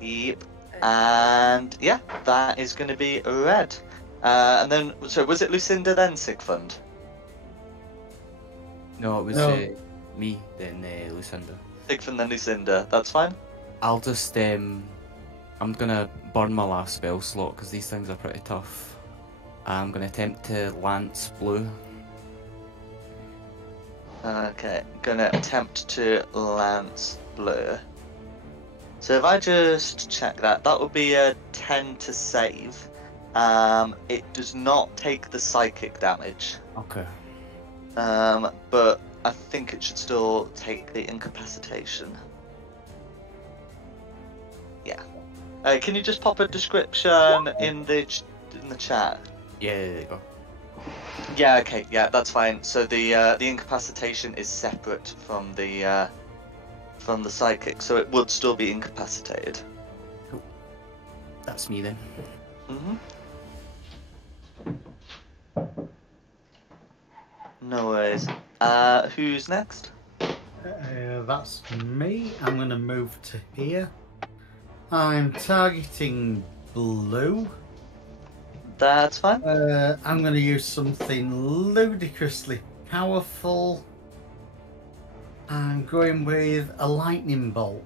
Yep. And yeah, that is going to be red. And then, so was it Lucinda then Sigfund? No, it was No. me, then Lucinda. Sigfund then Lucinda, that's fine. I'll just, I'm gonna burn my last spell slot because these things are pretty tough. I'm gonna attempt to lance blue. Okay, gonna attempt to lance blue. So if I just check that, that would be a 10 to save. It does not take the psychic damage. Okay. But I think it should still take the incapacitation. Yeah. Can you just pop a description in the chat? Yeah, there you go. Yeah. Okay. Yeah, that's fine. So the incapacitation is separate from the psychic, so it would still be incapacitated. Cool. That's me then. No worries. Who's next? That's me. I'm going to move to here. I'm targeting blue. That's fine. I'm going to use something ludicrously powerful. I'm going with a lightning bolt.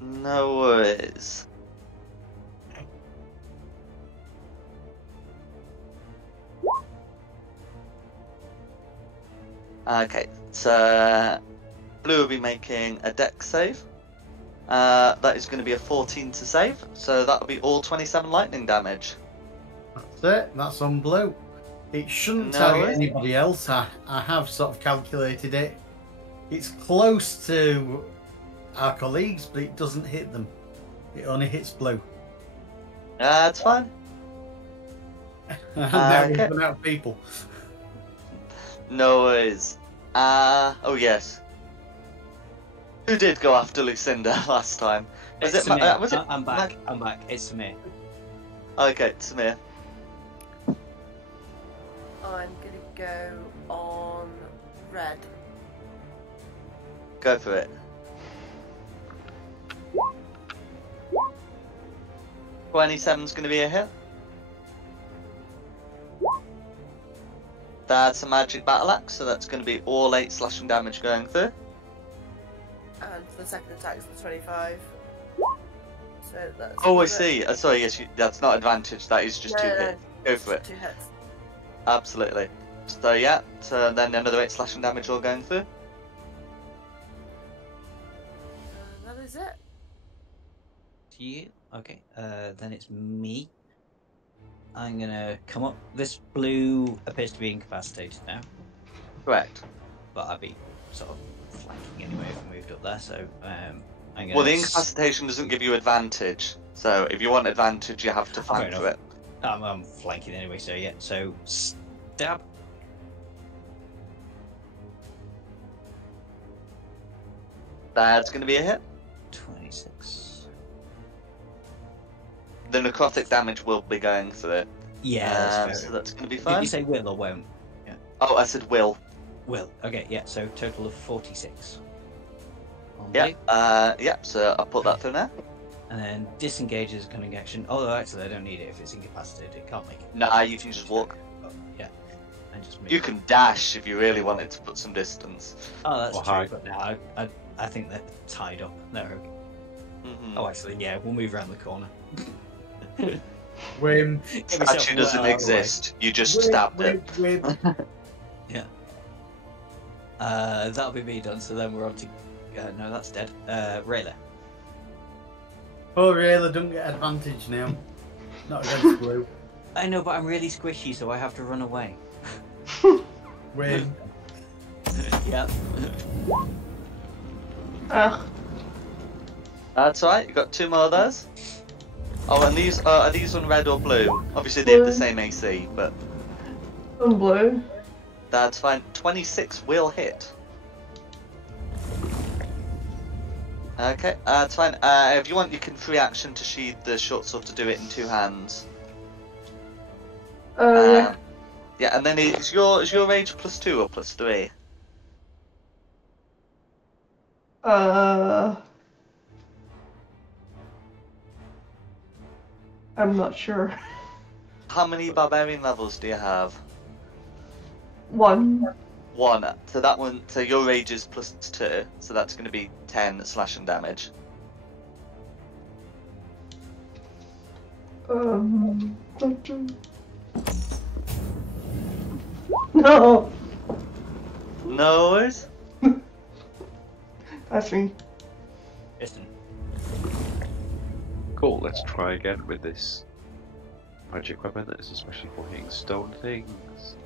No worries. Okay, so blue will be making a dex save. That is going to be a 14 to save, so that'll be all 27 lightning damage. That's it. That's on blue. It shouldn't No target worries. anybody else. I have sort of calculated it. It's close to our colleagues, but it doesn't hit them. It only hits blue. That's fine. And now we've Okay. run out of people. No worries. Oh yes. Who did go after Lucinda last time? Was It's it? Samir. Was it? I'm back. I'm back. It's Samir. Okay, Samir. I'm gonna go on red. Go for it. 27's going to be a hit. That's a magic battle axe, so that's going to be all 8 slashing damage going through. And the second attack's the 25. So that's. Oh, I see. Sorry, yes, that's not advantage. That is just 2 No, no, hits. Go for it. 2 hits. Absolutely. So yeah, so then another 8 slashing damage all going through. That is it. To you. Okay. Then it's me. I'm gonna come up. This blue appears to be incapacitated now, Correct. but I'd be sort of flanking anyway if I moved up there. So I'm gonna. Well, the incapacitation doesn't give you advantage, so if you want advantage, you have to Fair flank enough. for it. I'm flanking anyway. So yeah. So stab. That's going to be a hit. 26. The necrotic damage will be going through it. Yeah, that's fair. So that's going to be Did fine. you say will or won't? Oh, I said will. Will. Okay, yeah, so total of 46. On Yeah. blue. Yeah. So I'll put that through now. And then disengage is a cunning action. Although actually I don't need it if it's incapacitated. It can't make it. Nah, you can just walk. Oh, yeah. And just move. You can dash if you really wanted to put some distance. Oh, that's Or true. hide. But now I think they're tied up. They're okay. Mm-hmm. Oh, actually, yeah, we'll move around the corner. Wim. Get myself Statue well doesn't out of the way. exist. You just stabbed it. Wim. Yeah. That'll be me done. So then we're on to. No, that's dead. Rayla. Oh, really? Don't get advantage now. Not against blue. I know, but I'm really squishy, so I have to run away. Wim. Yeah. Ugh. That's alright. You got 2 more of those. Oh, and these are these on red or blue? Obviously they have the Blue. same AC, but I'm blue. that's fine. 26 will hit. Okay, that's fine. If you want, you can free action to sheathe the short sword to do it in 2 hands. Yeah. Yeah, and then is your rage +2 or +3? I'm not sure. How many barbarian levels do you have? 1. 1. So that one. So your rage is +2. So that's going to be 10 slashing damage. No. No worries. That's me. Listen. Cool, let's try again with this magic weapon that is especially for hitting stone things.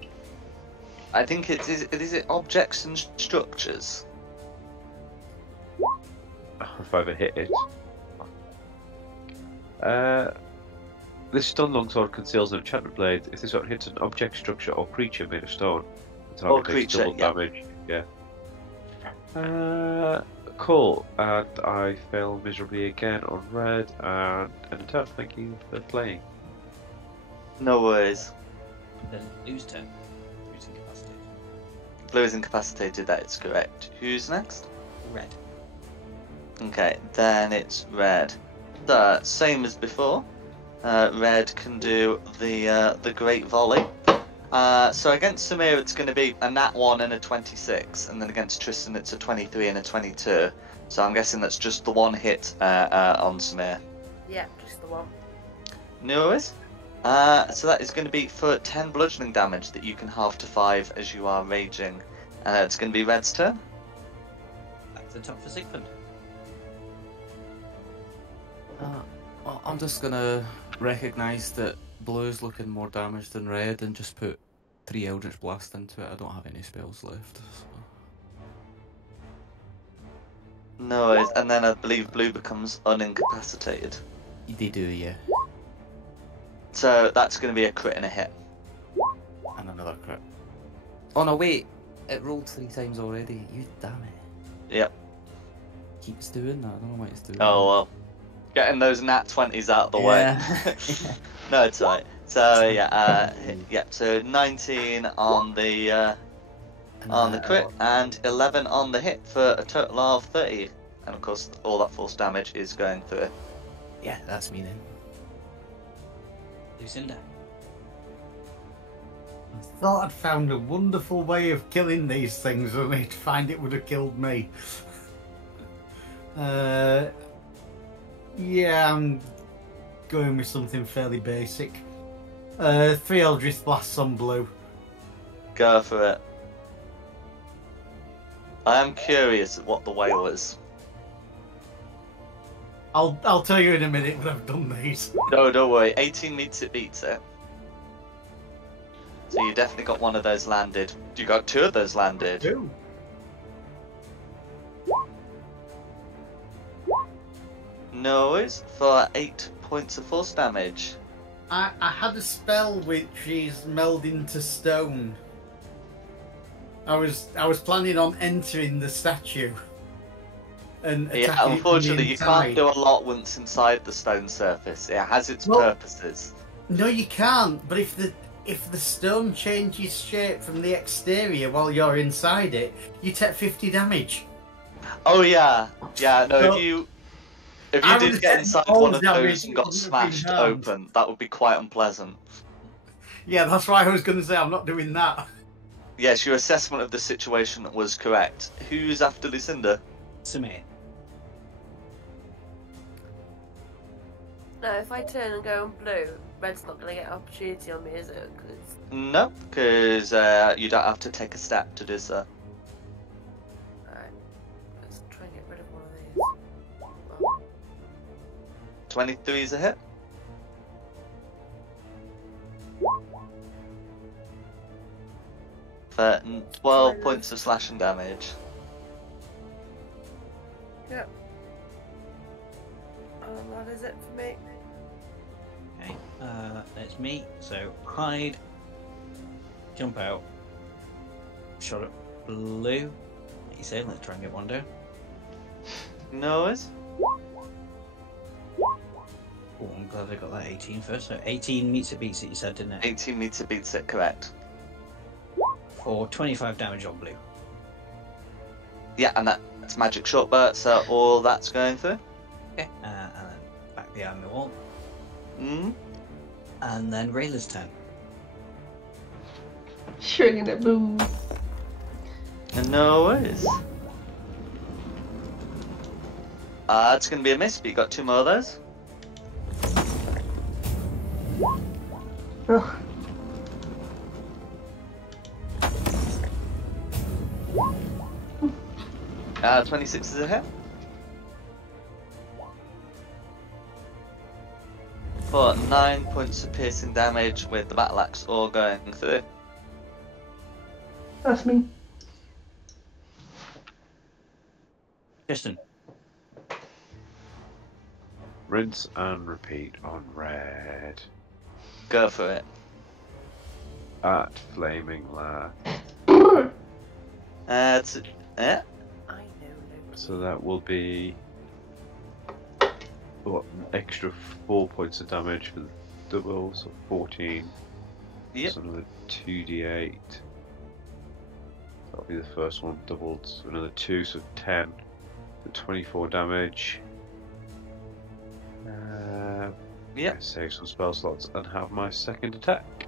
I think it is objects and structures. If I ever hit it. This stone longsword conceals an enchantment blade. If this weapon hits an object, structure, or creature made of stone, the target takes creature, double yeah. damage. Yeah. Cool. And I fail miserably again on red and an attack. Thank you for playing. No worries. Then Blue's turn. Who's incapacitated? Blue is incapacitated. That is correct. Who's next? Red. Okay, then it's red. So same as before. Red can do the great volley. So against Samir it's going to be a nat 1 and a 26, and then against Tristan it's a 23 and a 22. So I'm guessing that's just the one hit on Samir. Yeah, just the one. No worries. So that is going to be for 10 bludgeoning damage that you can halve to 5 as you are raging. It's going to be Red's turn. Back to the top for Sigmund. Well, I'm just gonna recognise that Blue's looking more damaged than Red and just put 3 Eldritch Blast into it. I don't have any spells left. So. No worries. And then I believe Blue becomes unincapacitated. They do, yeah. So that's going to be a crit and a hit. And another crit. Oh no, wait! It rolled 3 times already. You damn it. Yep. Keeps doing that. I don't know why it's doing Oh well. Getting those nat 20s out of the way. No, it's alright. So yeah, so 19 on the crit and 11 on the hit for a total of 30. And of course, all that force damage is going through. Yeah, that's me then. Lucinda. I thought I'd found a wonderful way of killing these things, only to find it would have killed me. Yeah, I'm going with something fairly basic. 3 Eldritch Blasts on Blue. Go for it. I am curious what the whale is. I'll tell you in a minute when I've done these. No, don't worry. 18 meets it, beats it. So you definitely got one of those landed. You got 2 of those landed. 2. No worries, for 8 points of force damage. I had a spell which is meld into stone. I was planning on entering the statue and attacking Yeah, unfortunately it you from the can't inside. do a lot once inside the stone surface. It has its purposes. No, you can't. But if the stone changes shape from the exterior while you're inside it, you take 50 damage. Oh yeah, no. So, if I you did would've get taken inside all one of damage, those and it got wouldn't have been smashed harmed. open, that would be quite unpleasant. Yeah, that's why I was going to say I'm not doing that. Yes, your assessment of the situation was correct. Who's after Lucinda? Samir. No, if I turn and go on Blue, Red's not going to get an opportunity on me, is it? 'Cause it's... No, because you don't have to take a step to do so. Alright, let's try and get rid of one of these. Well, 23 is a hit. For 12 points of slashing damage. yep. That is it for me. Okay, that's me. So hide, jump out, shot at Blue. Like you say, let's try and get one down. No worries. Oh, I'm glad I got that 18 first. So 18 meets it, beats it, you said, didn't it? 18 meter beats it, correct. For 25 damage on blue. Yeah, and that's magic short burst, so all that's going through. Okay. And then back behind the wall. Mm. And then Rayla's turn. Shrinking it, boo. No worries. It's going to be a miss, but you got 2 more of those. Ugh. Uh, 26 is a hit. For 9 points of piercing damage with the battle axe all going through. That's me. Tristan. Rinse and repeat on red. Go for it. At Flaming Laugh. It's, yeah. I know. So that will be what, extra 4 points of damage for the double, so 14. Yep. So another 2d8. That'll be the first one doubled. So another 2, so 10. So 24 damage. Yep. I save some spell slots and have my second attack.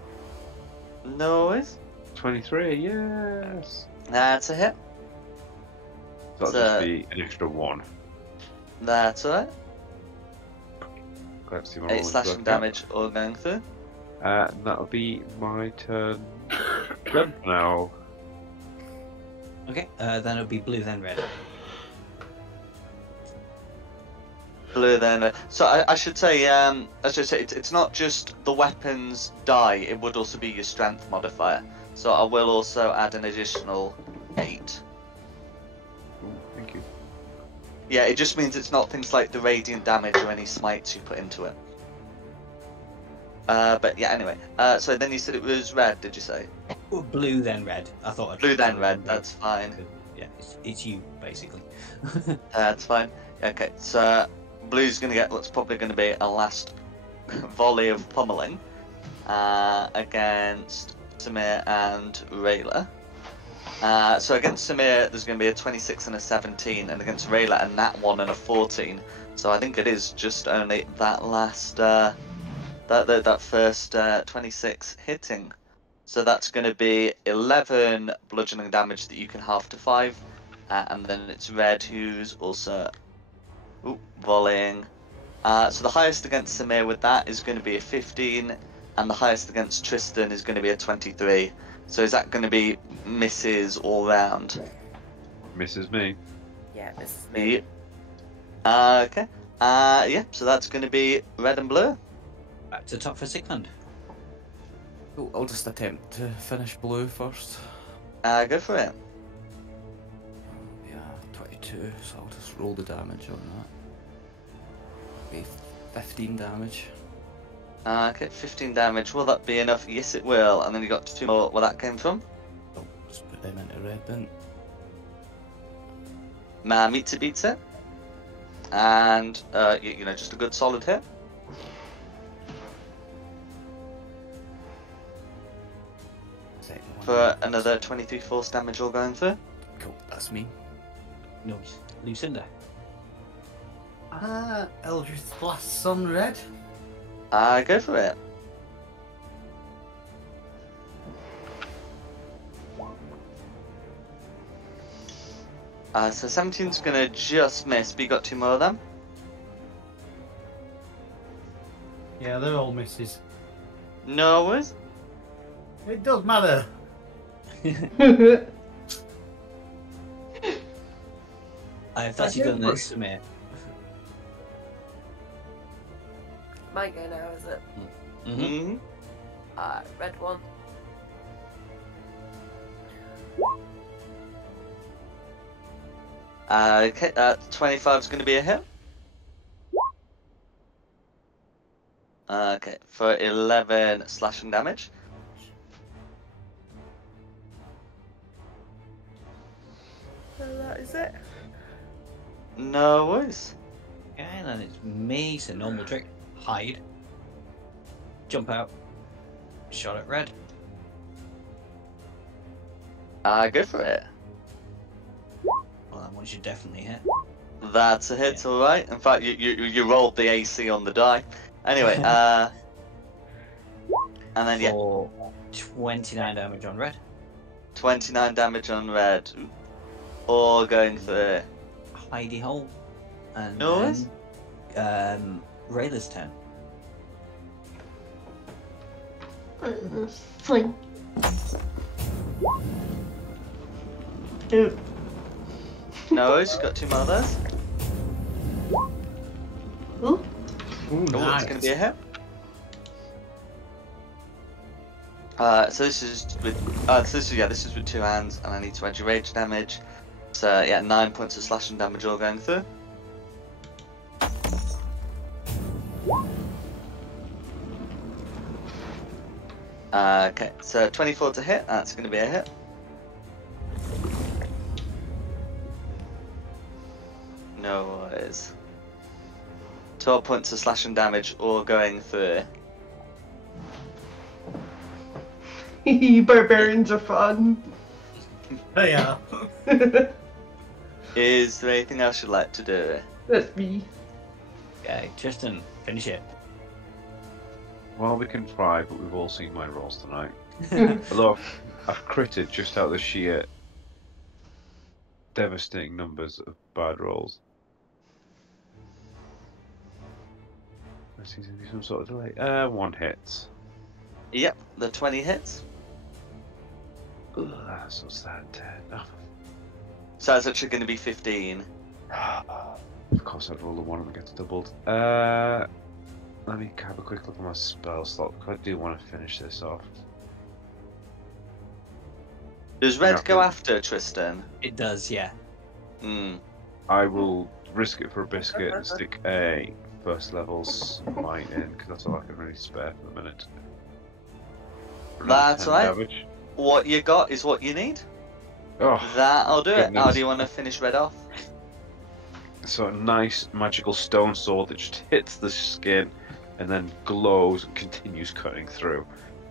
No worries. 23, yes! That's a hit. That'll just be an extra 1. That's alright. Glad to see my 8 rolls slashing work out. damage all going through. And that'll be my turn. Done for now. Okay. Then it'll be blue, then red. Blue then. So I should say, it's not just the weapons die, it would also be your strength modifier. So I will also add an additional 8. Ooh, thank you. Yeah, it just means it's not things like the radiant damage or any smites you put into it. But yeah, anyway. So then you said it was red, did you say? Oh, blue, then red. I thought I'd Blue then red, that's fine. Yeah, it's you, basically. That's fine. Okay, so blue's going to get what's probably going to be a last volley of pummeling against Samir and Rayla. So against Samir, there's going to be a 26 and a 17, and against Rayla, a nat 1 and a 14. So I think it is just only that last, that first 26 hitting. So that's going to be 11 bludgeoning damage that you can half to 5, and then it's Red who's also volleying. So the highest against Samir with that is going to be a 15, and the highest against Tristan is going to be a 23. So is that going to be misses all round? Misses me. Yeah, this is me. Yep. Okay. Yeah, so that's going to be red and blue. Back to top for Sigmund. Oh, I'll just attempt to finish blue first. Go for it. Yeah, 22, so I'll just roll the damage on that. Be 15 damage. Okay, 15 damage. Will that be enough? Yes, it will. And then you got 2 more. Where that came from? I'll just put them into red then. Meets it, beats it. And, you know, just a good solid hit. Second one. For another 23 force damage all going through. Cool, that's me. Nice. Lucinda. Eldritch Blast on red. Go for it. So 17's gonna just miss, but you got 2 more of them. Yeah, they're all misses. No worries. It does matter. I've actually done this, Samir. My go now, is it? Mm-hmm. Red one. Okay, 25's going to be a hit. Okay, for 11 slashing damage. So that is it. No worries. Okay, then it's me, so normal trick. hide, jump out, shot at red. Go for it. Well, that one should definitely hit. That's a hit, alright. In fact, you rolled the AC on the die. Anyway, and then, yeah. For 29 damage on red. 29 damage on red. Or going for Hidey hole. And Noise? then, Rayla's turn. Fling. Ooh. No, she's got 2 more of those. Ooh. Ooh, Oh, nice. it's going to be a hit. So this is with this is with 2 hands, and I need to add your rage damage. So yeah, 9 points of slashing damage all going through. Okay, so 24 to hit. That's going to be a hit. No worries. 12 points of slashing damage all going through. Barbarians are fun. They are. Is there anything else you'd like to do? That's me. Okay, Tristan, finish it. Well, we can try, but we've all seen my rolls tonight. Although I've critted just out of the sheer devastating numbers of bad rolls. There seems to be some sort of delay. 1 hit. Yep, the 20 hits. Ugh, so what's that? 10. Oh. So that's actually going to be 15. Of course, I'd roll the 1 and it gets doubled. Let me have a quick look at my spell slot, because I do want to finish this off. Does red Yeah. go after Tristan? It does, yeah. I will risk it for a biscuit and stick a first level smite in, because that's all I can really spare for the minute. For another That's 10 right. damage. What you got is what you need. Oh, That'll do it. goodness. How do you want to finish red off? so a nice magical stone sword that just hits the skin and then glows and continues cutting through.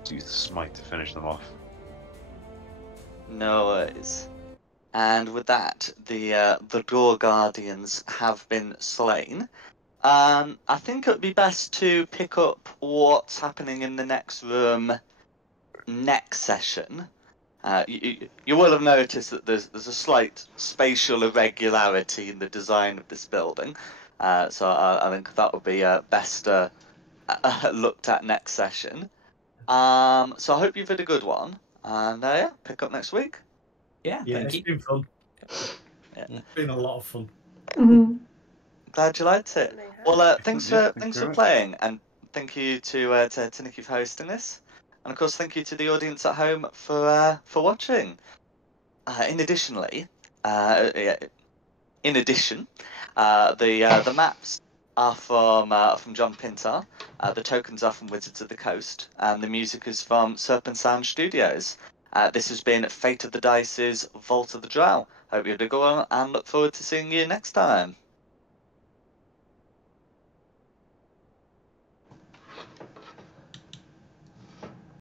To use the smite to finish them off. No worries. And with that, the Door Guardians have been slain. I think it would be best to pick up what's happening in the next room next session. You will have noticed that there's a slight spatial irregularity in the design of this building. So I think that would be best looked at next session. So I hope you've had a good one. And yeah, pick up next week. Yeah, Yeah, thank it's you. been fun. Yeah. It's been a lot of fun. Mhm. Glad you liked it. Well, thanks Yeah, for thank you thanks for very much. playing, and thank you to Nikki for hosting this, and of course thank you to the audience at home for watching. In addition, the maps are from John Pintar, the tokens are from Wizards of the Coast, and the music is from Serpent Sound Studios. This has been Fate of the Dice's Vault of the Drow. Hope you had a good one, and look forward to seeing you next time.